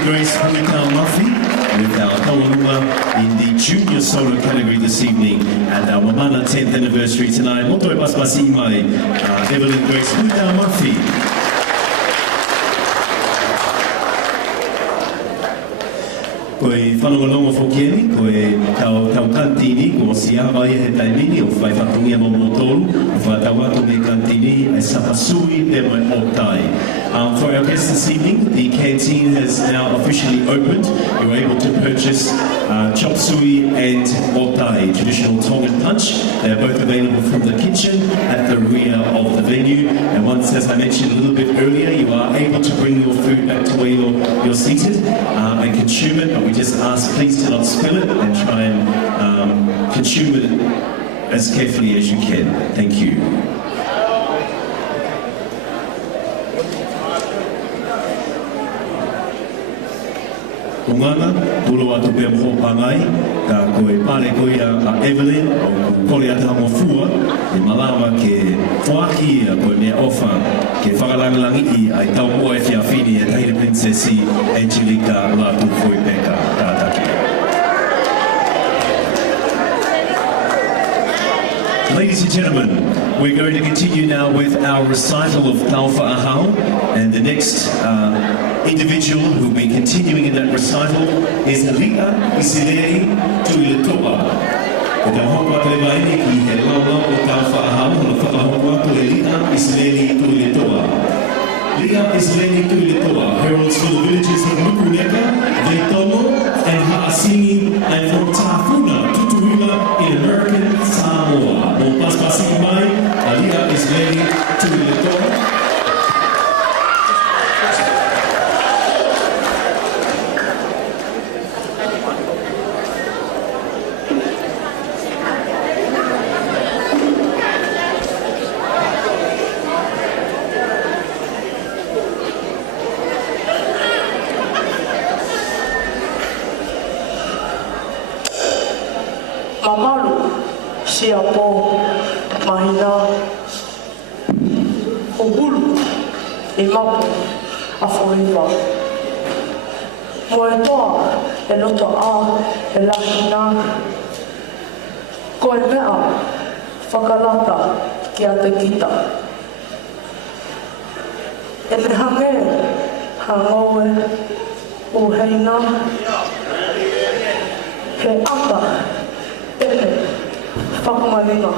Gracehouse with our Paula in the junior solo category this evening at our Mamana 10th anniversary tonight. Moto e pasipasi mai, Evelyn Grace Murphy. Koe whanongalongo whokieni, koe tau kantini, ko siawa i he taimini, o whai whatungia mo motolu, o whatau atu me kantini, e sapasui e mai o tai. For our guests this evening, the canteen has now officially opened. You're able to purchase chop suey and otai, traditional Tongan punch. They're both available from the kitchen at the rear of the venue. And once, as I mentioned a little bit earlier, you are able to bring your food back to where you're seated and consume it. But we just ask, please do not spill it and try and consume it as carefully as you can. Thank you. Ongana, tolo atu pia mho pangai, ka koe pare koe a Evelyn, o kore ata mo fua, e malawa ke whaki a koe mea ofa, ke whakalangalangi I ai tau moa e whiawhini e taire princesi Angelika Lātūfuipeka, tātaki. Ladies and gentlemen, we're going to continue now with our recital of Tuku'aho, and the next individual who will be continuing in that recital is Angelika Tuku'aho. O te hoko atu e maini ki he laulau o Tuku'aho, o na whakahoko atu e Lika Tuku'aho. Lika Tuku'aho heralds for the villages of Tuku'aho, Veitongo, and Ha'asini, and from Tāpuna, Tutuila in American Samoa. Mo paspasi mai, Lika Tuku'aho. Siapo, mahina, o hulu, e mapu, a whoriwa. Mo e toa, e loto a, e lahina. Ko e mea, whakalata ki a te kita. E me hange, hangoe, o heina. He ata, ene. Whakamarima.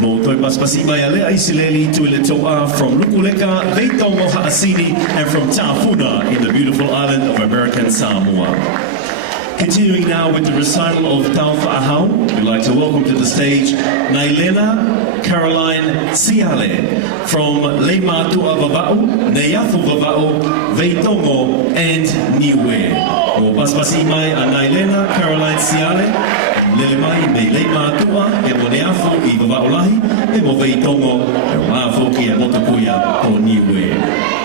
Mo toi paspasi mai a lea isileli tuiletoa from Lukuleka, Veitongo Ha'asini, and from Tāpuna in the beautiful island of American Samoa. Continuing now with the recital of Tuku'aho, we'd like to welcome to the stage Nailena Caroline Siale from Le Matua Vava'u, Neiafu Vava'u, Veitongo, and Niue. O paspasi mai a Nailena Caroline Siale, lele mai me Le Matua, e mo Neiafu I Vava'u lahi, e mo Veitongo, e o Mafoki e Motopuia o Niue.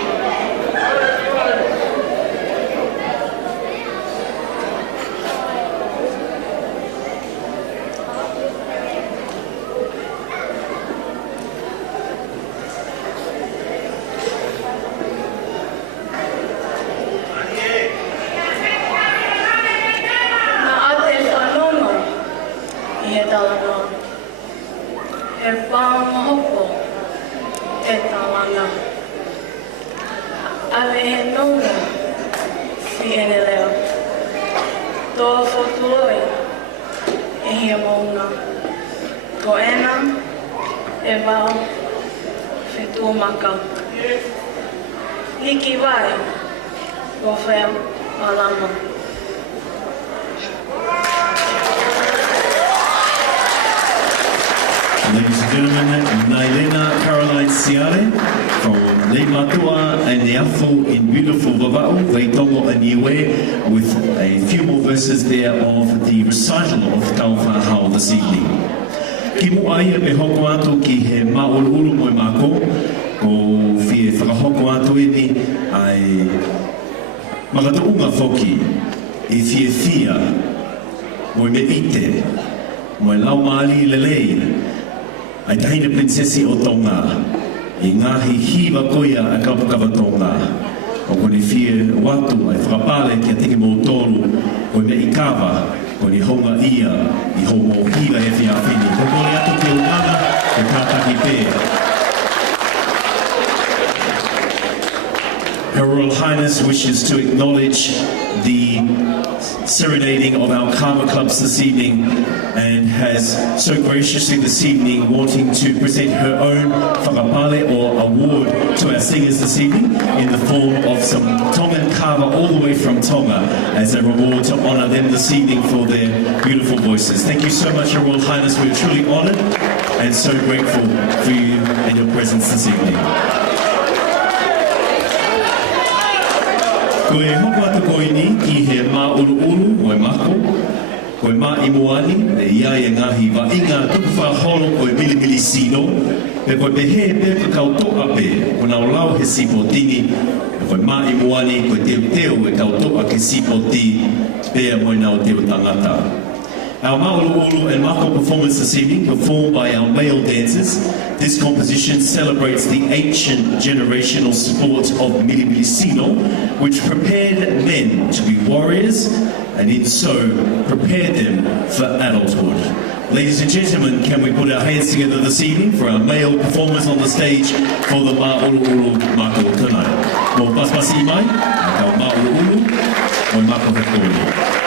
Ladies and gentlemen, Nailena Caroline Siale from Le Matua and Neiafu in beautiful Vava'u, Veitongo and Niue, with a few more verses there of the recital of Tuku'aho this evening. Ki mu'ai e me hoko atu ki he ma'ululu mo e mako, o fie whakahoko atu ini ai magataunga foki, I fie fia, mo me ite, mo lau mali lelei. Ai tahina princesi o Tonga, I ngahi hiwa koia a kapukawa Tonga. O kone fie watu ai whakapale kia teke mō tolu, koe me I Cava, kone honga ia, I ho mō hiwa e whia whini. Ko kore atu ki ungana, e tātaki pē. Her Royal Highness wishes to acknowledge the serenading of our Cava clubs this evening and has so graciously this evening wanting to present her own whakapale or award to our singers this evening in the form of some Tongan Cava all the way from Tonga as a reward to honour them this evening for their beautiful voices. Thank you so much, Her Royal Highness. We're truly honoured and so grateful for you and your presence this evening. Koe hoko atu koe ni ki he mā ulu o e mako, koe mā imuani e ia e ngahi wa inga tuku whaholo koe mili sino, pe koe pehe pe kautoa pe, o nao lau he sipotini, e koe mā imuani koe teo e kautoa ke sipoti, pea moe nao teo tangata. Our Ma'ulu and Mako performance this evening, performed by our male dancers. This composition celebrates the ancient generational sport of Milimili Sino, which prepared men to be warriors and in so prepared them for adulthood. Ladies and gentlemen, can we put our hands together this evening for our male performers on the stage for the Ma'ulu Mako tonight. Mo paspasi mai, our Ma'ulu o Mako Hekori.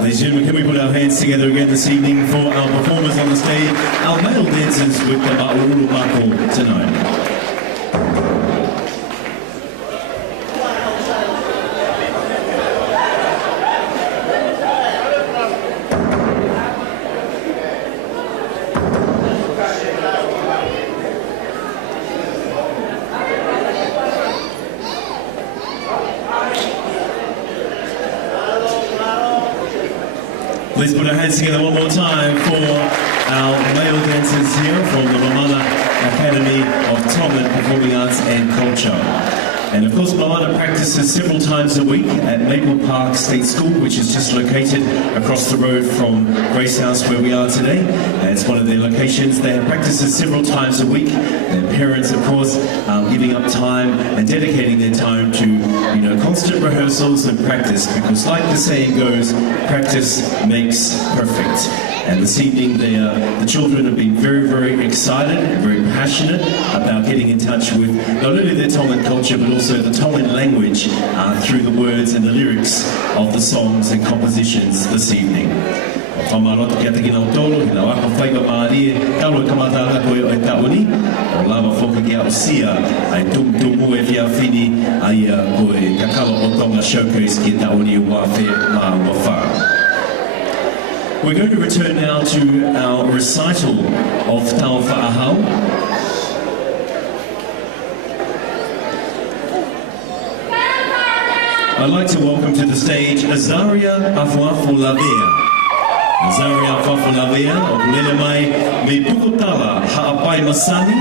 Ladies and gentlemen, can we put our hands together again this evening for our performers on the stage, our male dancers with the Ma'ulu Mako tonight. Let's put our hands together one more time for our male dancers here from the Mamana Academy of Tongan Performing Arts and Culture. And of course, Mamana practices several times a week at Maple Park State School, which is just located across the road from Gracehouse, where we are today. And it's one of their locations. They have practices several times a week. Their parents, of course, giving up time and dedicating their time to, constant rehearsals and practice, because like the saying goes, practice makes perfect. And this evening, the children have been very, very excited and very passionate about getting in touch with not only their Tongan culture, but also the Tongan language through the words and the lyrics of the songs and compositions this evening. We're going to return now to our recital of Tuku'aho. I'd like to welcome to the stage Azaria Afuafulavea. Azaria Afuafulavea of Lelemai me Pukutala Ha'apai Masani,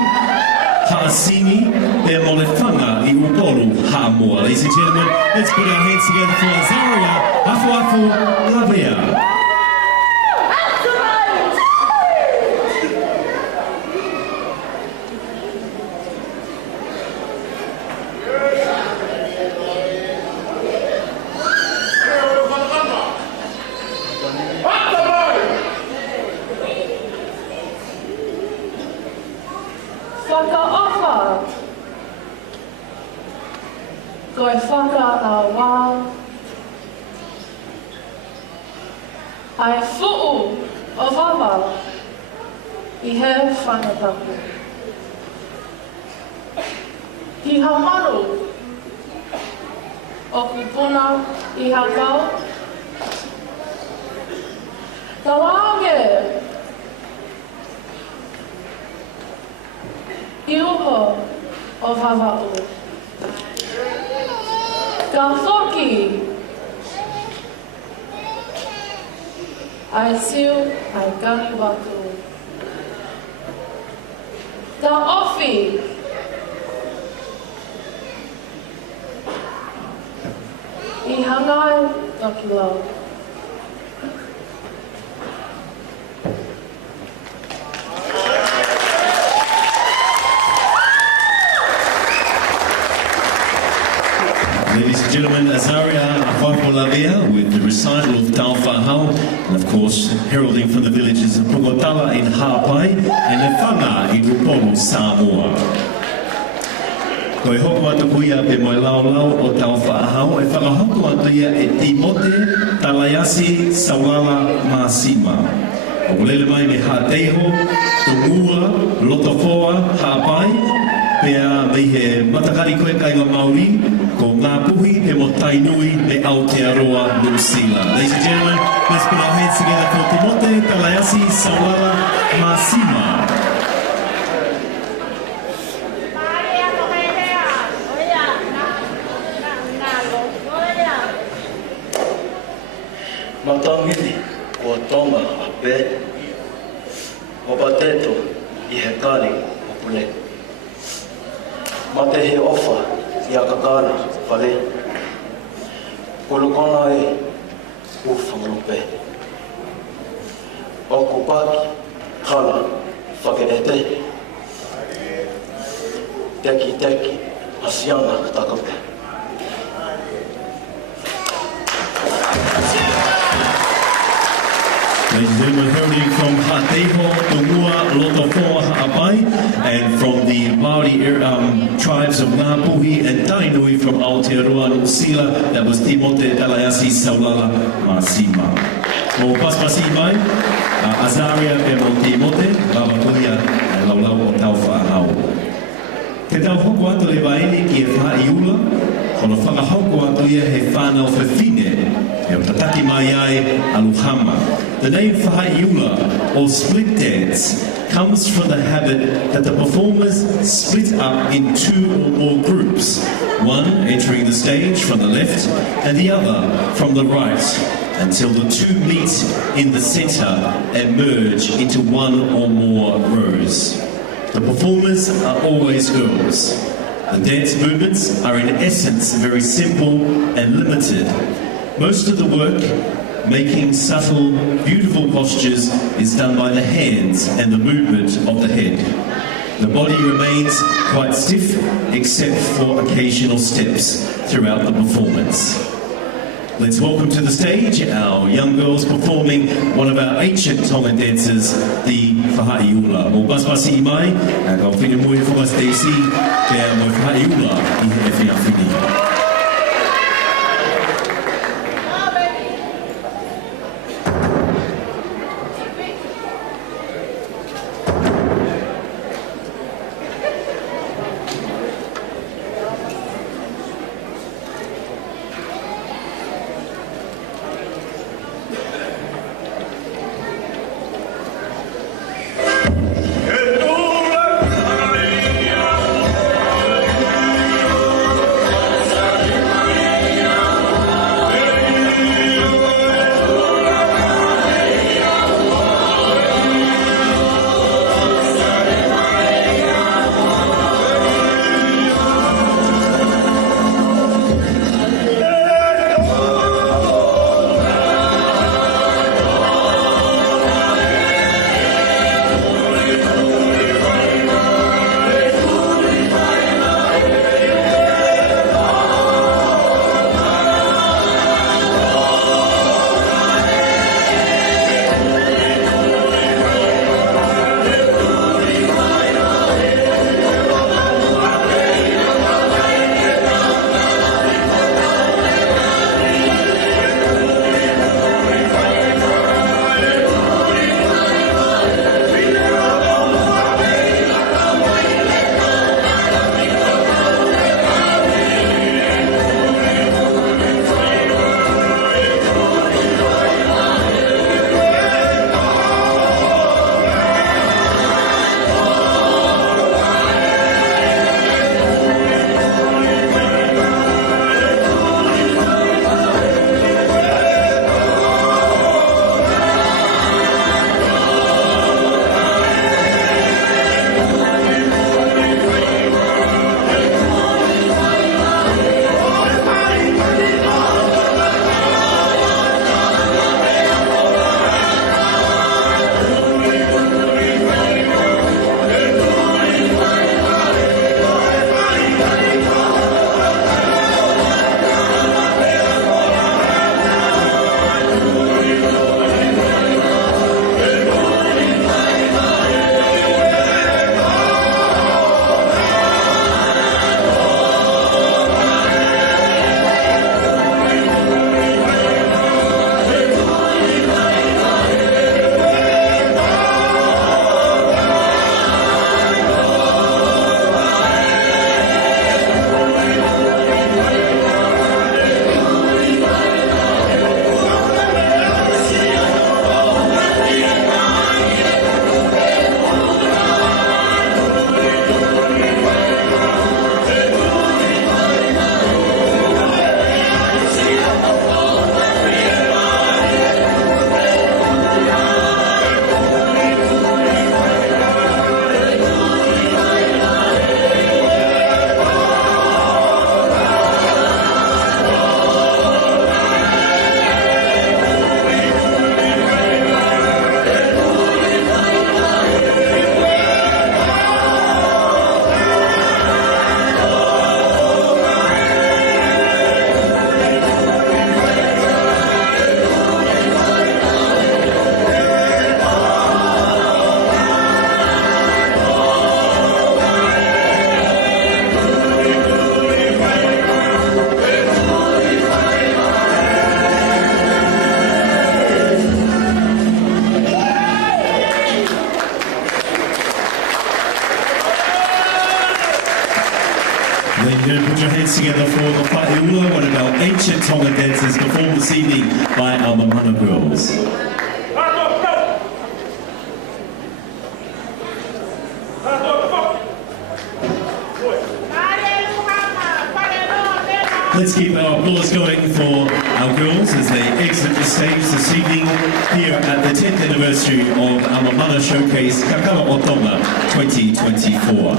Ha'asini, Pe Molefanga I Upolu Ha'amua. Ladies and gentlemen, let's put our hands together for Azaria Afuafulavea. Ai fu'u o wawa I he whanatapu. Ki hamaru o kupuna I hakau. Tawange I uho o wawa'u. Ka whoki I siu ai kani watu. Ta ofi I hangai toki lau. Ladies and gentlemen, Azaria Afuafulavea with the recital of Tuku'aho, and of course, heralding from the villages of Pukotala in Ha'apai and Lefanga in Upolu, Samoa. Ko e hoko atu kuia pe moe lau o Tuku'aho, e whakahoko atu ia e Timote Talayasi Sawala Masima. O lele mai me Hāteiho, Tungua, Lotofoa, Ha'apai, pea mei he matakari koe kainga Māori, ko ngā puhi he mo tainui me Aotearoa New Zealand. Ladies and gentlemen, let's put our hands together for Timote Talayasi Sawala Masima. Matangini o Tonga a pe, o pateto I he kani o pule. Mate he ofa I a kakala pale. Kulukona e u whangalupe. O kupaki kala whakerete. Teki teki asianga takape. Ladies and gentlemen, heralding from Hāteiho, Tungua, Lotofoa, Ha'apai, and from the Māori tribes of Ngāpuhi and Tainui from Aotearoa, New Zealand, that was Timote Talayasi Saulala Masima. Mo paspasi mai, Azaria pe mo Timote, Babakuia, e laulau o Tuku'aho. Te tau hoko atu le waene ki e whaiula, kono whakahoko atu ia he whanau whewhine, e o tataki mai ai aluhama. The name Whaiula, or split dance, comes from the habit that the performers split up in two or more groups, one entering the stage from the left and the other from the right. until the two meet in the centre and merge into one or more rows. The performers are always girls. The dance movements are in essence very simple and limited. Most of the work, making subtle, beautiful postures, is done by the hands and the movement of the head. The body remains quite stiff, except for occasional steps throughout the performance. Let's welcome to the stage our young girls performing one of our ancient Tongan dances, the Halaevalu. Mo basbasi I mai, ka whine mui whakastesi, kia mo Halaevalu I he whiawhini. Put your hands together for the Halaevalu, one of our ancient Tongan dances performed this evening by our Mamana girls. Let's keep our applause going for our girls as they exit the stage this evening here at the 10th anniversary of our Mamana Showcase Kakala o Tonga 2024.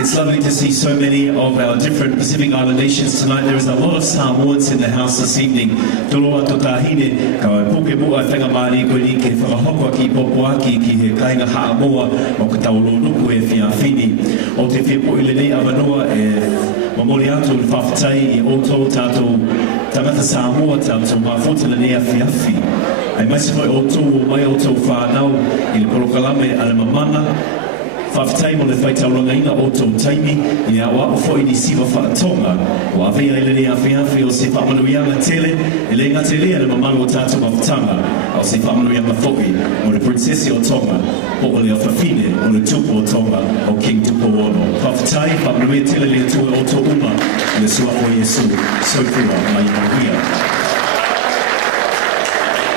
It's lovely to see so many of our different Pacific Island nations tonight. There is a lot of Samoans in the house this evening. Toloa to tahine, ka puke mua whangamari koe ni ke whakahokua ki popoaki ki he kainga haamoa o ka tauro nuku e whiawhini. O te whipo ile nei awanua e mamori atu le whawhatai i oto tātou tangata Samoa tātou mawhotela nei a whiawhi. Ai maisi koe oto o mai oto whanau i le porokalame a le mamana. Whawhatai mo le whaitauranga inga o tō taimi i a wā o ni siwa whaatonga o a whea ele a whiawhi o se whamanuianga tele e le ngā tele e le mamano o tātou mawhatanga o se whamanuianga whoki o le princesi o Tonga o le awhawhine o le tupu o Tonga o King Tuku'aho. Whawhatai whamanuia tele le atua o tō uma i le sua o Yesu sofua mai mawhia.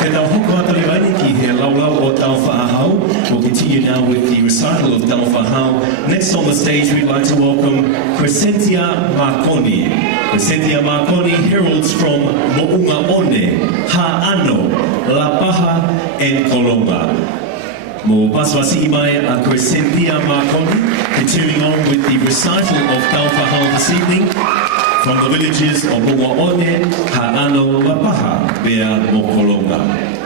Te tau hoko atari waini ki he laulau o tau whaahau. We'll continue now with the recital of tau whaahau. Next on the stage we'd like to welcome Crescentia Marconi. Crescentia Marconi heralds from Mo'unga One, Ha'ano, La Paha and Kolonga. Mo paswasi imai a Crescentia Marconi, continuing on with the recital of tau whaahau this evening. From the villages of Mo'uaone, Ha'ano, Lapaha, Bea, Mokolonga.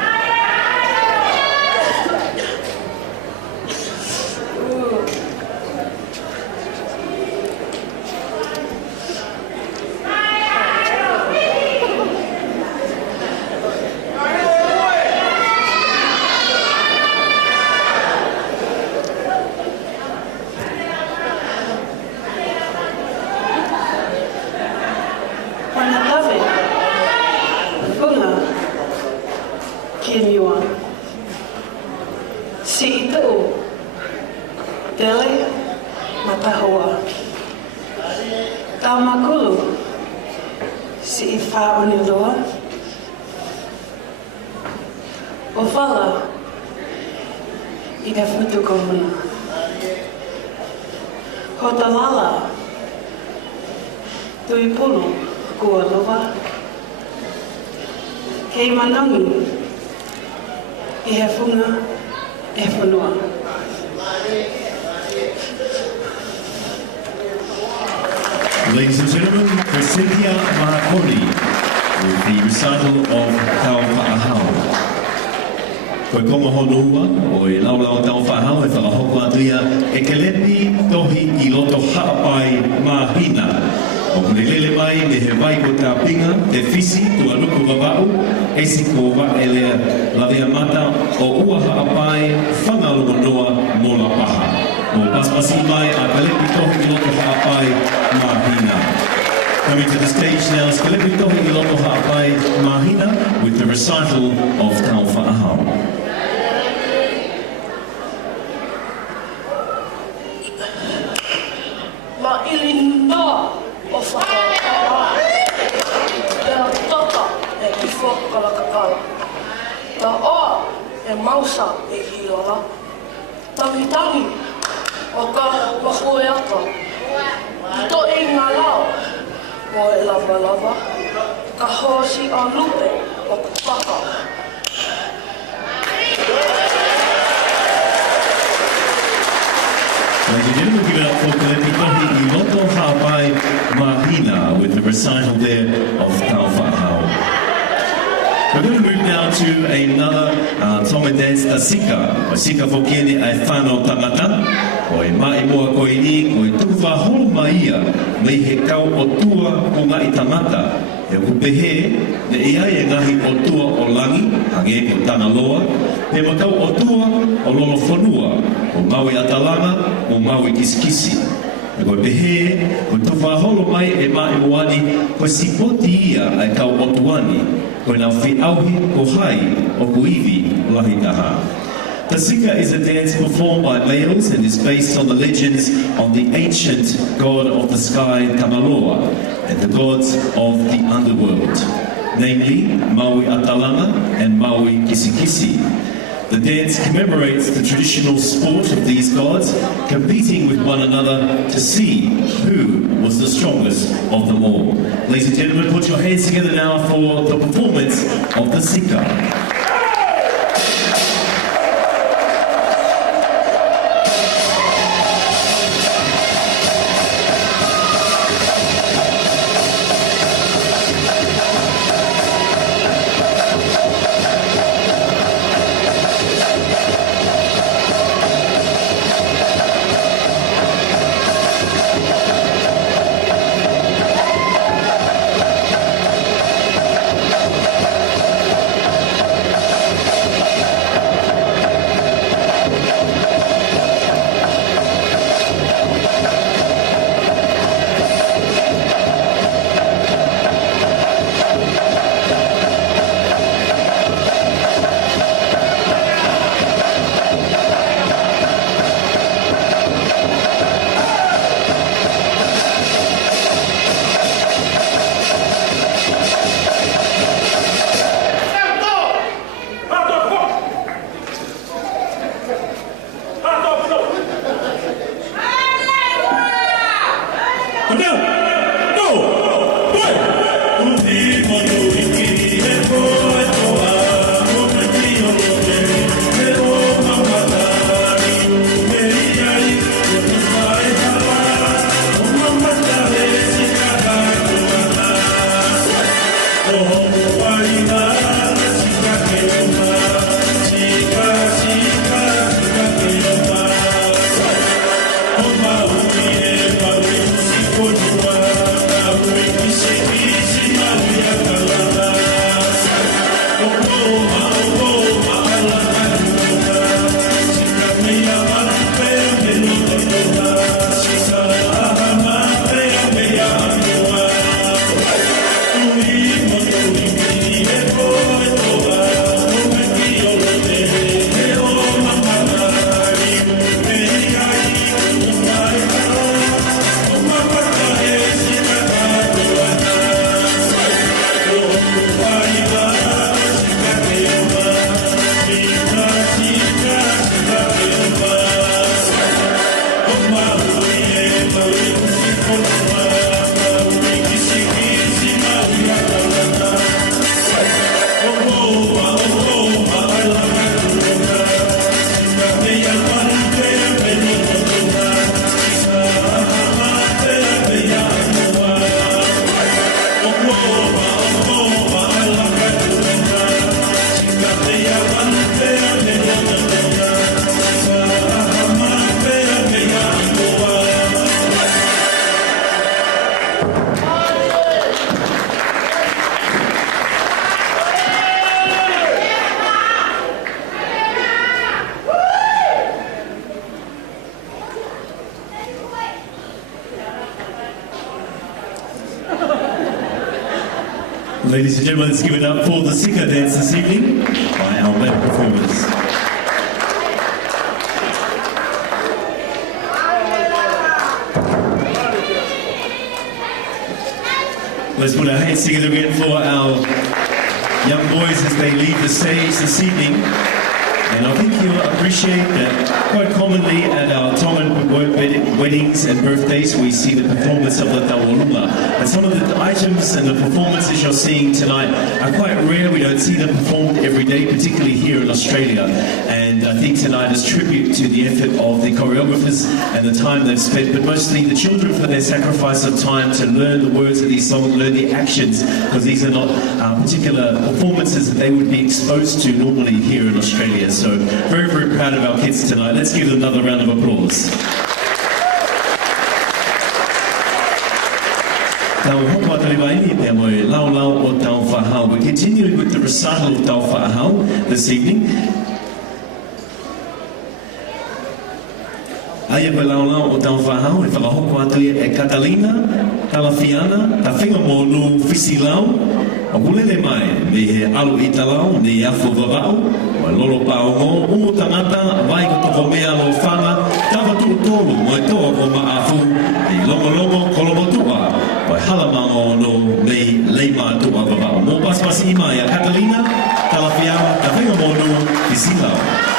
Ladies and gentlemen, Crescentia Marconi with the recital of Tau Whaahau. Koe konga honua o e laulau Tau Whaahau e whakahoko atuia e kelepi tohi I loto haapai mahina. O kune lele mai me he vai ko tā pinga, te whisi tua nuku wawau, e si ko wa e lea lavea mata o ua haapai whangalu noa mo la paha. O paspasi mai a kelepi tohi I loto haapai mahina. Coming to the stage now is Kelepi Tohi I Loto Ha'apai Mahina with the recital of Tau Whaahau. Ma ilinda o whakakala Pea tata e kifo kalakakala Ta oa e mausa e hiora Tangitangi o ka wahoeaka Ito e ngā lao o e lava lava Ka hosi a lupe o kupaka Ladies and gentlemen, give it up for Kelepi Tohi I Loto Ha'apai Mahina with the recital there of Tau Whaahau. We're going to move now to another Tongan dance, the Sika. O Sika Fokene ai whanau tangata. O e mai moa koe ni, o e tuku'aho maia, mei he kau o tua o ngai tangata. E kupehe, ne iai e ngahi o tua o langi, hange ko tana loa. Pe makau o tua o lolo whanua, o maui atalanga, o maui kiskisi. E koe pehe, ko tuku'aho mai e mai moani, ko sipoti ia ai kau o tuani. Koe nā whiauhi ko hai o kuiwi lahi taha. The Sika is a dance performed by males and is based on the legends of the ancient god of the sky, Kamaloa, and the gods of the underworld, namely Maui Atalanga and Maui Kisikisi. The dance commemorates the traditional sport of these gods, competing with one another to see who was the strongest of them all. Ladies and gentlemen, put your hands together now for the performance of the Sika. Ladies and gentlemen, let's give it up for the Sika dance this evening by our band performers. Let's put our hands together again for our young boys as they leave the stage this evening. And I think you'll appreciate that quite commonly at our Tongan weddings and birthdays we see the performance of the Tawalunga. And some of the items and the performances you're seeing tonight are quite rare. We don't see them performed every day, particularly here in Australia. And I think tonight is tribute to the effort of the choreographers and the time they've spent, but mostly the children for their sacrifice of time to learn the words of these songs, learn the actions, because these are not particular performances that they would be exposed to normally here in Australia. So very, very proud of our kids tonight. Let's give them another round of applause. We're continuing with the recital of Tauwhahau this evening. Aia pe laulau o Tauwhahau e whakahoko atu e Catalina, Talafiana, ta whinga mōnu Fisilau, a pulele mai, me he alu i talau, ne iafu vavau, o loro paongo, umu tangata, vai ko toko mea lo whanga, tawa tu tolu, mo e toa ko maafu, e longo kolomotua, o e halamango no me leima tua vavau. Mo paspas ima e Catalina, Talafiana, ta whinga mōnu Fisilau.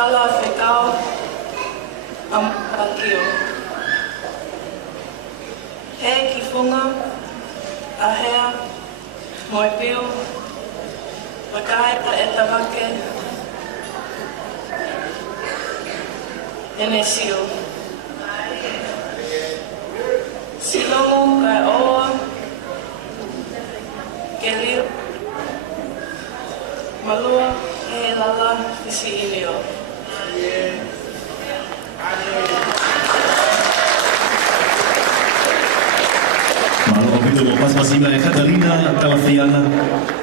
Kakala whekao am pakio. He ki whunga, a hea, moi piu, wakaeta e tawake, ene sio. Silongo kai oa, ke liu, malua e lala isi inio. Pasmasima e Catalina Talafiana,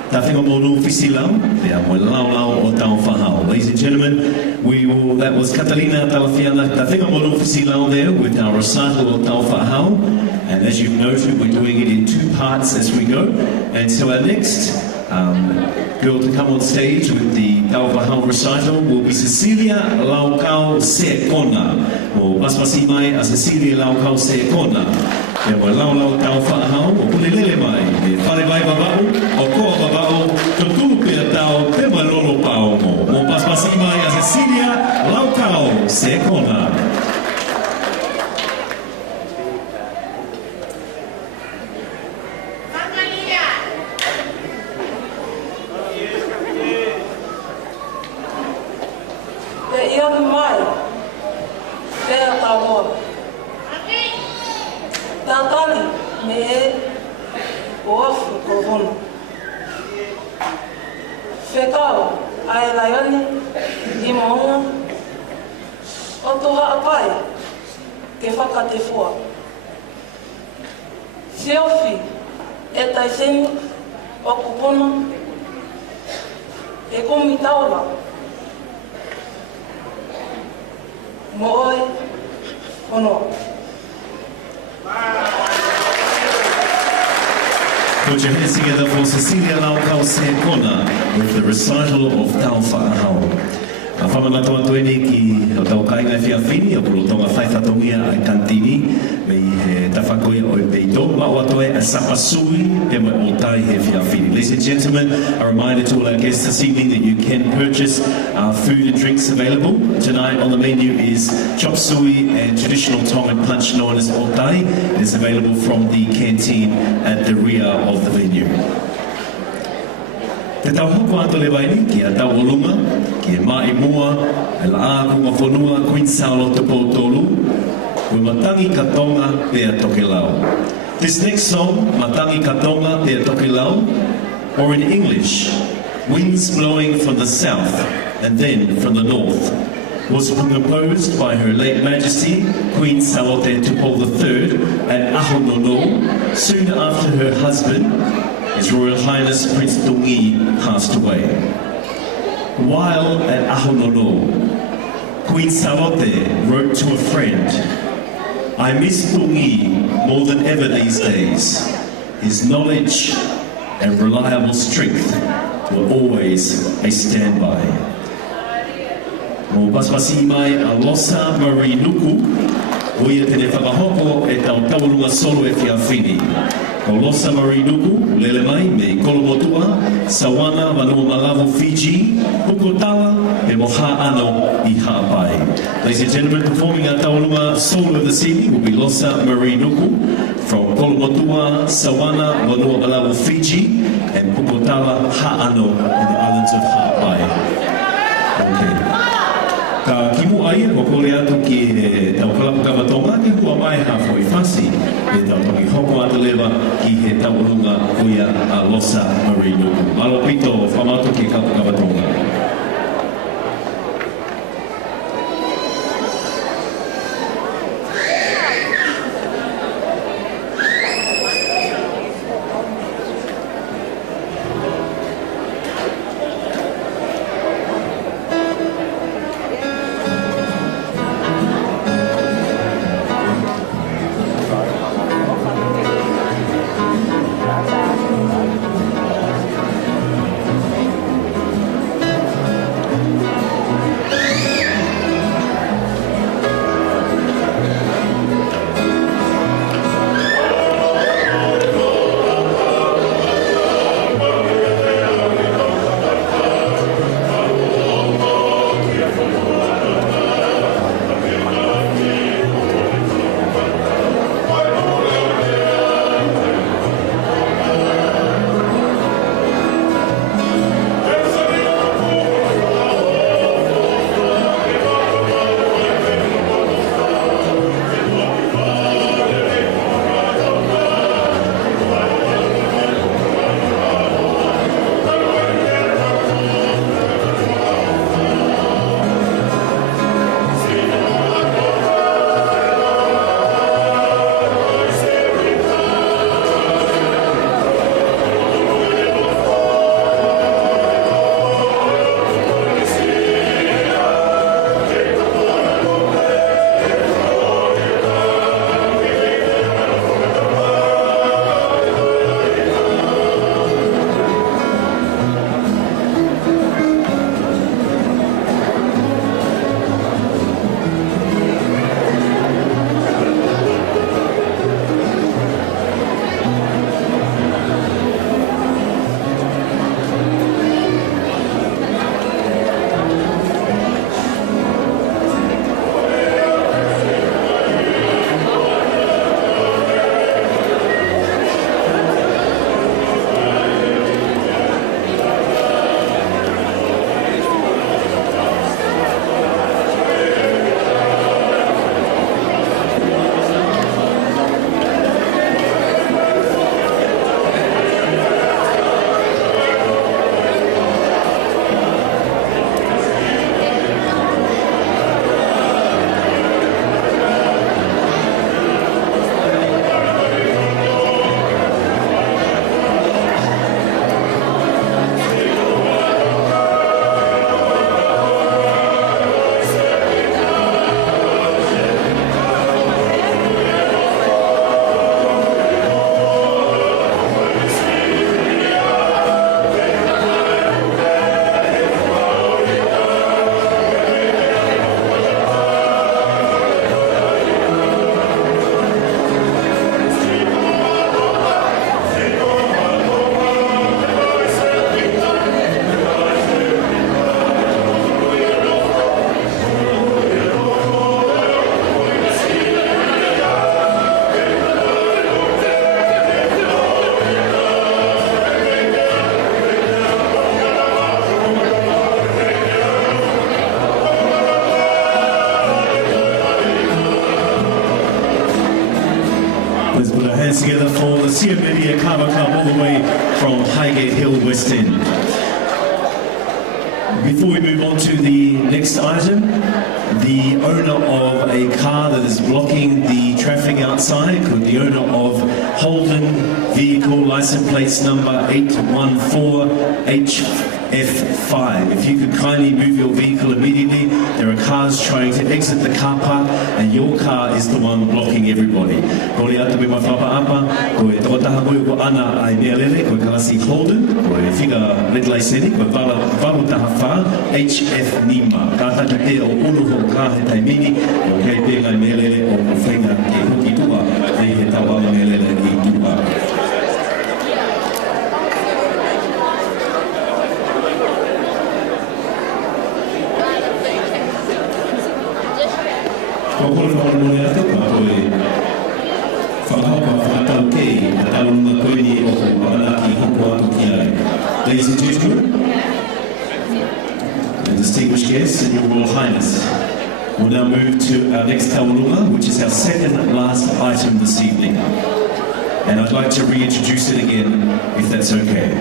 Tawhinga Mōru Fisilau, te a moe laulau o tau whahao. Ladies and gentlemen, that was Catalina Talafiana, Tawhinga Mōru Fisilau there with our recital o tau whahao. And as you've noted, we're doing it in 2 parts as we go. And so our next girl to come on stage with the tau whahao recital will be Cecilia Laukau Sekona, or Pasmasimai a Cecilia Laukau Sekona. E mo lau tau whahau, o pulelele mai, e whare vai babau, o koa babau, to tūpea tau, te mai lolo pao mo. Mo paspasi mai a Cecilia Laukau Sekona. E ia mai, pēr tau hoa. Tātani me e o afu ko hono. Whekao ai laioni i maunga o toha apai ke whakate fua. Whiofi e taiseni o kupuna e kumi taura. Mo oi honoa. Put your hands together for Cecilia Laukau Sekona with the recital of Tau Whahao. A whamanatu atueni ki o tau kainga e whiawhini, o kuro tonga whaifatongia ai kantini, mei he tawhakoia o e peito, mao atoe a sapasui he mai o tai he whiawhini. Ladies and gentlemen, a reminder to all our guests this evening that you can purchase our food and drinks available. Tonight on the menu is chop suey and traditional Tongan punch known as o tai. It is available from the canteen at the rear of the venue. Te tau hoko ato le waini ki a tau olunga, ki e mai mua, e la a kunga whanua Queensland te pōtolu, ui matangi ka tonga pe a toke lau. This next song, Matangi ka tonga pe a toke lau, or in English, Winds Blowing from the South and then from the North, was composed by Her Late Majesty, Queen Salote Tuku'aho III at Ahonono, soon after her husband, His Royal Highness Prince Tongi, passed away. While at Ahonono, Queen Salote wrote to a friend, "I miss Tongi more than ever these days. His knowledge and reliable strength were always a standby." Mo paspasi mai a Losa Marie Nuku, o ia tene whakahoko e tau taurunga solo e whiawhini. Ko Losa Marie Nuku, lele mai me Kolomotua, Sawana, Vanua Malavu, Fiji, Pukotawa, e Moha Ano I Hapai. Ladies and gentlemen, performing our taurunga solo this evening will be Losa Marie Nuku from Kolomotua, Sawana, Vanua Malavu, Fiji, and Pukotawa, Ha'ano in the islands of Hapai. Okay. Ka kimu ai ko kore atu ki he tau kalapaka Tonga ki hua mai hafo I whasi e tau tongi hoko atu lewa ki he taurunga kuia a Losa Marie Nuku. Malo pito whamatu ki kalapaka Tonga. hands together for the Siamedia Cava Club all the way from Highgate Hill, West End. Before we move on to the next item, the owner of a car that is blocking the traffic outside, the owner of Holden vehicle license plates number 814HF5. If you could kindly move your vehicle immediately, there are cars trying to exit the car park and your car is the one blocking everybody. Ko le atu me mawhapaapa, ko e tokotaha koe ko ana ai mea lele, ko e kalasi Holden, ko e whiga Red Seni, ko e walu taha wha, HF Nima. Ka tata te o unu ho ka he taimini, o kei penga mea lele o whenga ke hoki tua, nei he tawa mea lele i tua. Ladies and gentlemen, and distinguished guests and Your Royal Highness, we'll now move to our next taurunga, which is our second last item this evening. And I'd like to reintroduce it again, if that's okay.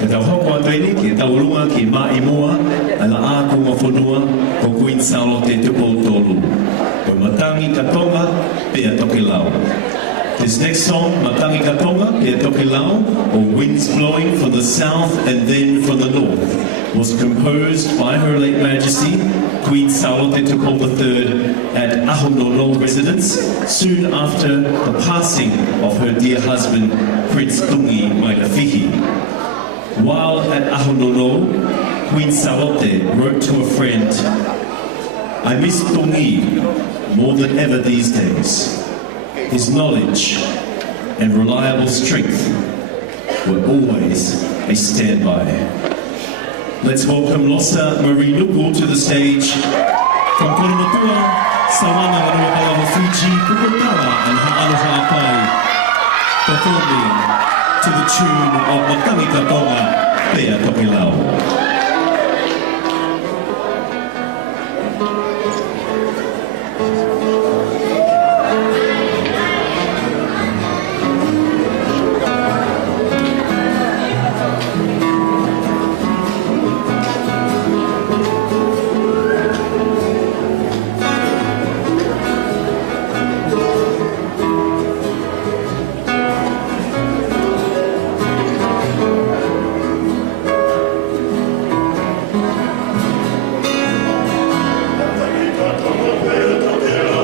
Ke tau hoko atuini, ke taurunga ki Maimoa, ala a kunga whanua, ko Queen Salote te Poltolu. Ko matangi ka Tonga, pea toke lau. This next song, Matangi ka Tonga, pea toke lau, or Winds Blowing from the South and then from the North, was composed by Her Late Majesty, Queen Salote Tuku'aho III at Ahunolo residence, soon after the passing of her dear husband, Prince Tungi Mailawhihi. While at Ahunolo, Queen Salote wrote to a friend, "I miss Tungi more than ever these days. His knowledge and reliable strength were always a standby." Let's welcome Losa Marie Nuku to the stage from Koramatua, Sawana Recital, Fiji, Kakala and Ha'aloha Pai, performing to the tune of Matangi ka Tonga, Pea Toke Lau. Toke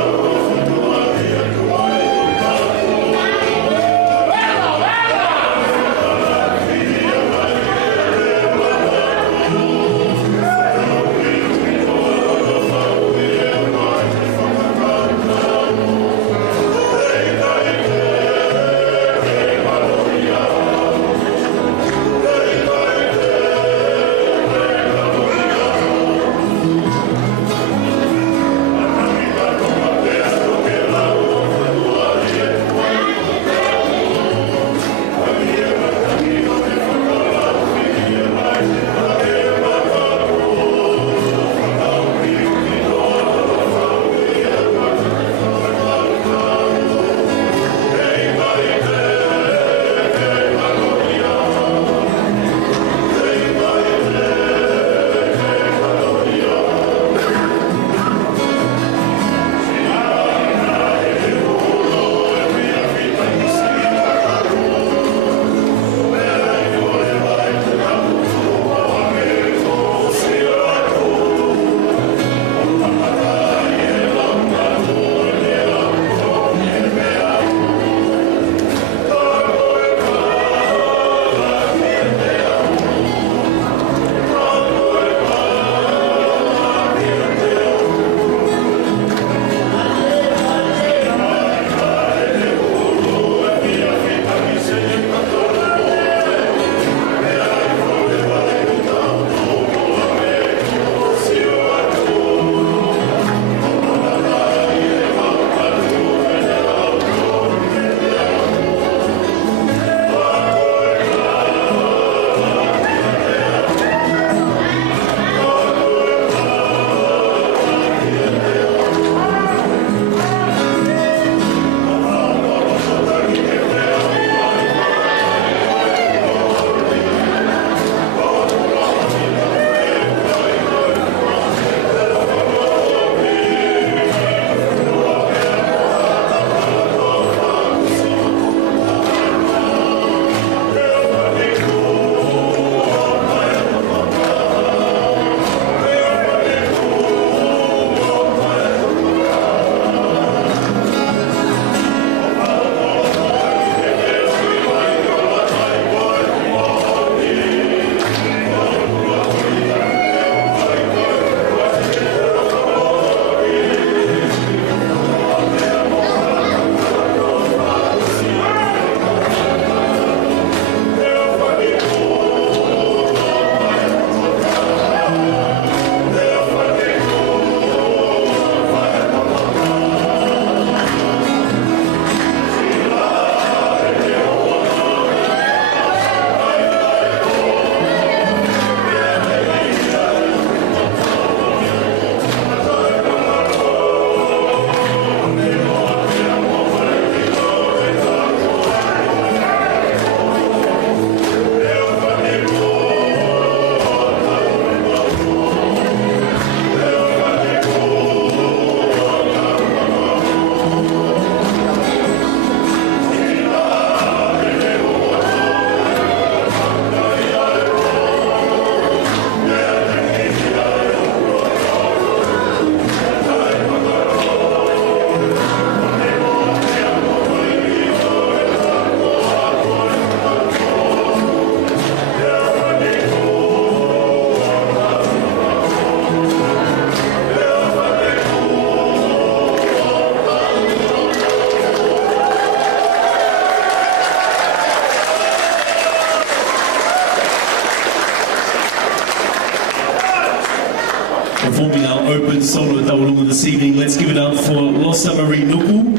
open solo taurunga this evening. Let's give it up for Losa Marie Nuku,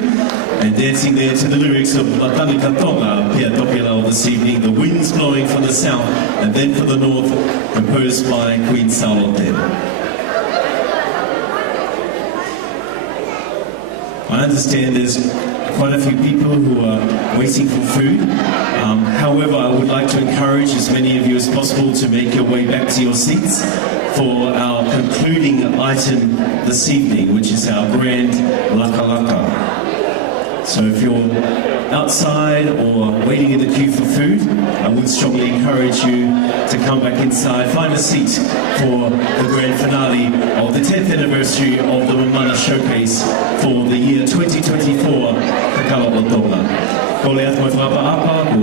and dancing there to the lyrics of Lakalaka Tonga, Pia Topilao this evening. The wind's blowing from the south and then from the north, composed by Queen Salote. I understand there's quite a few people who are waiting for food. However, I would like to encourage as many of you as possible to make your way back to your seats for our concluding item this evening, which is our grand Lakalaka. So if you're outside or waiting in the queue for food, I would strongly encourage you to come back inside, find a seat for the grand finale of the 10th anniversary of the Mamana Showcase for the year 2024, Kakala o Tonga. Ko le atu mai whakaapa, ko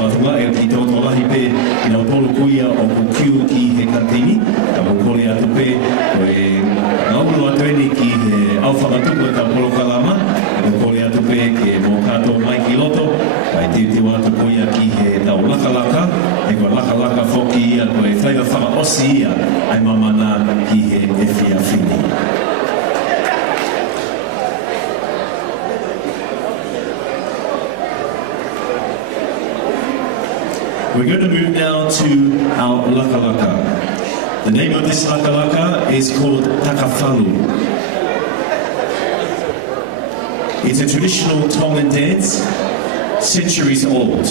whaatunga e ki tō tōlahi pē i nau tōlu kuia o ku kiu ki he katini. Ka ko le atu pē, ko e ngauru atueni ki he au whakatuku ka polo kalama. Ka ko le atu pē ke mō kātou mai ki loto. Kai te atu kuia ki he tau lakalaka. E ko lakalaka whoki ia, ko e whaiva whakaosi ia ai mamana ki he ewhia whini. We're going to move now to our Lakalaka. The name of this Lakalaka is called Takafalu. It's a traditional Tongan dance, centuries old.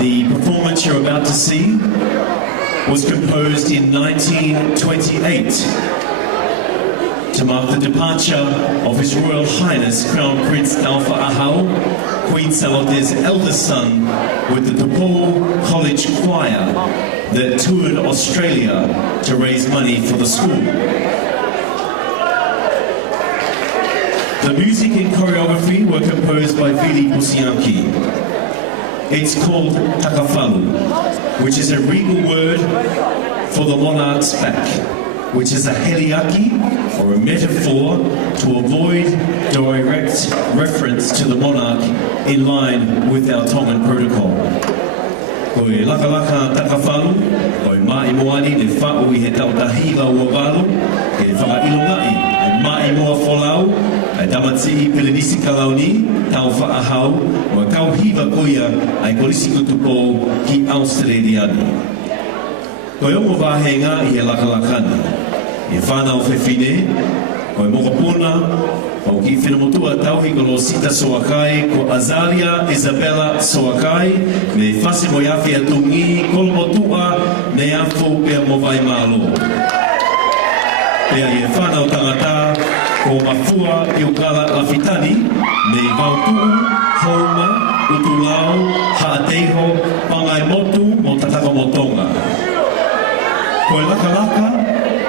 The performance you're about to see was composed in 1928 to mark the departure of His Royal Highness Crown Prince Tau'aho, Queen Salote's eldest son, with the Tuku'aho College Choir that toured Australia to raise money for the school. The music and choreography were composed by Vili Pusianki. It's called Takafalu, which is a regal word for the monarch's back, which is a heliaki, or a metaphor to avoid direct reference to the monarch in line with our Tongan protocol. Ko e lakalaka takafalu, ko e mai moani ne wha'u I he tautahiga ua walu, ke whakailongai, e mai moa wholau, e tamatsi pelenisi kalauni, tau whaahau, o e kauhiva kuia, ai kolisi kutupo ki Australiani. Ko e ongo wāhenga I he lakalakani. E whānau whewhine, ko e mokopuna, o ki whenamotua tauhi ko lo sita soakai, ko Azalia Isabella soakai, me whasi mo iafi atungi, kolomotua, ne afu pia mo vai malo. Pea I e whānau tangata, ko mafua I ukala lawhitani, me vautu, homa, utulau, haateiho, pangai motu, mo tataka mo Tonga. Ko e lakalaka,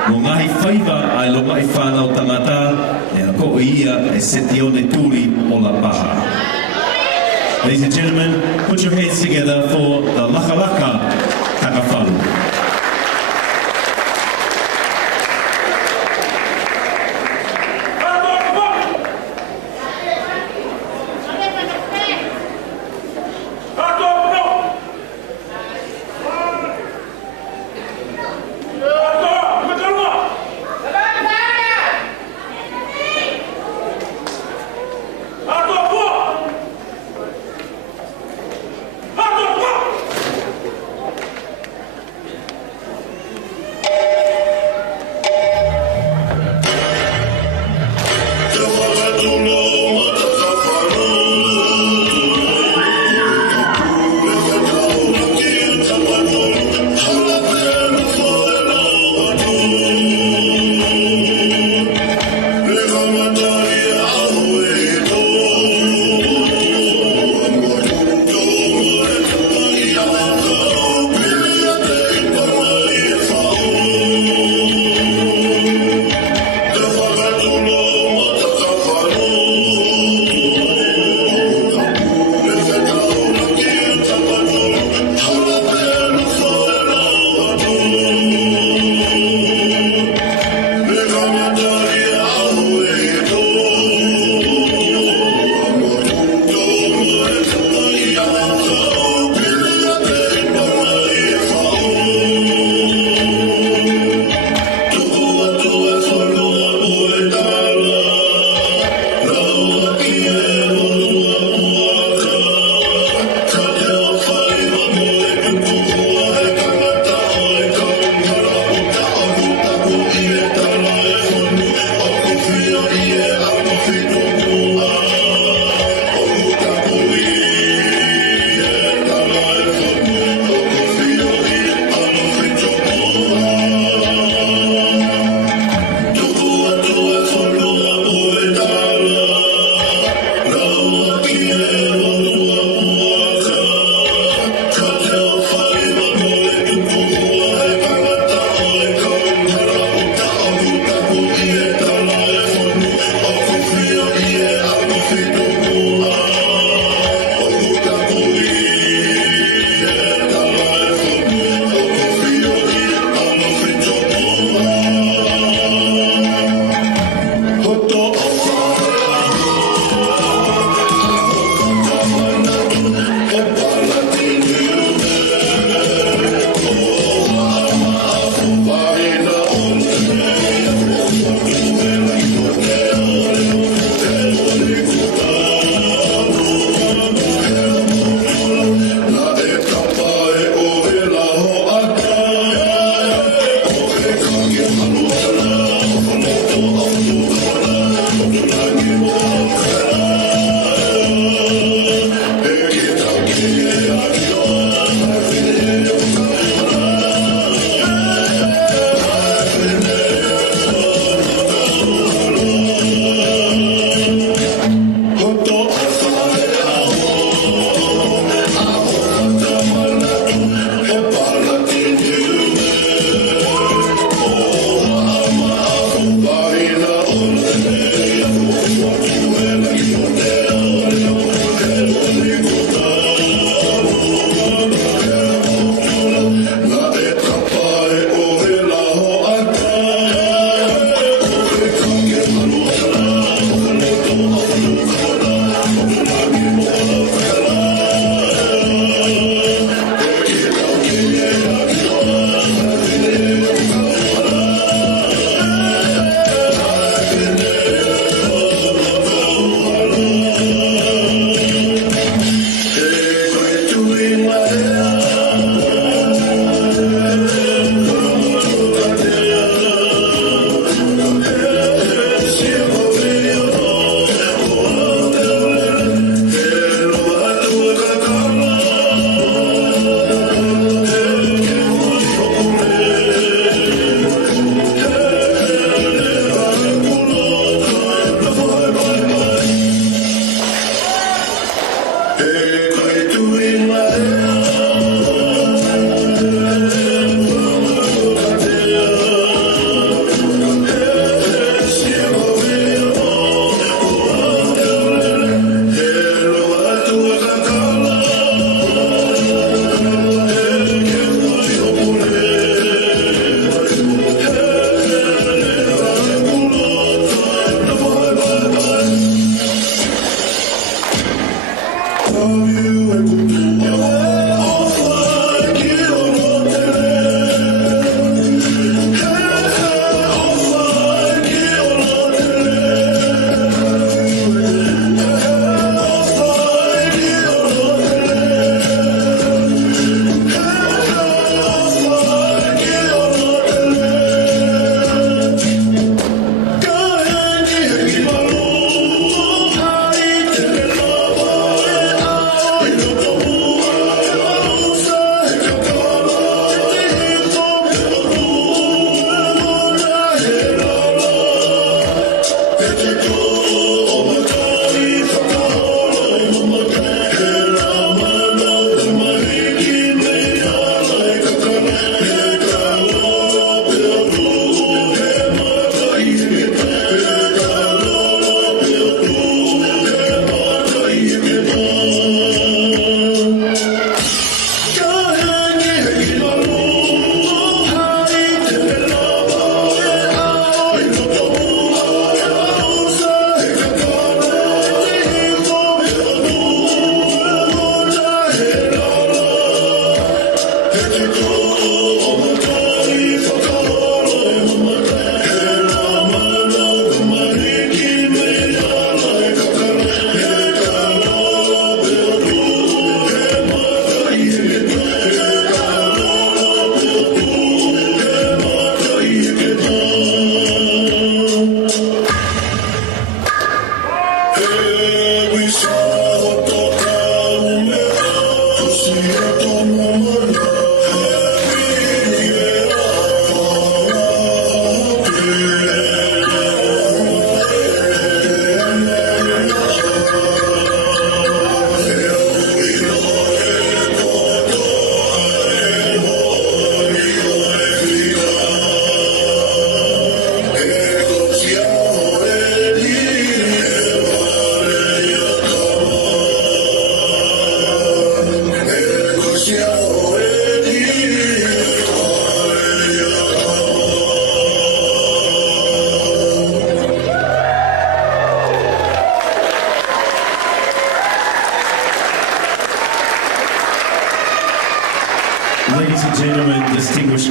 Mo ngahi whaiva ai longa I whānau tangata, e a ko ia e setione turi o la paha. Ladies and gentlemen, put your hands together for the Lakalaka Takafalu.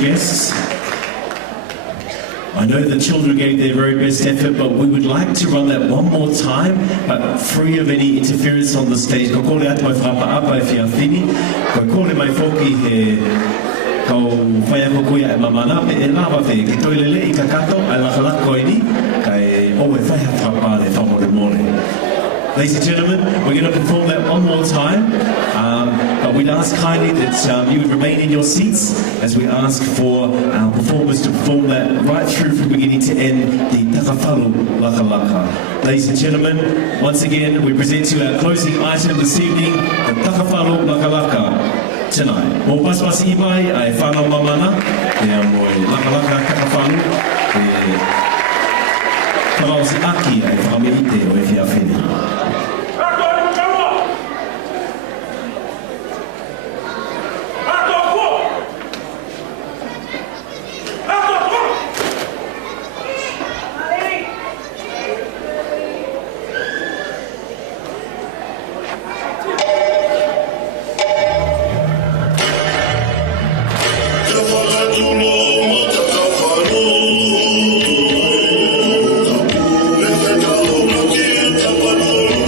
guests. I know the children gave their very best effort, but we would like to run that one more time, but free of any interference on the stage. Ko kore atu mai whakaapa e whiawhini, ko kore mai whoki he kau whai ako kuia e mamana, pe e lawa whe, ke toilele I kakato, ai lakalaka koini, kai oe whai hawhapa le whamore more. Ladies and gentlemen, we're going to perform that one more time, but we'd ask kindly that you would remain in your seats as we ask for our performers to perform that right through from beginning to end, the Takafalu Lakalaka. Ladies and gentlemen, once again, we present to you our closing item this evening, the Takafalu Lakalaka tonight. Mō pasipasi I mai, ai whanau mamana, e a moi Lakalaka Takafalu, e Karausi Aki, ai whameite o e whiawhine. Thank you.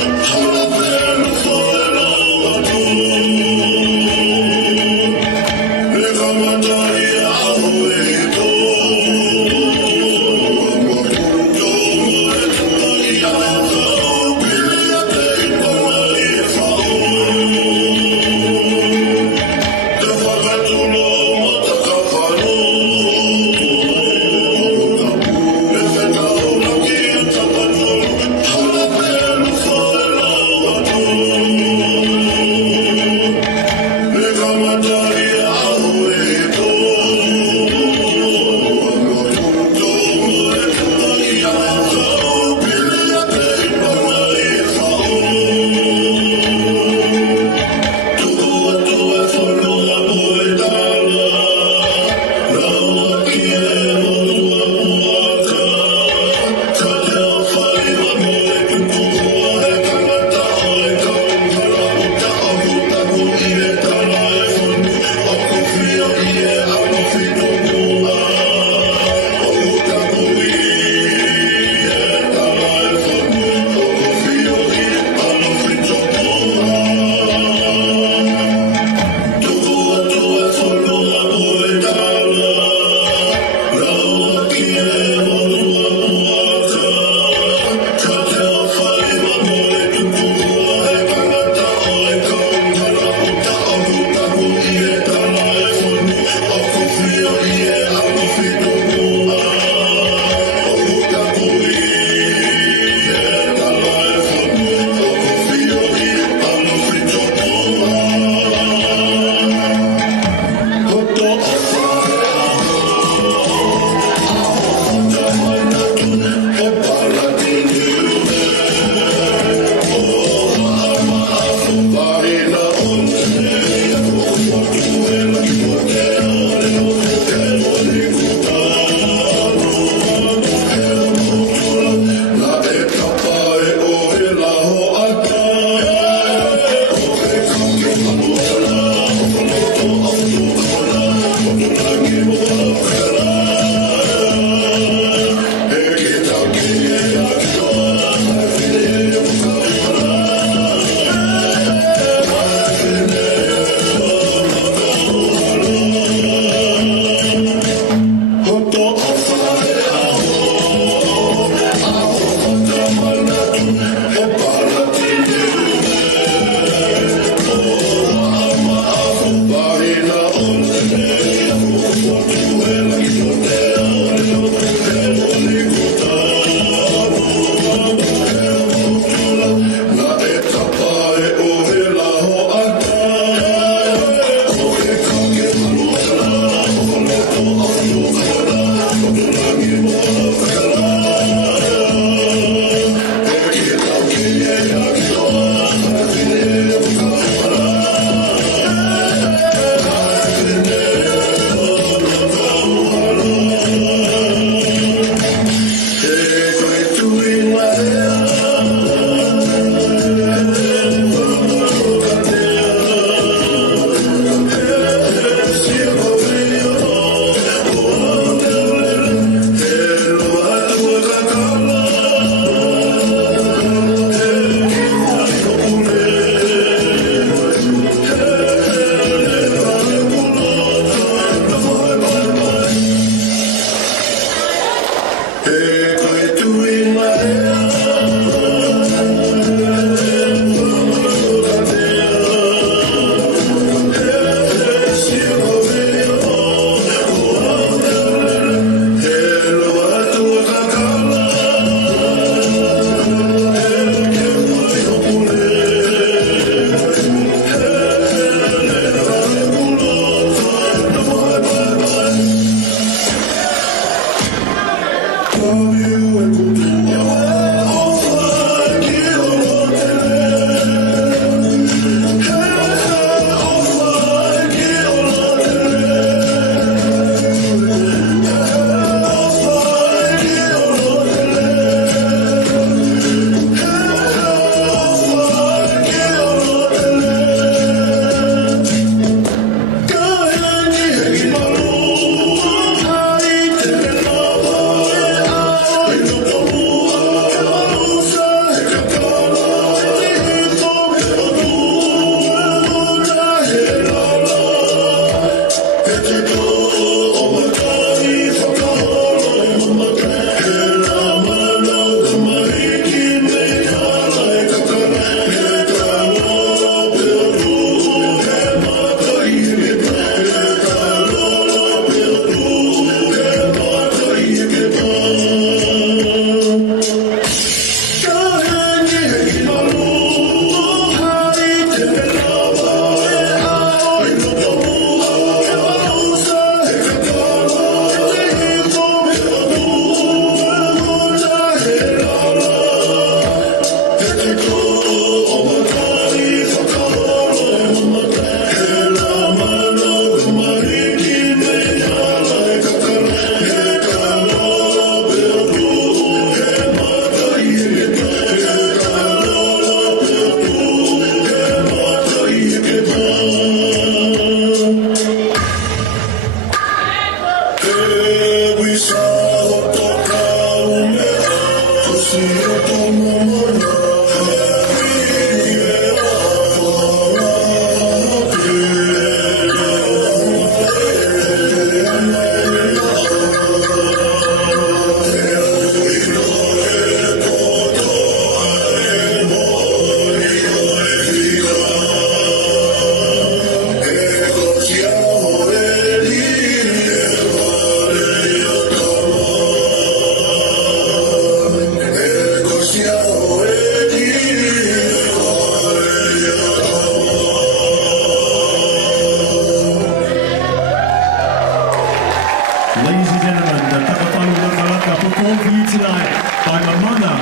Performed for you tonight by Mamana,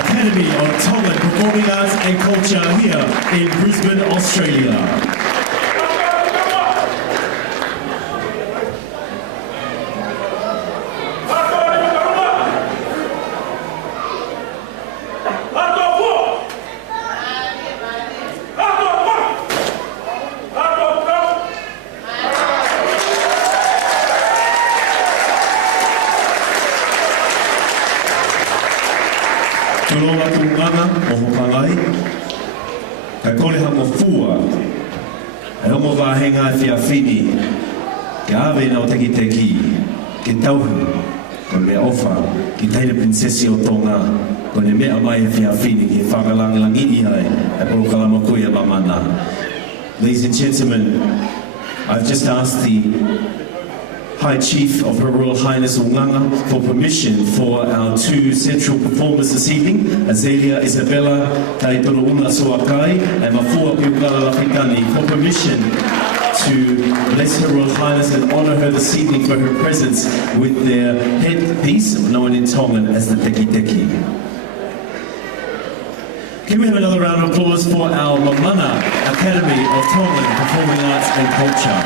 Academy of Tongan Performing Arts and Culture here in Brisbane, Australia. Whiawhini, ke awe nao teki teki, ke tauhu, ko mea ofa, ki teile prinsesi o Tonga, ko ne mea mai e whiawhini, ki whakalangilangi ihai, e porokalama koia Mamana. Ladies and gentlemen, I've just asked the High Chief of Her Royal Highness Unganga for permission for our two central performers this evening, Azalea Isabella Taitorouna Soakai and Mafua Piukala Lafitani, for permission to bless Her Royal Highness and honour her this evening for her presence with their headpiece, known in Tongan as the Teki Teki. Can we have another round of applause for our Mamana Academy of Tongan Performing Arts and Culture?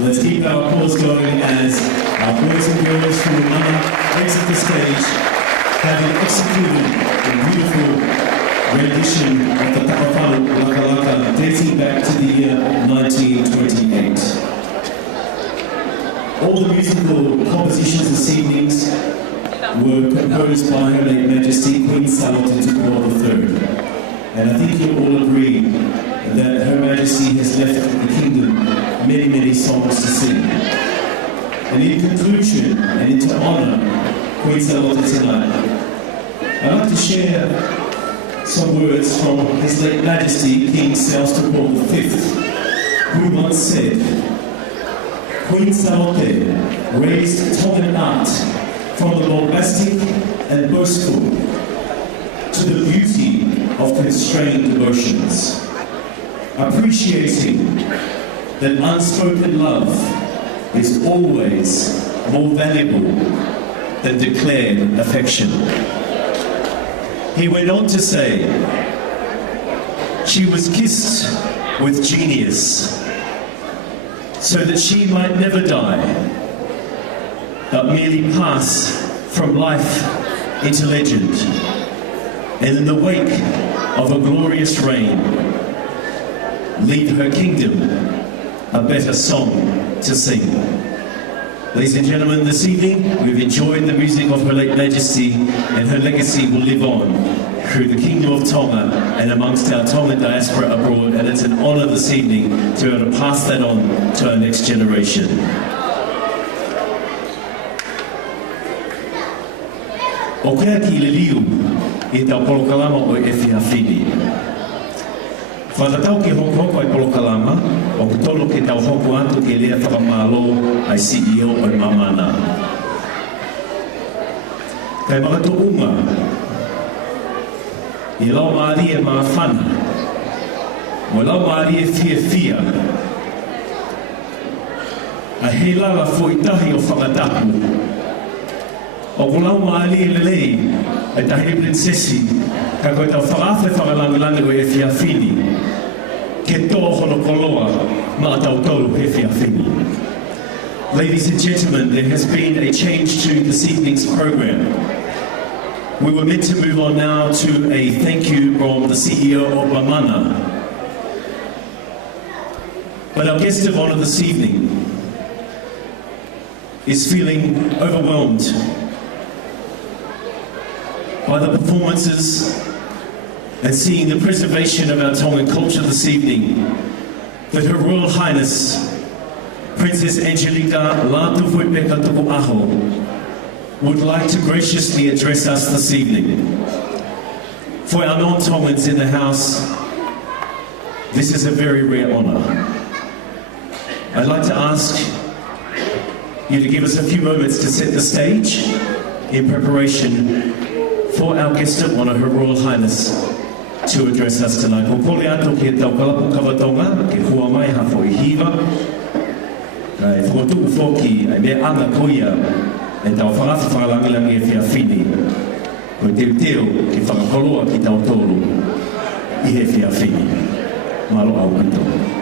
Let's keep our applause going as our boys and girls from Mamana exit the stage, having executed a beautiful rendition of the Kakala Lakalaka dating back to the year 1928. All the musical compositions this evening were composed by Her late Majesty Queen Salote Tuku'aho III. And I think you'll all agree that Her Majesty has left the kingdom many, many songs to sing. And in conclusion, and to honour Queen Salote tonight, I'd like to share some words from His late Majesty King Paul V, who once said, Queen Salote raised Tongan art from the bombastic and boastful to the beauty of constrained emotions, appreciating that unspoken love is always more valuable than declared affection. He went on to say, she was kissed with genius so that she might never die, but merely pass from life into legend, and in the wake of a glorious reign, leave her kingdom a better song to sing. Ladies and gentlemen, this evening we've enjoyed the music of Her late Majesty, and her legacy will live on through the Kingdom of Tonga and amongst our Tongan diaspora abroad, and it's an honour this evening to be able to pass that on to our next generation. O kea ki le liu I tau polokalama o e whiawhini. Whanatau ke hoko ai polokalama, o kutolo ke tau hoko atu ke lea whakamalo ai CEO o Mamana. Kai makato unga, I lau maari e maawhana, mo lau maari e fia, a he lala foitahi o whakatapu, o lau maari e lelei, e tahi prinsesi, ka koe tau whakawhe whakalangilangi o e whiawhini, ke tō hono koloa, ma tau tolu he whiawhini. Ladies and gentlemen, there has been a change to this evening's program. We were meant to move on now to a thank you from the CEO of Mamana. But our guest of honor this evening is feeling overwhelmed by the performances and seeing the preservation of our Tongan culture this evening, that Her Royal Highness Princess Angelika Lātūfuipeka Tuku'aho would like to graciously address us this evening. For our non-Tongans in the house, this is a very rare honour. I'd like to ask you to give us a few moments to set the stage in preparation for our guest of honour, Her Royal Highness, to address us tonight. Ko pole ato ki tau kalapu kawatonga, ke hua mai hafo I hiva. Kai whakotuku whoki, ai mea ana koia, e tau whangata whakalangilangi e whiawhini. Ko teo teo ki whakakoloa ki tau tōru, I he whiawhini. Maro au kito.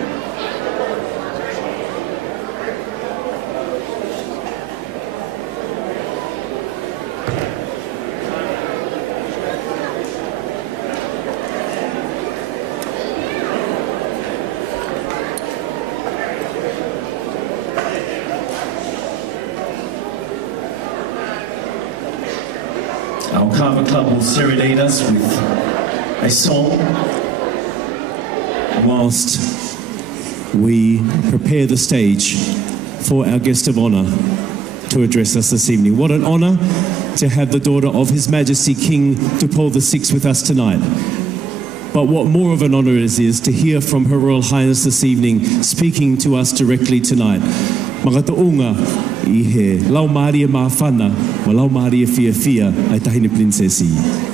Our Cava Club will serenade us with a song whilst we prepare the stage for our guest of honour to address us this evening. What an honour to have the daughter of His Majesty King Paula VI with us tonight. But what more of an honour it is to hear from Her Royal Highness this evening, speaking to us directly tonight. Magataunga I he lau maria mawhana, ma lau maria fia ai tahine princesi.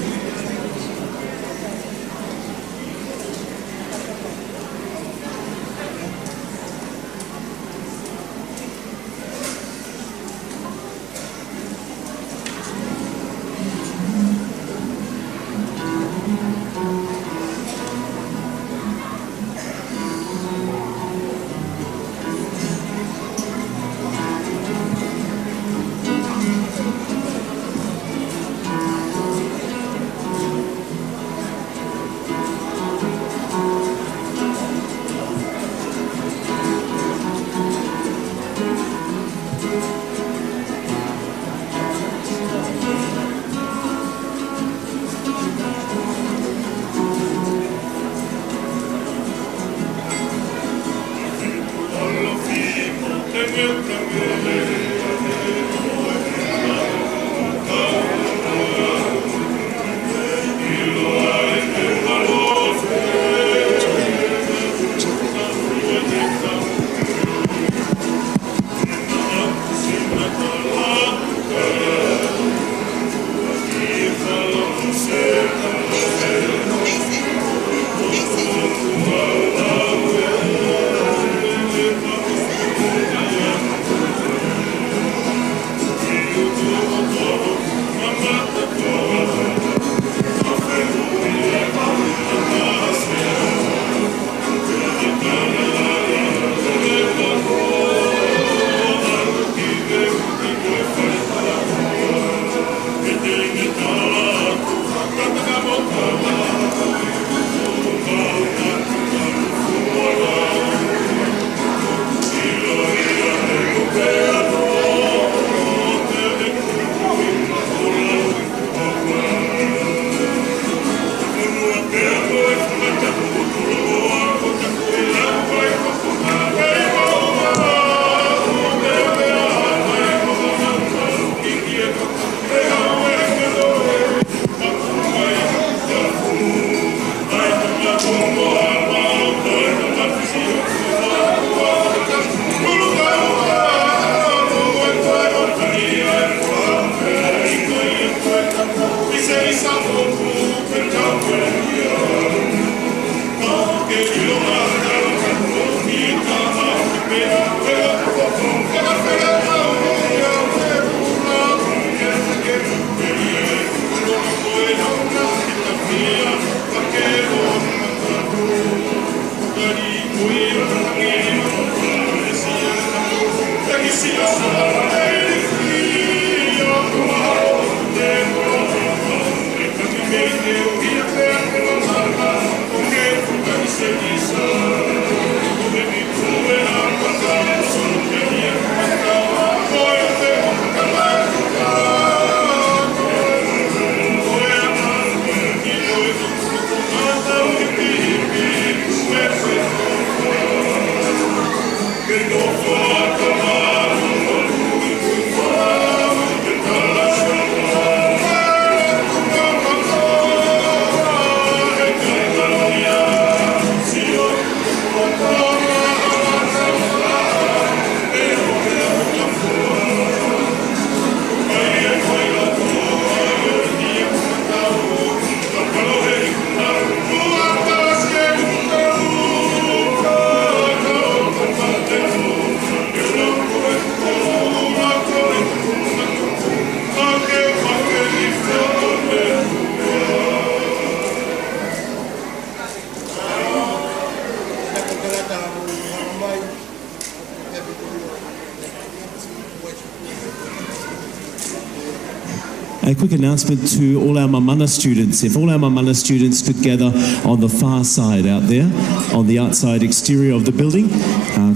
A quick announcement to all our Mamana students. If all our Mamana students could gather on the far side out there, on the outside exterior of the building,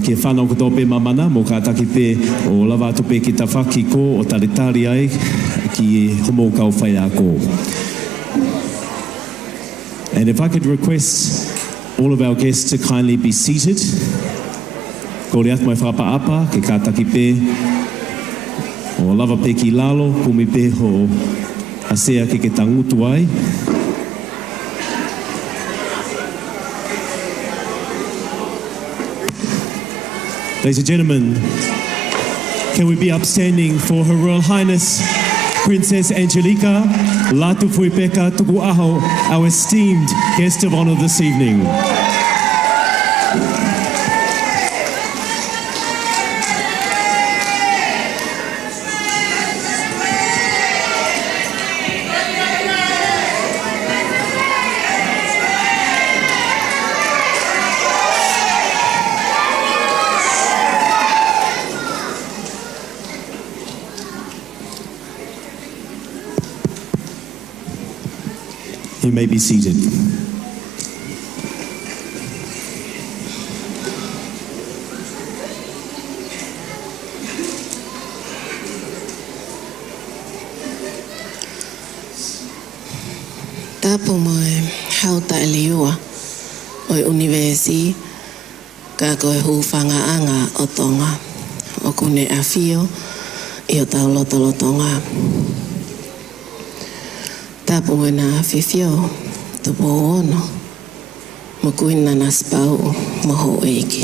ke whanau ko tōpe Mamana, mō ka taki pē o Lātūfuipeka ki ta whaki ko o taritari ai ki homo kau whai a ko. And if I could request all of our guests to kindly be seated. Ko reat mai whapa-apa, ke ka taki pē o lava pē ki lalo, kumi pē ho asea ke tangutu ai. Ladies and gentlemen, can we be upstanding for Her Royal Highness Princess Angelika, Lātūfuipeka, Tuku'aho, our esteemed guest of honour this evening. You may be seated. Tapo mai hauta eliua o Universi ka koe hūwhangaanga o Tonga o kune awhio I o tau lotolotonga. Tapo mai nā whiwhio tupo ono mo kuina na spau mo ho eiki.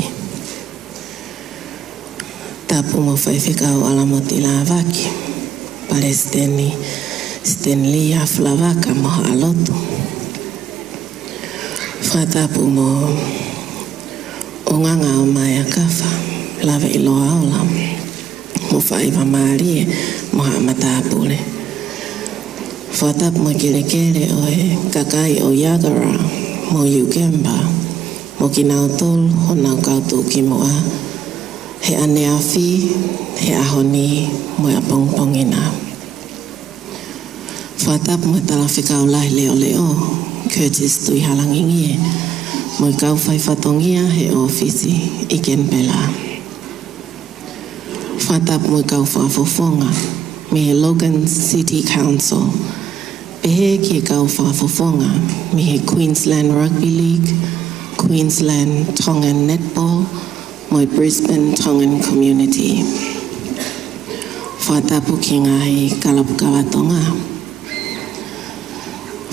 Tapo mo whaiwhikau alamoti la vaki Palestini Stanley a Flavaka mo halotu. Whatapu mo o nganga o mai a kawha, lawe I loa ola, mo whaiva maarie mo ha matapule. Whatapu mo kelekele o e kakai o Yagara mo Ukemba, mo ki nau tolu ho nau kautu ki moa, he ane awhi, he ahoni mo a pongpongina. Whatap mo tala whikau lai leo leo, Curtis tui halangingie, mo kau whai whatongia he ofisi I Kenpela. Whatap mo kau whafofonga, me he Logan City Council, pehe ki kau whafofonga, me he Queensland Rugby League, Queensland Tongan Netball, mo Brisbane Tongan Community. Whatapu ki ngahi Kalapukawatonga.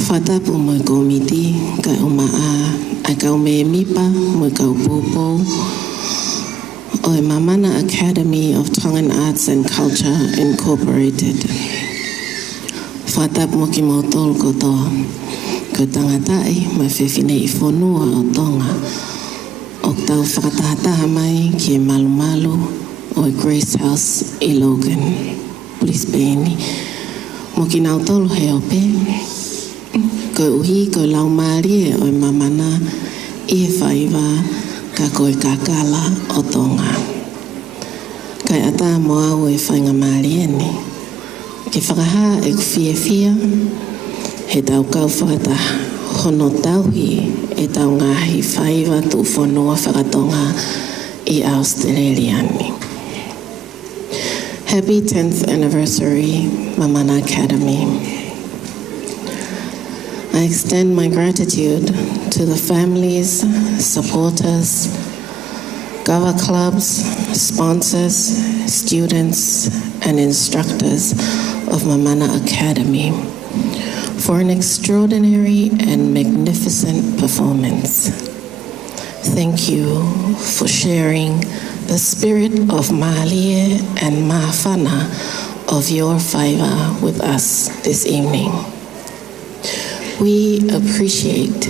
Whatapu mo komiti ka umaa a kau me mipa mo kau popo o e Mamana Academy of Tongan Arts and Culture Incorporated. Whatapu mo ki mo tol ko to ko tangatai ma whewhine I whonua o Tonga o tau whakatahataha mai ki e malumalu o e Gracehouse I Logan, Brisbane. Mo ki nau tolu he ope ko uhi ko lau maarie o Mamana I he whaiva ka koe Kakala o Tonga. Kai ata moa o e whainga maarie ni. Ke whakaha e kuwhiawhia he tau kau whakata hono tauhi e tau ngahi whaiva tu whanua whakatonga I Australia ni. Happy 10th anniversary, Mamana Academy. I extend my gratitude to the families, supporters, Cava clubs, sponsors, students, and instructors of Mamana Academy for an extraordinary and magnificent performance. Thank you for sharing the spirit of Mahalie and Mahafana of your whaiva with us this evening. We appreciate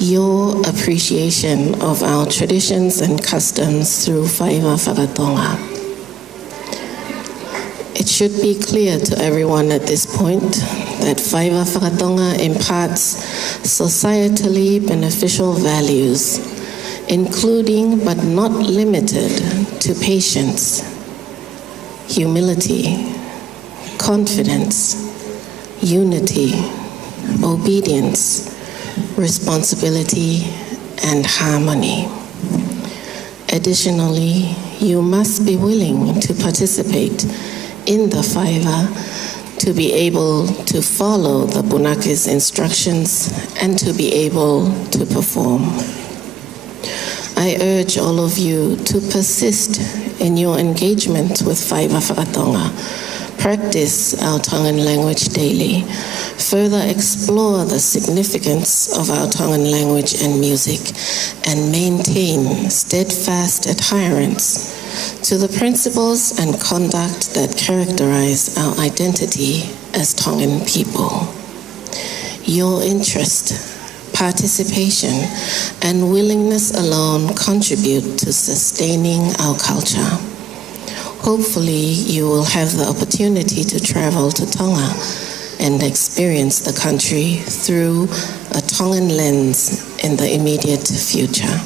your appreciation of our traditions and customs through whaiva whakatonga. It should be clear to everyone at this point that whaiva whakatonga imparts societally beneficial values, including but not limited to patience, humility, confidence, unity, obedience, responsibility, and harmony. Additionally, you must be willing to participate in the whaiva to be able to follow the punake's instructions and to be able to perform. I urge all of you to persist in your engagement with whaiva whakatonga. Practice our Tongan language daily. Further explore the significance of our Tongan language and music, and maintain steadfast adherence to the principles and conduct that characterize our identity as Tongan people. Your interest, participation, and willingness alone contribute to sustaining our culture. Hopefully, you will have the opportunity to travel to Tonga and experience the country through a Tongan lens in the immediate future.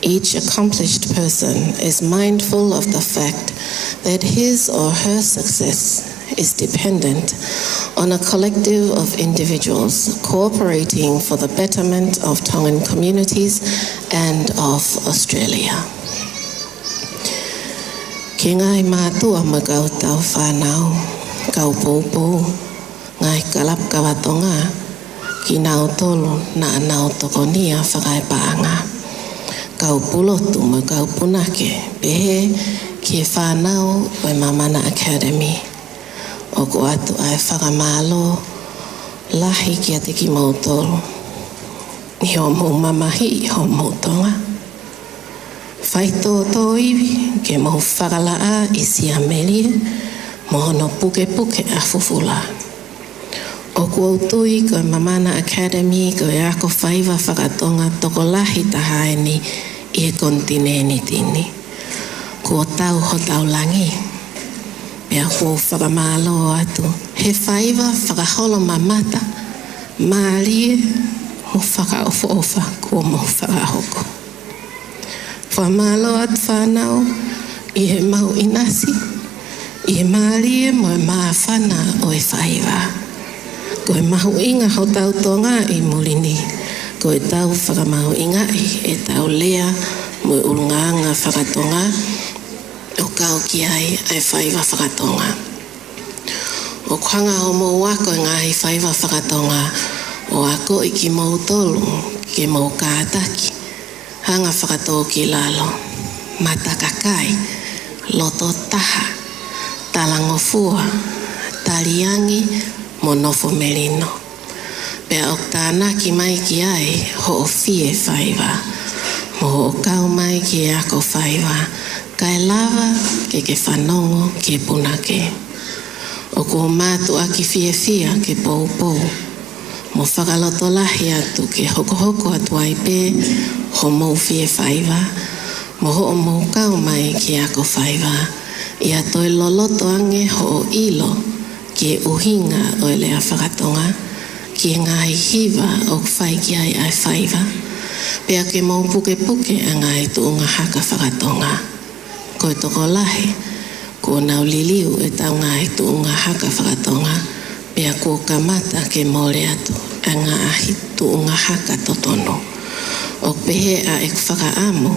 Each accomplished person is mindful of the fact that his or her success is dependent on a collective of individuals cooperating for the betterment of Tongan communities and of Australia. Ki ngai mātua ma kau tau whanau, kau pōpō, ngai kalap kawatonga, ki nau tolu na nau tokonia whakai paanga. Kau pulotu ma kau punake, pehe ki whanau o Mamana Academy. O ko atu ai whakamalo, lahi ki ate ki mautoro. Ni o mou mamahi o moutonga. Whaito tō iwi, ke mou whakalaa i siamelie, mohono puke puke a fufula. O ko autui ko Mamana Academy ko e ako whaiva whakatonga toko lahi tahaeni i e kontineni tini. Ko tau ho tau langi. Pea ko whakamalo atu. He whaiva whakaholo mamata. Maalie mo whakaofa ko mo whakahoko. Whamalo atu whanau i he mau inasi. I he maalie mo e maawhana o e whaiva. Ko e mahu inga ho tau tonga i mulini. Ko e tau whakamahu inga e tau lea mo e urungaanga whakatonga. O kau ki ai whaiva whakatonga. O kwanga o mo wako e ngahi whaiva whakatonga. O ako i ki mau tolu, ki mau kātaki. Hanga whakatō ki lalo. Matakakai, loto taha, talangofua, taliangi, monofo merino. Pea o tāna ki mai ki ai, ho o fie whaiva. Mo o kau mai ki ako whaiva. Kai lava ke whanongo ke punake. O ko mātu aki fie fia ke pou pou. Mo whakaloto lahi atu ke hoko hoko atu ai pē, ho mou fie whaiva. Mo ho o mou kau mai ki ako whaiva. Ia toi loloto ange ho o ilo. Ki uhinga o lea whakatonga, ki ngai hiva o whai ki ai whaiva, pea ke mau puke puke a ngai tuunga haka whakatonga. Ko e toko lahi, ko nau liliu e tau ngai tuunga haka whakatonga, pea ko kamata ke mole atu a ngai tuunga haka totono. O pehe a e whakaamo,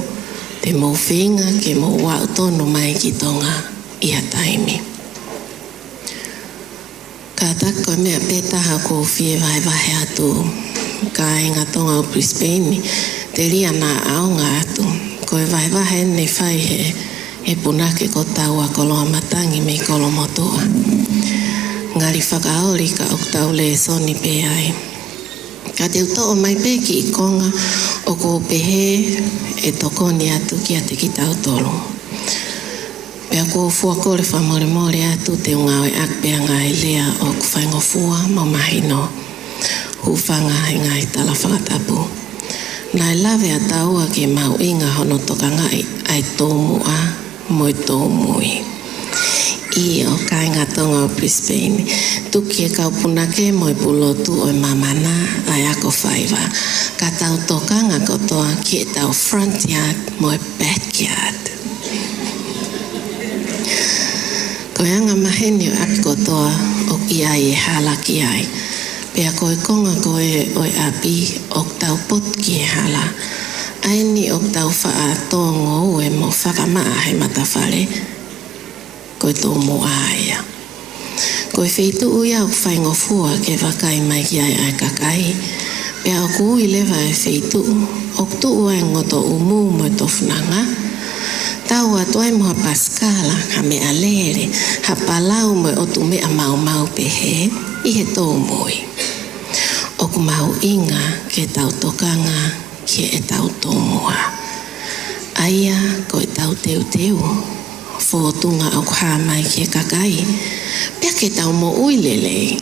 te mau whinga ke mau wau tono mai ki tonga ia taimi. Ka tako mea pētaha ko fie vai vahe atu. Ka inga tonga o Brisbane, te ria nā aonga atu. Ko e vai vahe ne whai he punake ko tau a koloa matangi me kolo motoa. Ngari whakaori ka o tau le soni pē ai. Ka te uto o mai pē ki i konga o ko pehe e tokoni atu ki ate ki tau tolu. Pea ko fua kore whamore more atu te unga o akpea ngai lea o kuwhaingo fua mo mahino. Hufanga he ngai tala whakatapu. Nai lawe a taua ke mau inga hono toka ngai ai tōmua mo i tōmui. I o kai ngā tonga o Brisbane. Tuki e kau punake mo i pulotu o Mamana ai ako whaiva. Ka tau toka ngā kotoa ki e tau front yard mo i backyard. Ko anga maheni o aki kotoa o i ki ai e hala ki ai. Pea koe konga koe oi api o tau pot ki e hala. Aini o tau wha tongo ue mo whakamaa he matawhare. Koe tō mo aia. Koe wheitu uia o whaingofua ke wakai mai ki ai ai kakai. Pea o kui lewa e wheitu. O tu ua ngoto umu mo tofnanga. Tau atuai moha Paskala ha me alere. Ha palau mo o tu mea mau mau pehe. I he tō moi. O ku mau inga ke tau tokanga ke e tau tō moa. Aia ko e tau teu teu. Fōtunga au kha mai ke kakai. Pea ke tau mo uilele.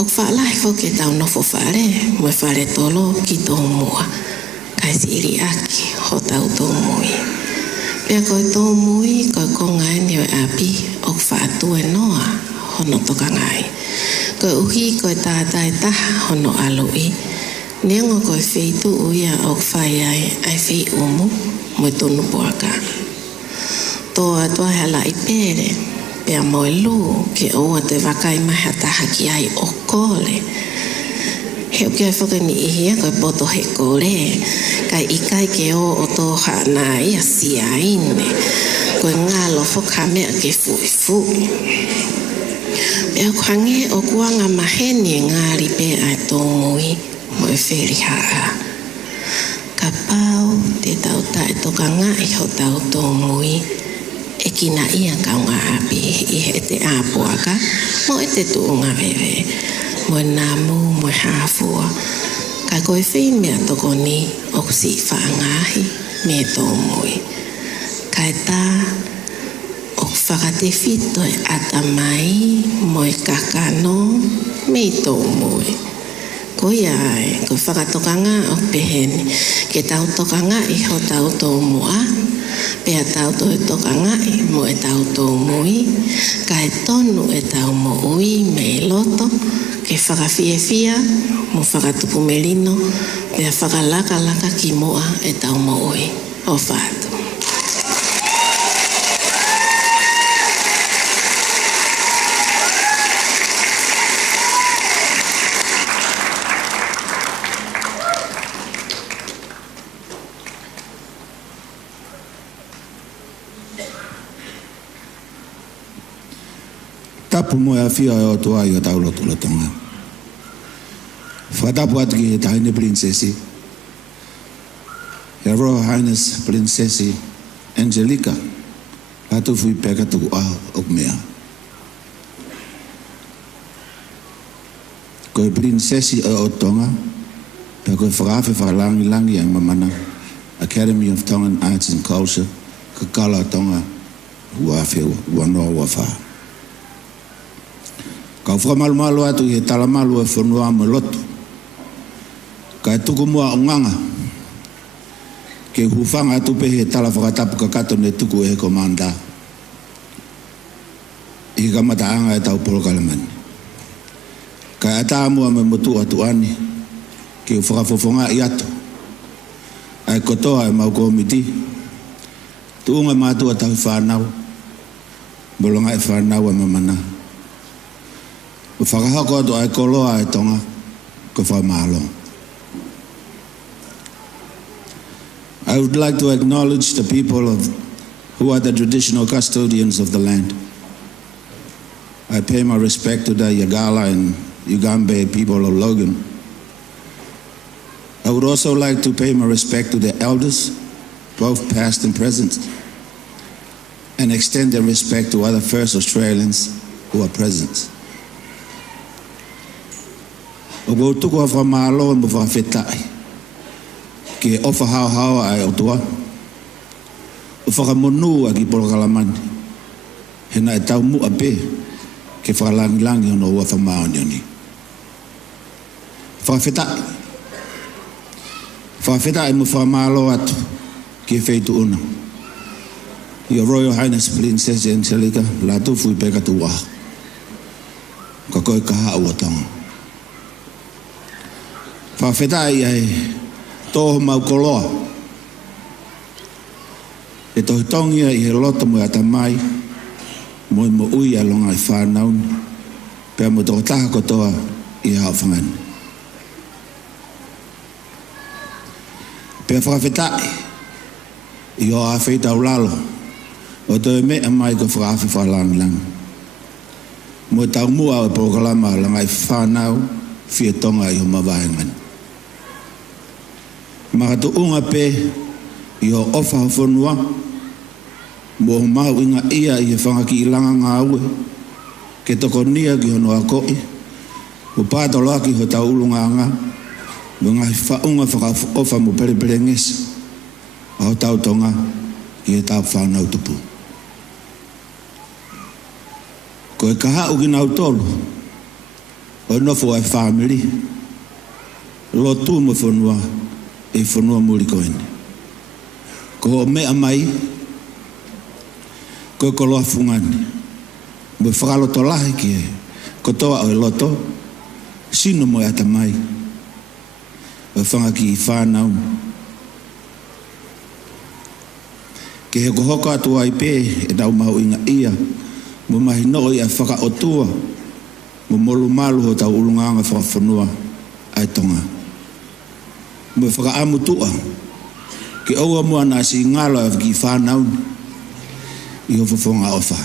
O whaalai fo ke tau nofo whare. Mo whare tolo ki tō moa. Kai siri aki ho tau tō moi. Pea koe tō moi koe kongai ni o api. O whaatue noa hono toka ngai. Koe uhi koe tātai taha hono aloi. Nengo koe wheitu uia o whai ai whi umu mo tonu puaka. Tō atua hala i pere. Pea moe lu ke oa te wakai maha taha ki ai o kore. Heo kia whakani ihia koe poto he kore. Kai ikai ke o tō hana ia sia ine. Koe ngalo whoka mea ke fui fui. Pea kwange o kuanga maheni ngāri pe ai tō mui mo e wheri haa. Ka pau te tau tae toka ngai ho tau tō mui. E kina ia kaunga api i he te āpuaka mo e te tuunga wewe. Mo e namu, mo e hāfua. Ka koe whi mea toko ni o kusi whaangahi me tō mui. Ka e tā o whakate whito e atamai mo e kakano me tō mui. Ko ia ai, ko whakatokanga o peheni. Ke tau tokanga i ho tau tō mua. Pea tau tō e tokanga i mo e tau tō mui. Ka e tonu e tau mo ui me loto. Ke whakawhiewhia mo whakatupu melino. Pea whakalakalaka ki moa e tau mo ui. O whātu. Tapu mo e awhia e o tua i o tau lotu Tonga. Whatapu atu ki he tahine princesi. He Royal Highness Princesi Angelika. Lātūfuipeka Tuku'aho o mea. Koe princesi o Tonga. Pea koe whakawhi whakalangi ang Mamana. Academy of Tongan Arts and Culture. Kakala Tonga. Huawhia, wanoa wawha. Kau whakamalu atu i he talamalu e whanua mo lotu. Ka e tuku mua o nganga. Ke hufanga atu pe he tala whakatapu ka kato ne tuku e he komanda. I ka mataanga e tau polokalamani. Ka e ata mua me motu atu ani. Ke whakafofonga i atu. Ai kotoa e mau komiti. Tuunga mātua tau whanau. Bolonga e whanau e Mamana. Whakahako atu ai koloa e Tonga, ko whamalo. I would like to acknowledge the people who are the traditional custodians of the land. I pay my respect to the Yagala and Ugambe people of Logan. I would also like to pay my respect to the elders, both past and present, and extend their respect to other First Australians who are present. O go tuku a whamalo e mo whawhetai. Ke ofa hao ai o tua. O whakamonu a ki porokalamani. Hena e tau mua pe. Ke whakalangi ono ua whamao nioni. Whawhetai. Whawhetai mo whamalo atu. Ke wheitu una. Your Royal Highness Princess Angelika Lātūfuipeka Tuku'aho. Ka koe ka hao Tonga. Whawhetai ai tōho mau koloa. E tohi tongia i he loto mo atamai. Moimoi alonga I whānau, pia mo tō taha kotoa I hao whangani. Pia whakawhetai, I o a wheitau lalo, o tō mea mai ko whakawhi whalangilangi. Mo tau mua o proklama langa I whānau, whia tonga I o mawaengani. Makatu unga pe, I o ofa hawhonua, mo mau inga ia I whangaki I langa ngā ue, ke toko nia ki hono a koi, mo pātalo aki ho tau ulunga ngā, mo ngai whaunga whakaofa mo perepere ngesi, a ho tau tonga I e tau whanau tupu. Ko e kaha uki nau tolu, o nofo ai family, Latu mo whanua, e whanua muri koene. Ko o mea mai, ko e koloa fungani, mo e whakaloto lahi ki e, ko toa o e loto, sino mo e ata mai, o e whangaki I whanau. Ke he kohoko atu ai pē, e nau mau inga ia, mo mahi no I a whakaotua, mo molu malu ho tau ulunganga whakawhanua ai tonga. Mo e whakaamutua, ke aua mua nasi ngalo e ki whanau, I ho whawhonga ofa.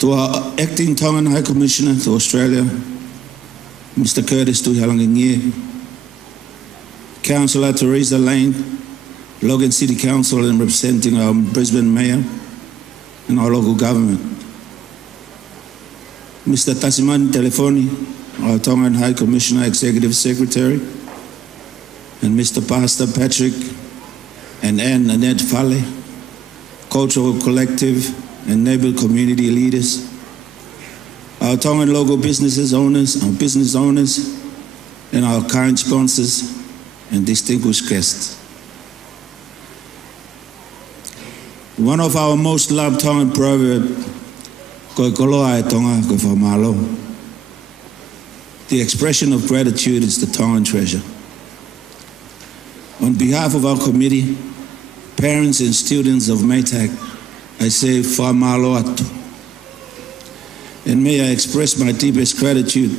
To our Acting Tongan High Commissioner to Australia, Mr. Curtis Tuihalangingie, Councillor Teresa Lane, Logan City Council and representing our Brisbane Mayor and our local government. Mr. Tasiman Telefoni, our Tongan High Commissioner Executive Secretary, and Mr. Pastor Patrick and Anne Annette Fale, Cultural Collective and neighbour community leaders, our Tongan local business owners, and our kind sponsors and distinguished guests. One of our most loved Tongan proverb, koe koloa e tonga koe whamalo. The expression of gratitude is the Tongan treasure. On behalf of our committee, parents and students of Maytag, I say whamalo atu. And may I express my deepest gratitude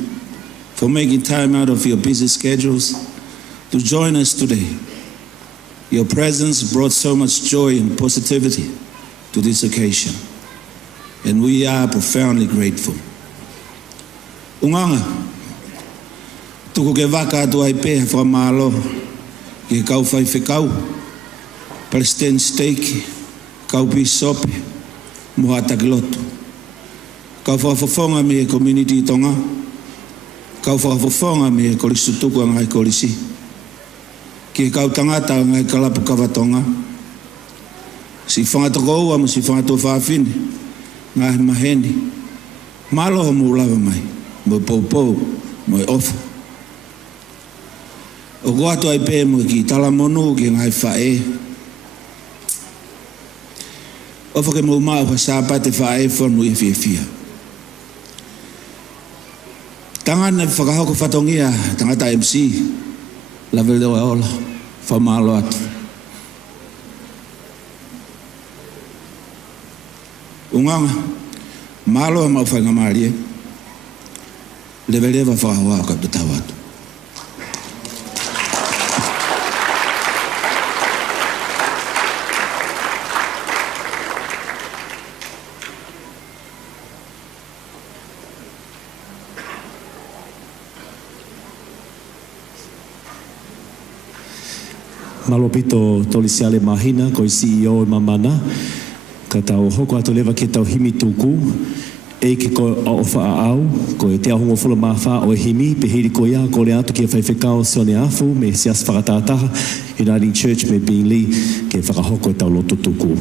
for making time out of your busy schedules to join us today. Your presence brought so much joy and positivity to this occasion, and we are profoundly grateful. Unganga, tuku ke waka atu ai pēha whamalo, ke kau whaiwhekau, Palestine steak, kau pi sope, moha takilotu. Kau whawhawhonga me e community tonga, kau whawhawhonga me e korisutuku a ngai korisi. Ki kau tangata ngai kalapu kawatonga, si whangatoko ua mo si whangato whawhine, ngai maheni, malo mo ulawa mai, mo poupou, mo e ofu. O goato ai pē mo ki talamonu ki ngai whae, ofa ke mo maa wa sāpate whae whanu I whiawhia. Tangana whakahoko whatongia, tangata MC, la vele wa ola, whamalo atu. Unganga, malo a mau whainga maari e, le vele wa whakahoa ka tutau atu. Malopito tolisiale mahina ko CEO Mamana ka tau hoko atu lewa ke tau himi tuku e ke ko o whaau ko e te ahongo fula mawha o e himi pe hiri ko ia ko le atu ke whaiwhekao se one afu me sias whakatataha Uniting Church me Bingli ke whakahoko e tau loto tuku.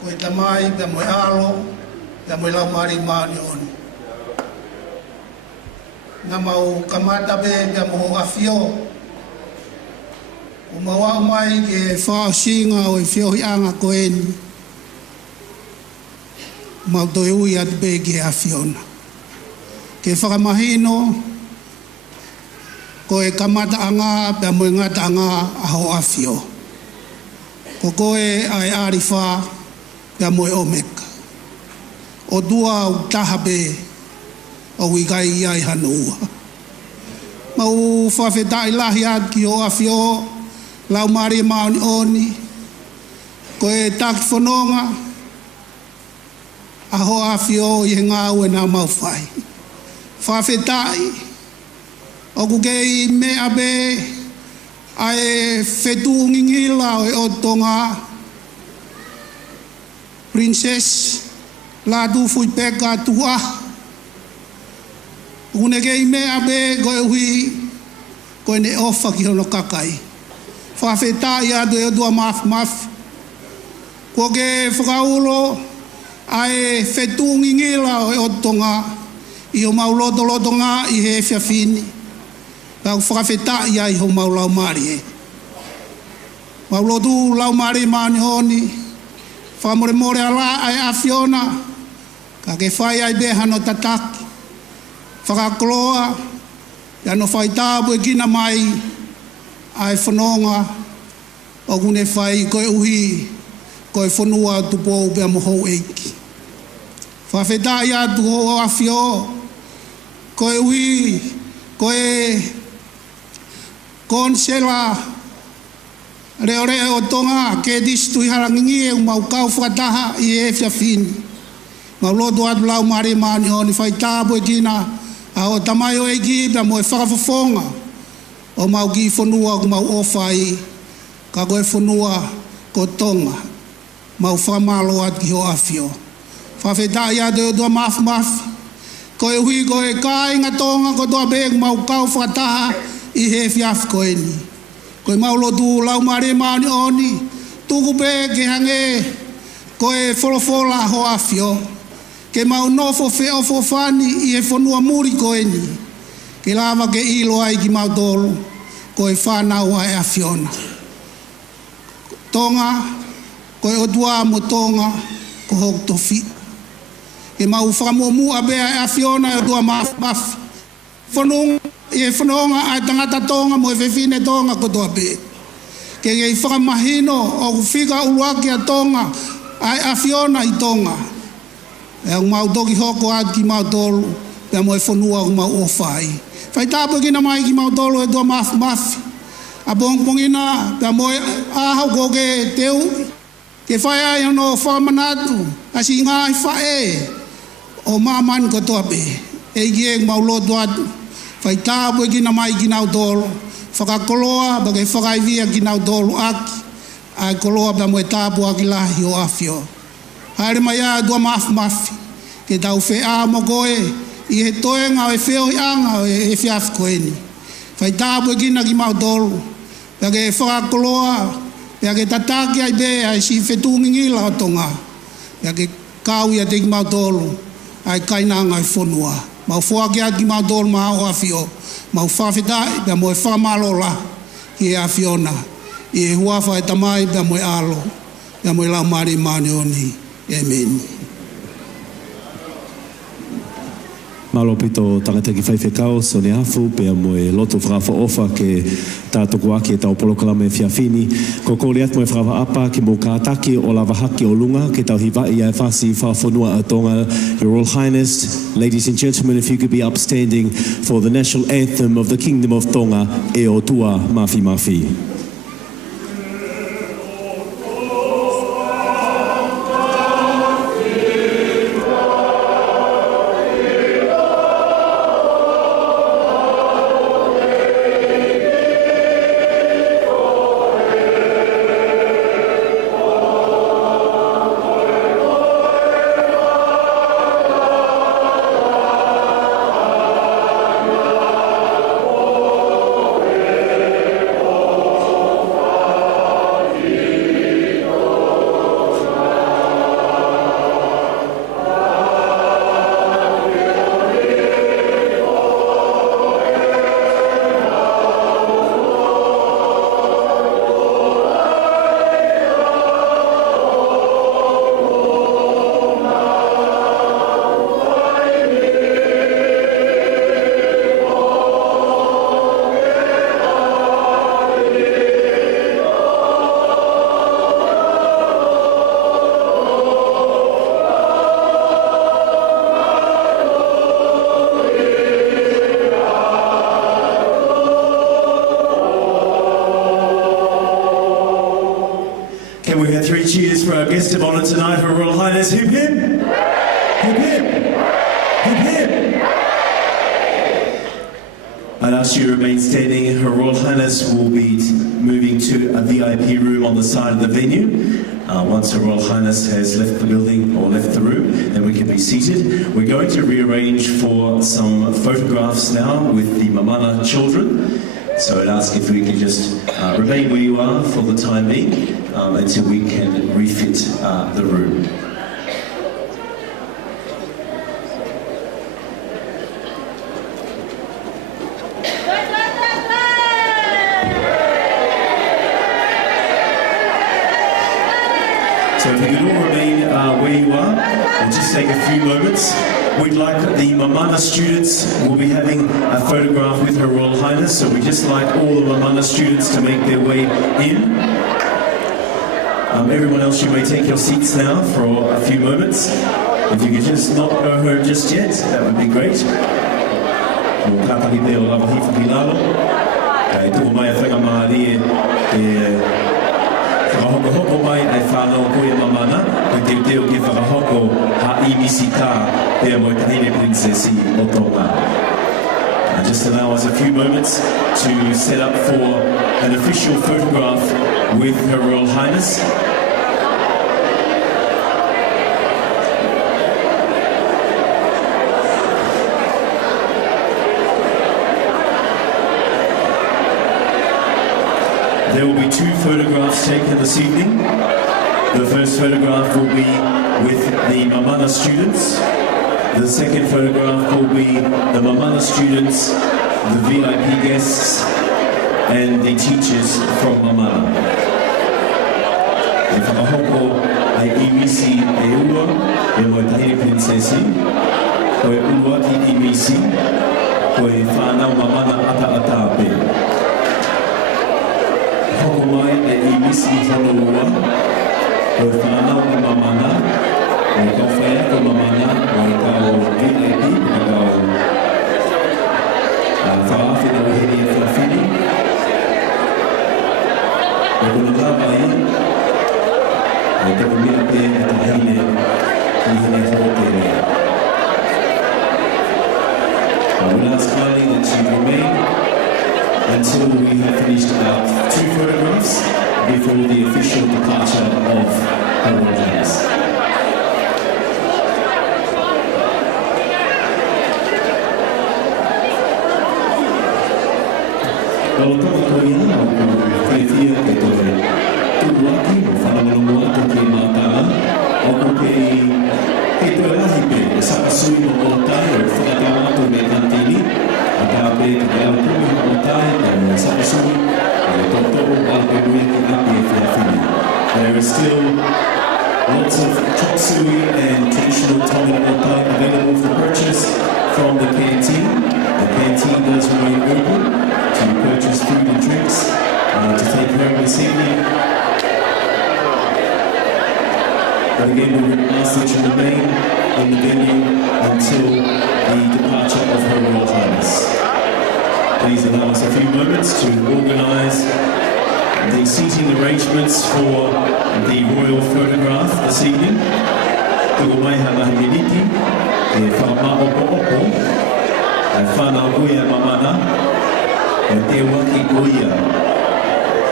koe tamai, pia moe alo, pia moe lau mari maani oni. Nga mau kamata be pia moho afio, o maua mai ke whao singa o e whiohi anga koe ni. Mau toi ui atu be ke afiona. Ke whakamahino, koe kamata anga, pia moe ngata anga aho afio. Ko koe ai arifa, pia moe omeka. O dua u tahabe, o wigai iai hanua. Mau whawhetai lahi at ki o afio, lau mari maoni oni, koe taki whanonga, aho afio i he ngā ue nā mau whai. Whawhetai, o kukei mea be, ai whetu ngingila o o Tonga, Princess Lātūfuipeka Tuku'aho. Kune kei mea be koe hui, koe ne ofa ki hono kakai. Whawhetai atu e o tua maf. Ko ke whakaulo ai whetu ngingila o o Tonga, i o mauloto ngā i he whiawhini. Kau whakawhetai ai ho maulau mari e. Maulotu lau mari maani honi, whamore more ala ai awhiona, ka ke whai ai beha no tataki. Whakakoloa, ia no whai tāpu e kina mai, ai whanonga, o kune whai koe uhi, koe whanua tupou pia mohou eiki. Whawhetai atu ho awhio, koe uhi, koe konsela, reo o Tonga, ke distu i harangingi e mau kau whakataha i e whiawhini. Mau lotu atu lau mari maani honi, whai tāpu e kina, a o tamai o eiki, pia mo e whakafofonga, o mau ki whanua ku mau ofai, ka koe whanua ko Tonga, mau whamalo atu ki ho awhio. Whawhetai atu e tua mafi, koe hui koe kai ngā Tonga, ko tua bēk mau kau whakataha, i he whiawhi koe ni. Koe mau lotu lau mare maani oni, tuku pē ke hange, koe wholofola ho awhio, ke mau nofo wheo whani i he whanua muri koe ni. Ke lava ke ilo ai ki mau tolu, koe whanau ai awhiona. Tonga, koe o tua mo Tonga, ko hok tofi. Ke mau whakamua bea ai awhiona o tua mafi. Whanunga, i e whanonga ai tangata Tonga mo e whewhine Tonga ko toa pē. Ke ngei whakamahino o whika uluaki a Tonga ai awhiona i Tonga. E au mau toki hoko atu ki mau tolu, pia mo e whanua ku mau ofai. Whai tāpu kina mai ki mau tolu e toa mafi. A pongpongina, pia mo e ahau ko ke teu, ke whai ai ono whamanatu, a si ngā i whae, o mamani ko toa pē. E ki e mau lotu atu. Whai tāpu e kina mai ki nau tolu, whakakoloa, bake whakaivia ki nau tolu aki, ai koloa pia mo e tāpu aki lahi o awhio. Haere mai a tua mafi, ke tau whea mo koe, i he toenga o e whio i anga o e whiawhi koe ni. Whai tāpu e kina ki mau tolu, pia ke whakakoloa, pia ke tataki ai be, ai si whetungingila o Tonga, pia ke kau ia te ki mau tolu, ai kainanga i whanua. Mau whuaki ati mau tolu maa o awhio, mau whawhetai, pia mo e whamalola ki e awhiona, i e huawha e tamai, pia mo e alo, pia mo e lau mari maani oni. Amen. Malo pito tangata ki whaiwhekau, so ne afu, pia mo e loto whakawha ofa ke tātoko aki e tau polokalame e whiawhini. Ko kore atu mo e whakawha apa ki mo kātaki o lava haki o lunga, ke tau hiwai e whasi whawhanua a Tonga. Your Royal Highness, ladies and gentlemen, if you could be upstanding for the national anthem of the Kingdom of Tonga, e o tua mafi mafi. for our guest of honour tonight, Her Royal Highness. Hip hip! Hip hip! Hip hip! I'd ask you to remain standing. Her Royal Highness will be moving to a VIP room on the side of the venue. Once Her Royal Highness has left the building or left the room, then we can be seated. We're going to rearrange for some photographs now with the Mamana children. So I'd ask if we could just remain where you are for the time being until we can refit the room. So if you could all remain where you are, we'll just take a few moments. We'd like the Mamana students will be having a photograph with Her Royal Highness, so we just like all the Mamana students to make their way in. Everyone else, you may take your seats now for a few moments. If you could just not go home just yet, that would be great. Whakahoko mai ai whanau koe Mamana, ko te teo ki whakahoko ha I misi tā pēr mo te Hine Princesi o Tonga. Just allow us a few moments to set up for an official photograph with Her Royal Highness. There will be 2 photographs taken this evening. The first photograph will be with the Mamana students. The second photograph will be the Mamana students, the VIP guests, and the teachers from Mamana. E whakahoko ai imisi e ua, e mo te Hine Princesi, ko e ua ki imisi, ko e whanau Mamana ata pe. Hoko mai e imisi honolua, ko e whanau e Mamana, ko e kawhea ko Mamana, ko e kau VIP, ko e kau whaafina o heri e whawhini. E kono tāwai, e te kumira pē e ta Hine, ki hine Salote rea. I would ask kindly that you remain until we have finished our 2 photographs before the official departure of Her Royal Highness. Kalau toka koia o whaiwhia ke toi turuaki o whanamalomoa toki mātara o ko kei toi lahi pe e sakasui o kotai o whakatamato me Nantini a tā pe te kea kumi o kotai e mo sakasui e tōtoro alpe mui ki api e whiawhini. There is still lots of chop suey and traditional Tongan kotai available for purchase from the canteen. The canteen does remain open to purchase food and drinks to take home this evening. But again, we would ask that you remain in the venue until the departure of Her Royal Highness. Please allow us a few moments to organise the seating arrangements for the royal photograph this evening. Tuko mai hana hiniti, e whama'opo-opo, e whanau uia Mamana, e te waki koia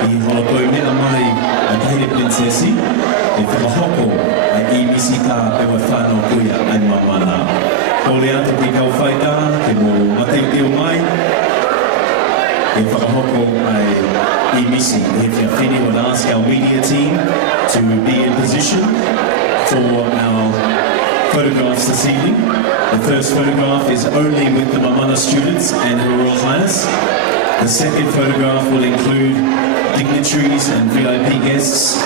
i holokoi mea mai a Hine Princesi e whakahoko a I misi tā e wa whanau koia ai Mamana. Kore atu ki kau whaita, ke mo mateiteo mai e whakahoko ai I misi. If you're finished, we'll ask our media team to be in position for our photographs this evening. The first photograph is only with the Mamana students and Her Royal Highness. The second photograph will include dignitaries and VIP guests,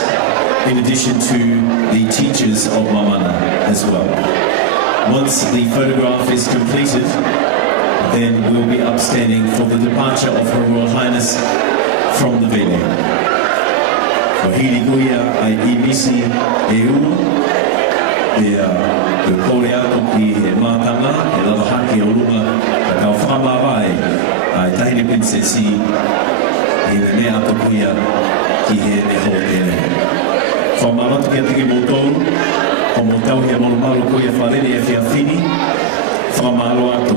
in addition to the teachers of Mamana as well. Once the photograph is completed, then we'll be upstanding for the departure of Her Royal Highness from the venue. Ko hiri kuia ai I misi e ua, e kore atu ki he mātanga, e lava haki o lunga, ka kau whamawai ai ta Hine Princesi, e me mea atu kuia ki he ne ho tēne. Whamarata kia tiki motonu, o motau hia malu ko ia wharere e whia whini, whamalo atu.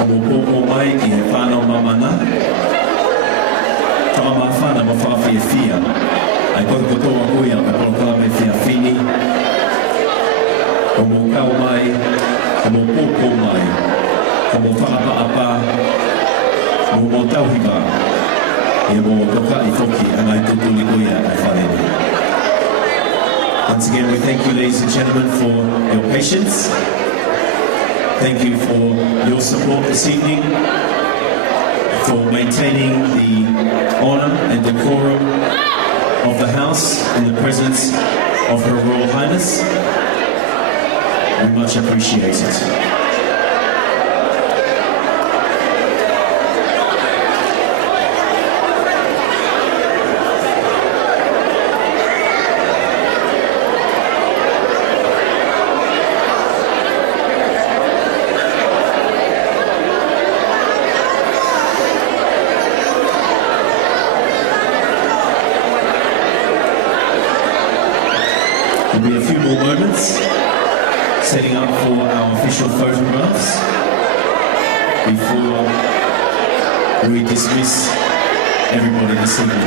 O mopoko mai ki he whanau mamana, tama whana ma whawhia whia. Ai koe kotoa kuia me polokala me whia whini, o mokau mai, o mopoko mai, o mo whakapaapa, o motau hiwa. Once again, we thank you, ladies and gentlemen, for your patience. Thank you for your support this evening, for maintaining the honour and decorum of the House in the presence of Her Royal Highness. We much appreciate it. Setting up for our official photographs before we dismiss everybody this evening.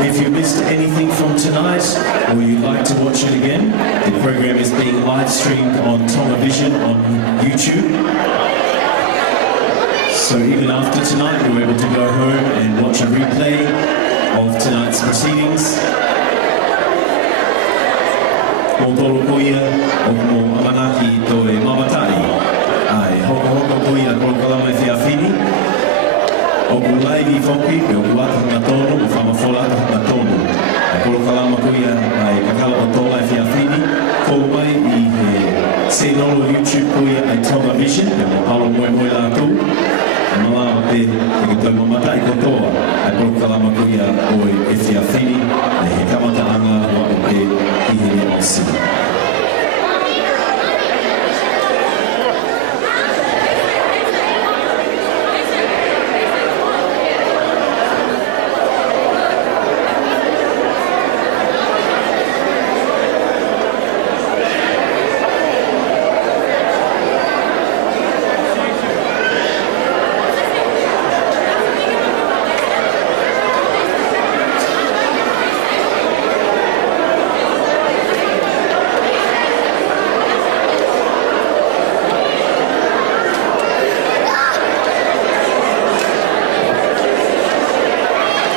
If you missed anything from tonight or you'd like to watch it again, the program is being live streamed on Tonga Vision on YouTube. So even after tonight, we were able to go home and watch a replay of tonight's proceedings. Mo tolo koia o mo amanaki to e mamatai. Ai, hoko hoko koia kolo kalama e whiawhini. O ku laivi whoki, o ku ata ngatono, o whamafola ata ngatono. E kolo kalama koia ai kakala o tola e whiawhini. Ko mai I he senolo YouTube koia ai Tonga Vision, e mo Paula Moimoi Latu. Mala te ke tau mamata I kotoa ai kolo kalama koia o e whiawhini e he kamata anga wa o te ihene o si.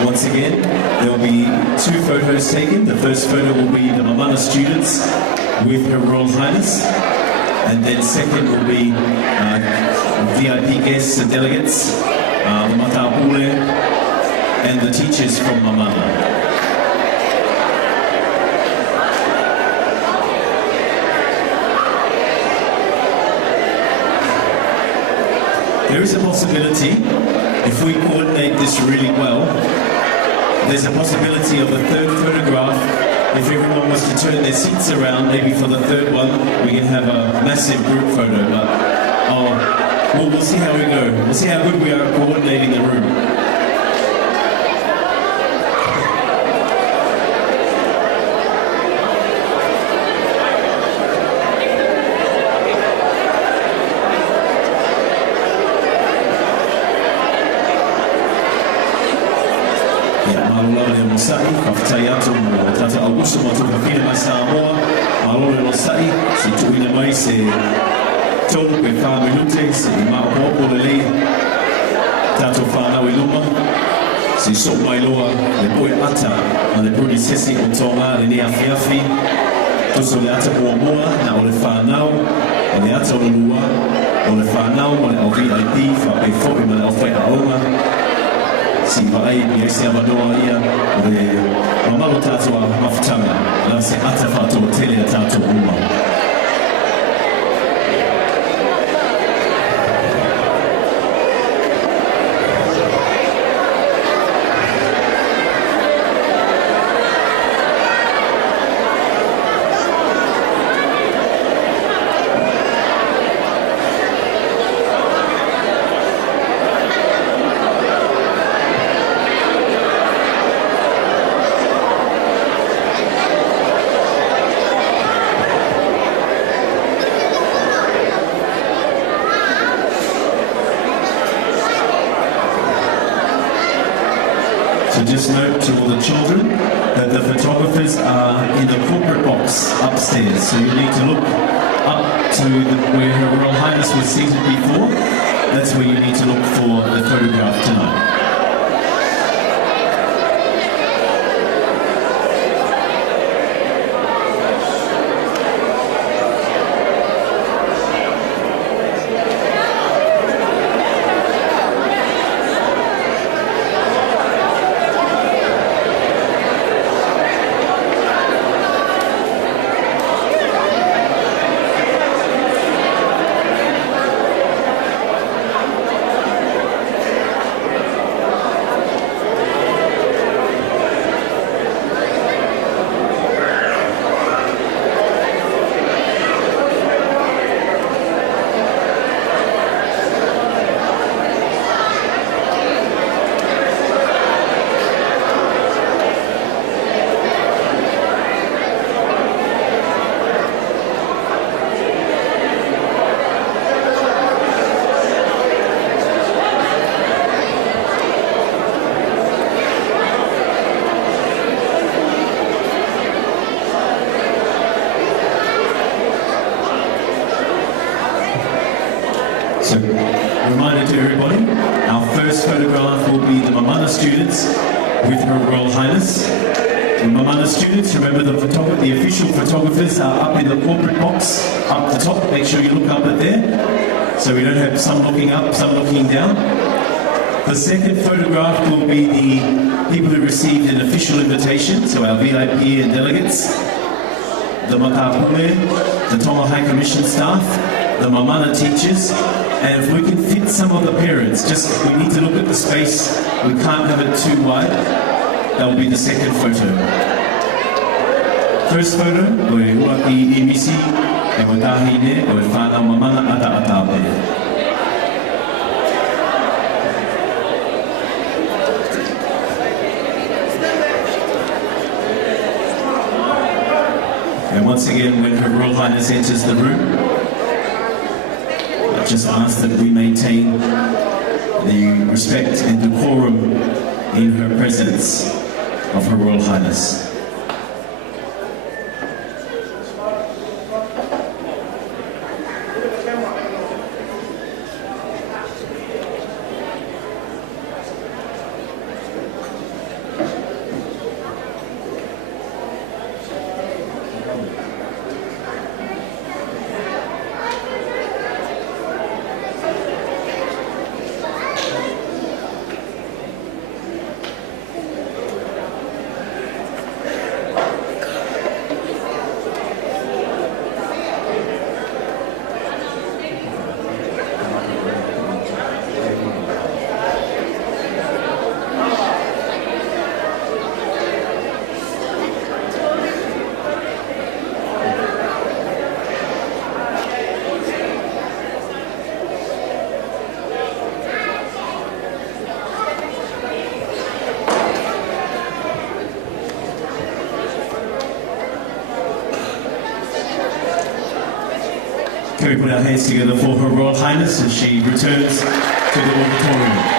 Once again, there will be 2 photos taken. The first photo will be the Mamana students with Her Royal Highness, and then second will be VIP guests and delegates, the Matapule, and the teachers from Mamana. There is a possibility, if we coordinate this really well, there's a possibility of a third photograph. If everyone was to turn their seats around, maybe for the third one, we can have a massive group photo. But we'll see how we go. We'll see how good we are at coordinating the room. Sai, whakatei atu mo tata Augusto mo tuka whina mai Samoa, malole no sai, si tuina mai se tonu pe whāminute, se mao hopo le lei, tato whānau I luma, si so mai loa le poe ata, ma le bruni sesi o Tonga le nea whiawhi, toso le ata mua mua, na o le whānau, o le ata o le lua, o le whānau, mo le au VIP, whape whopi ma le au whai aonga, si vai I se amanoa ia o le mamalo tātou a mawhitanga la se ata whātou tele a tātou uma. So just note to all the children that the photographers are in the corporate box upstairs. So you need to look up to where Her Royal Highness was seated before. That's where you need to look for the photograph tonight. So, reminder to everybody, our first photograph will be the Mamana students with Her Royal Highness. The Mamana students, remember the official photographers are up in the corporate box, up the top. Make sure you look up at there, so we don't have some looking up, some looking down. The second photograph will be the people who received an official invitation, so our VIP and delegates, the Makapule, the Tonga High Commission staff, the Mamana teachers, and if we can fit some of the parents, we need to look at the space, we can't have it too wide. That will be the second photo. First photo, we huaki imisi, e watahine, o whanau Mamana ata-atape. And once again, when Her Royal Highness enters the room, I just ask that we maintain the respect and decorum in her presence of Her Royal Highness. Can we put our hands together for Her Royal Highness as she returns to the auditorium?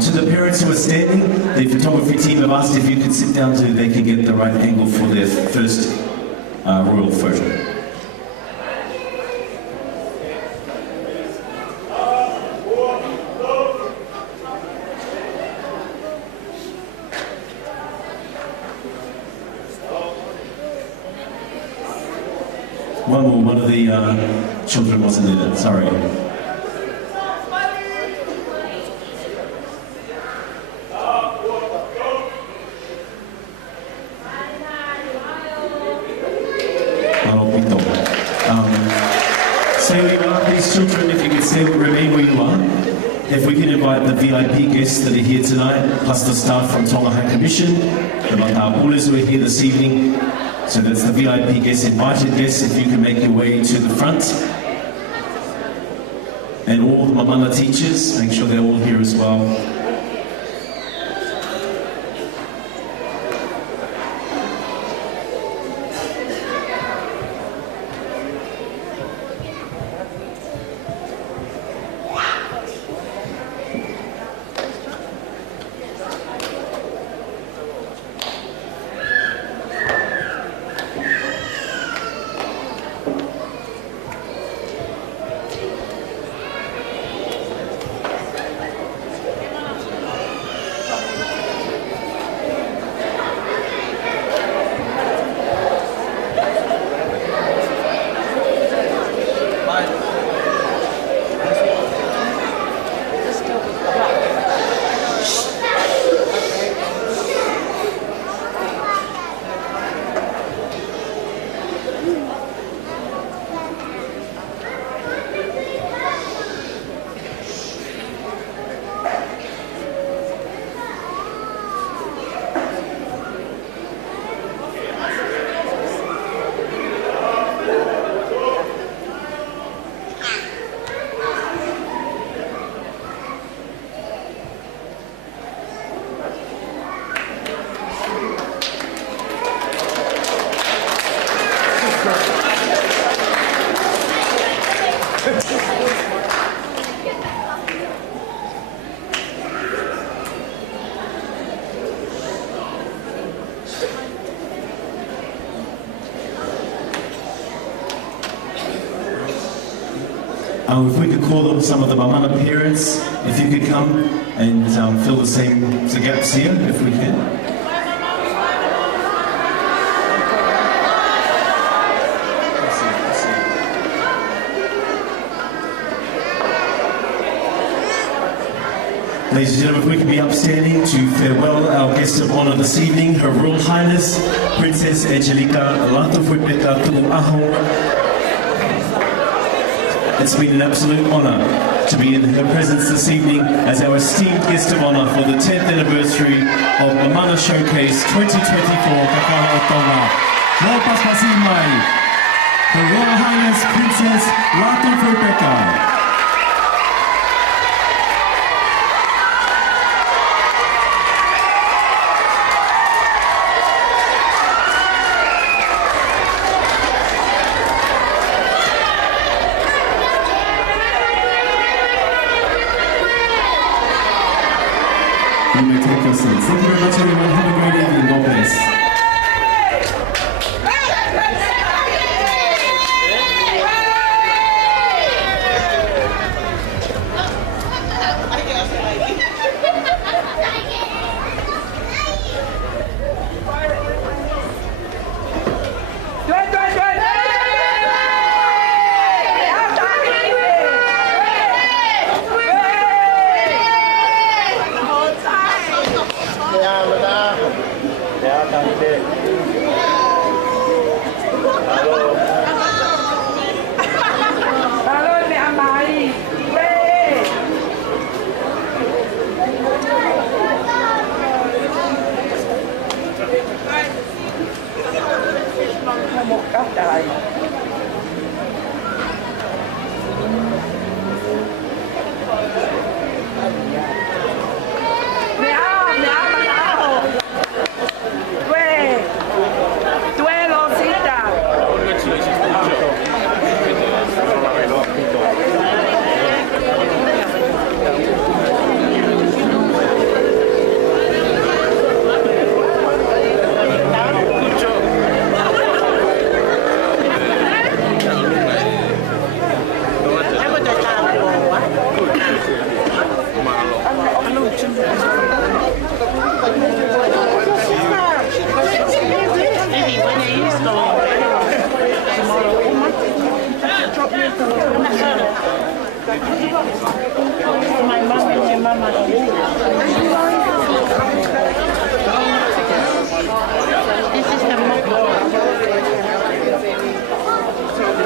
To the parents who are standing, the photography team have asked if you could sit down so they can get the right angle for their first royal photo. One of the children wasn't in it, sorry. Stay where you are, please children, if you can remain where you are. If we can invite the VIP guests that are here tonight, plus the staff from Tonga High Commission, the Lātūfuipeka who are here this evening. So that's the VIP guests, invited guests, if you can make your way to the front. And all the Mamana teachers, make sure they're all here as well. If we could call them some of the Mamana parents, if you could come and fill the gaps here, if we can. Ladies and gentlemen, if we could be upstanding to farewell our guest of honour this evening, Her Royal Highness, Princess Angelika, Lātūfuipeka, Tuku'aho. It's been an absolute honour to be in her presence this evening as our esteemed guest of honour for the 10th anniversary of Mamana Showcase 2024 Kakala o Tonga. Nō paspasi mai, Her Royal Highness Princess Lātūfuipeka. You may take your seats. Thank you very much, everyone. Have a great evening. God bless.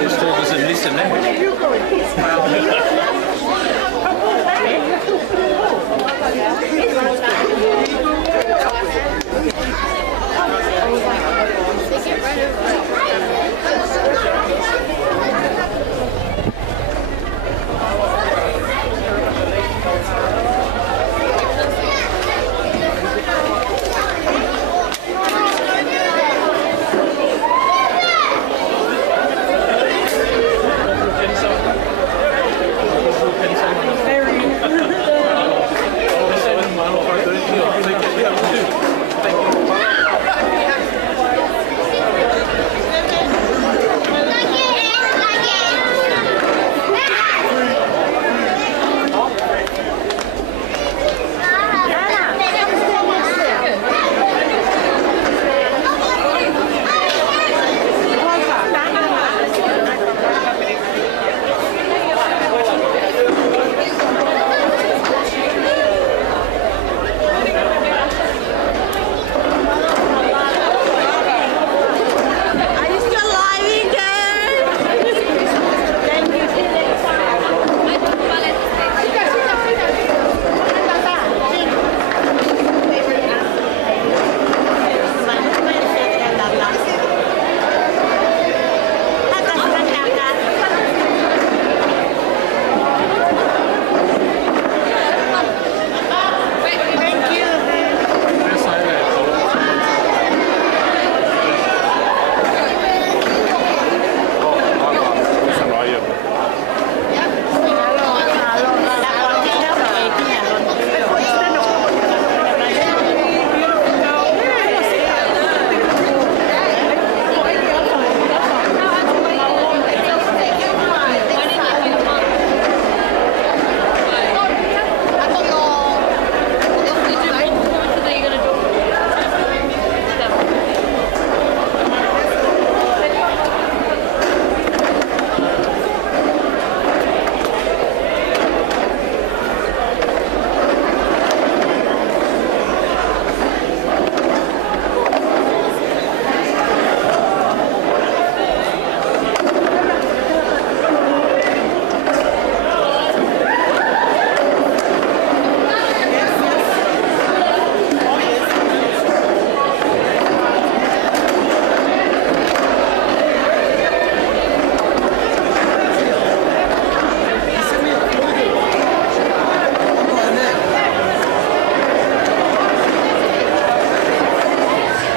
This still doesn't listen, eh?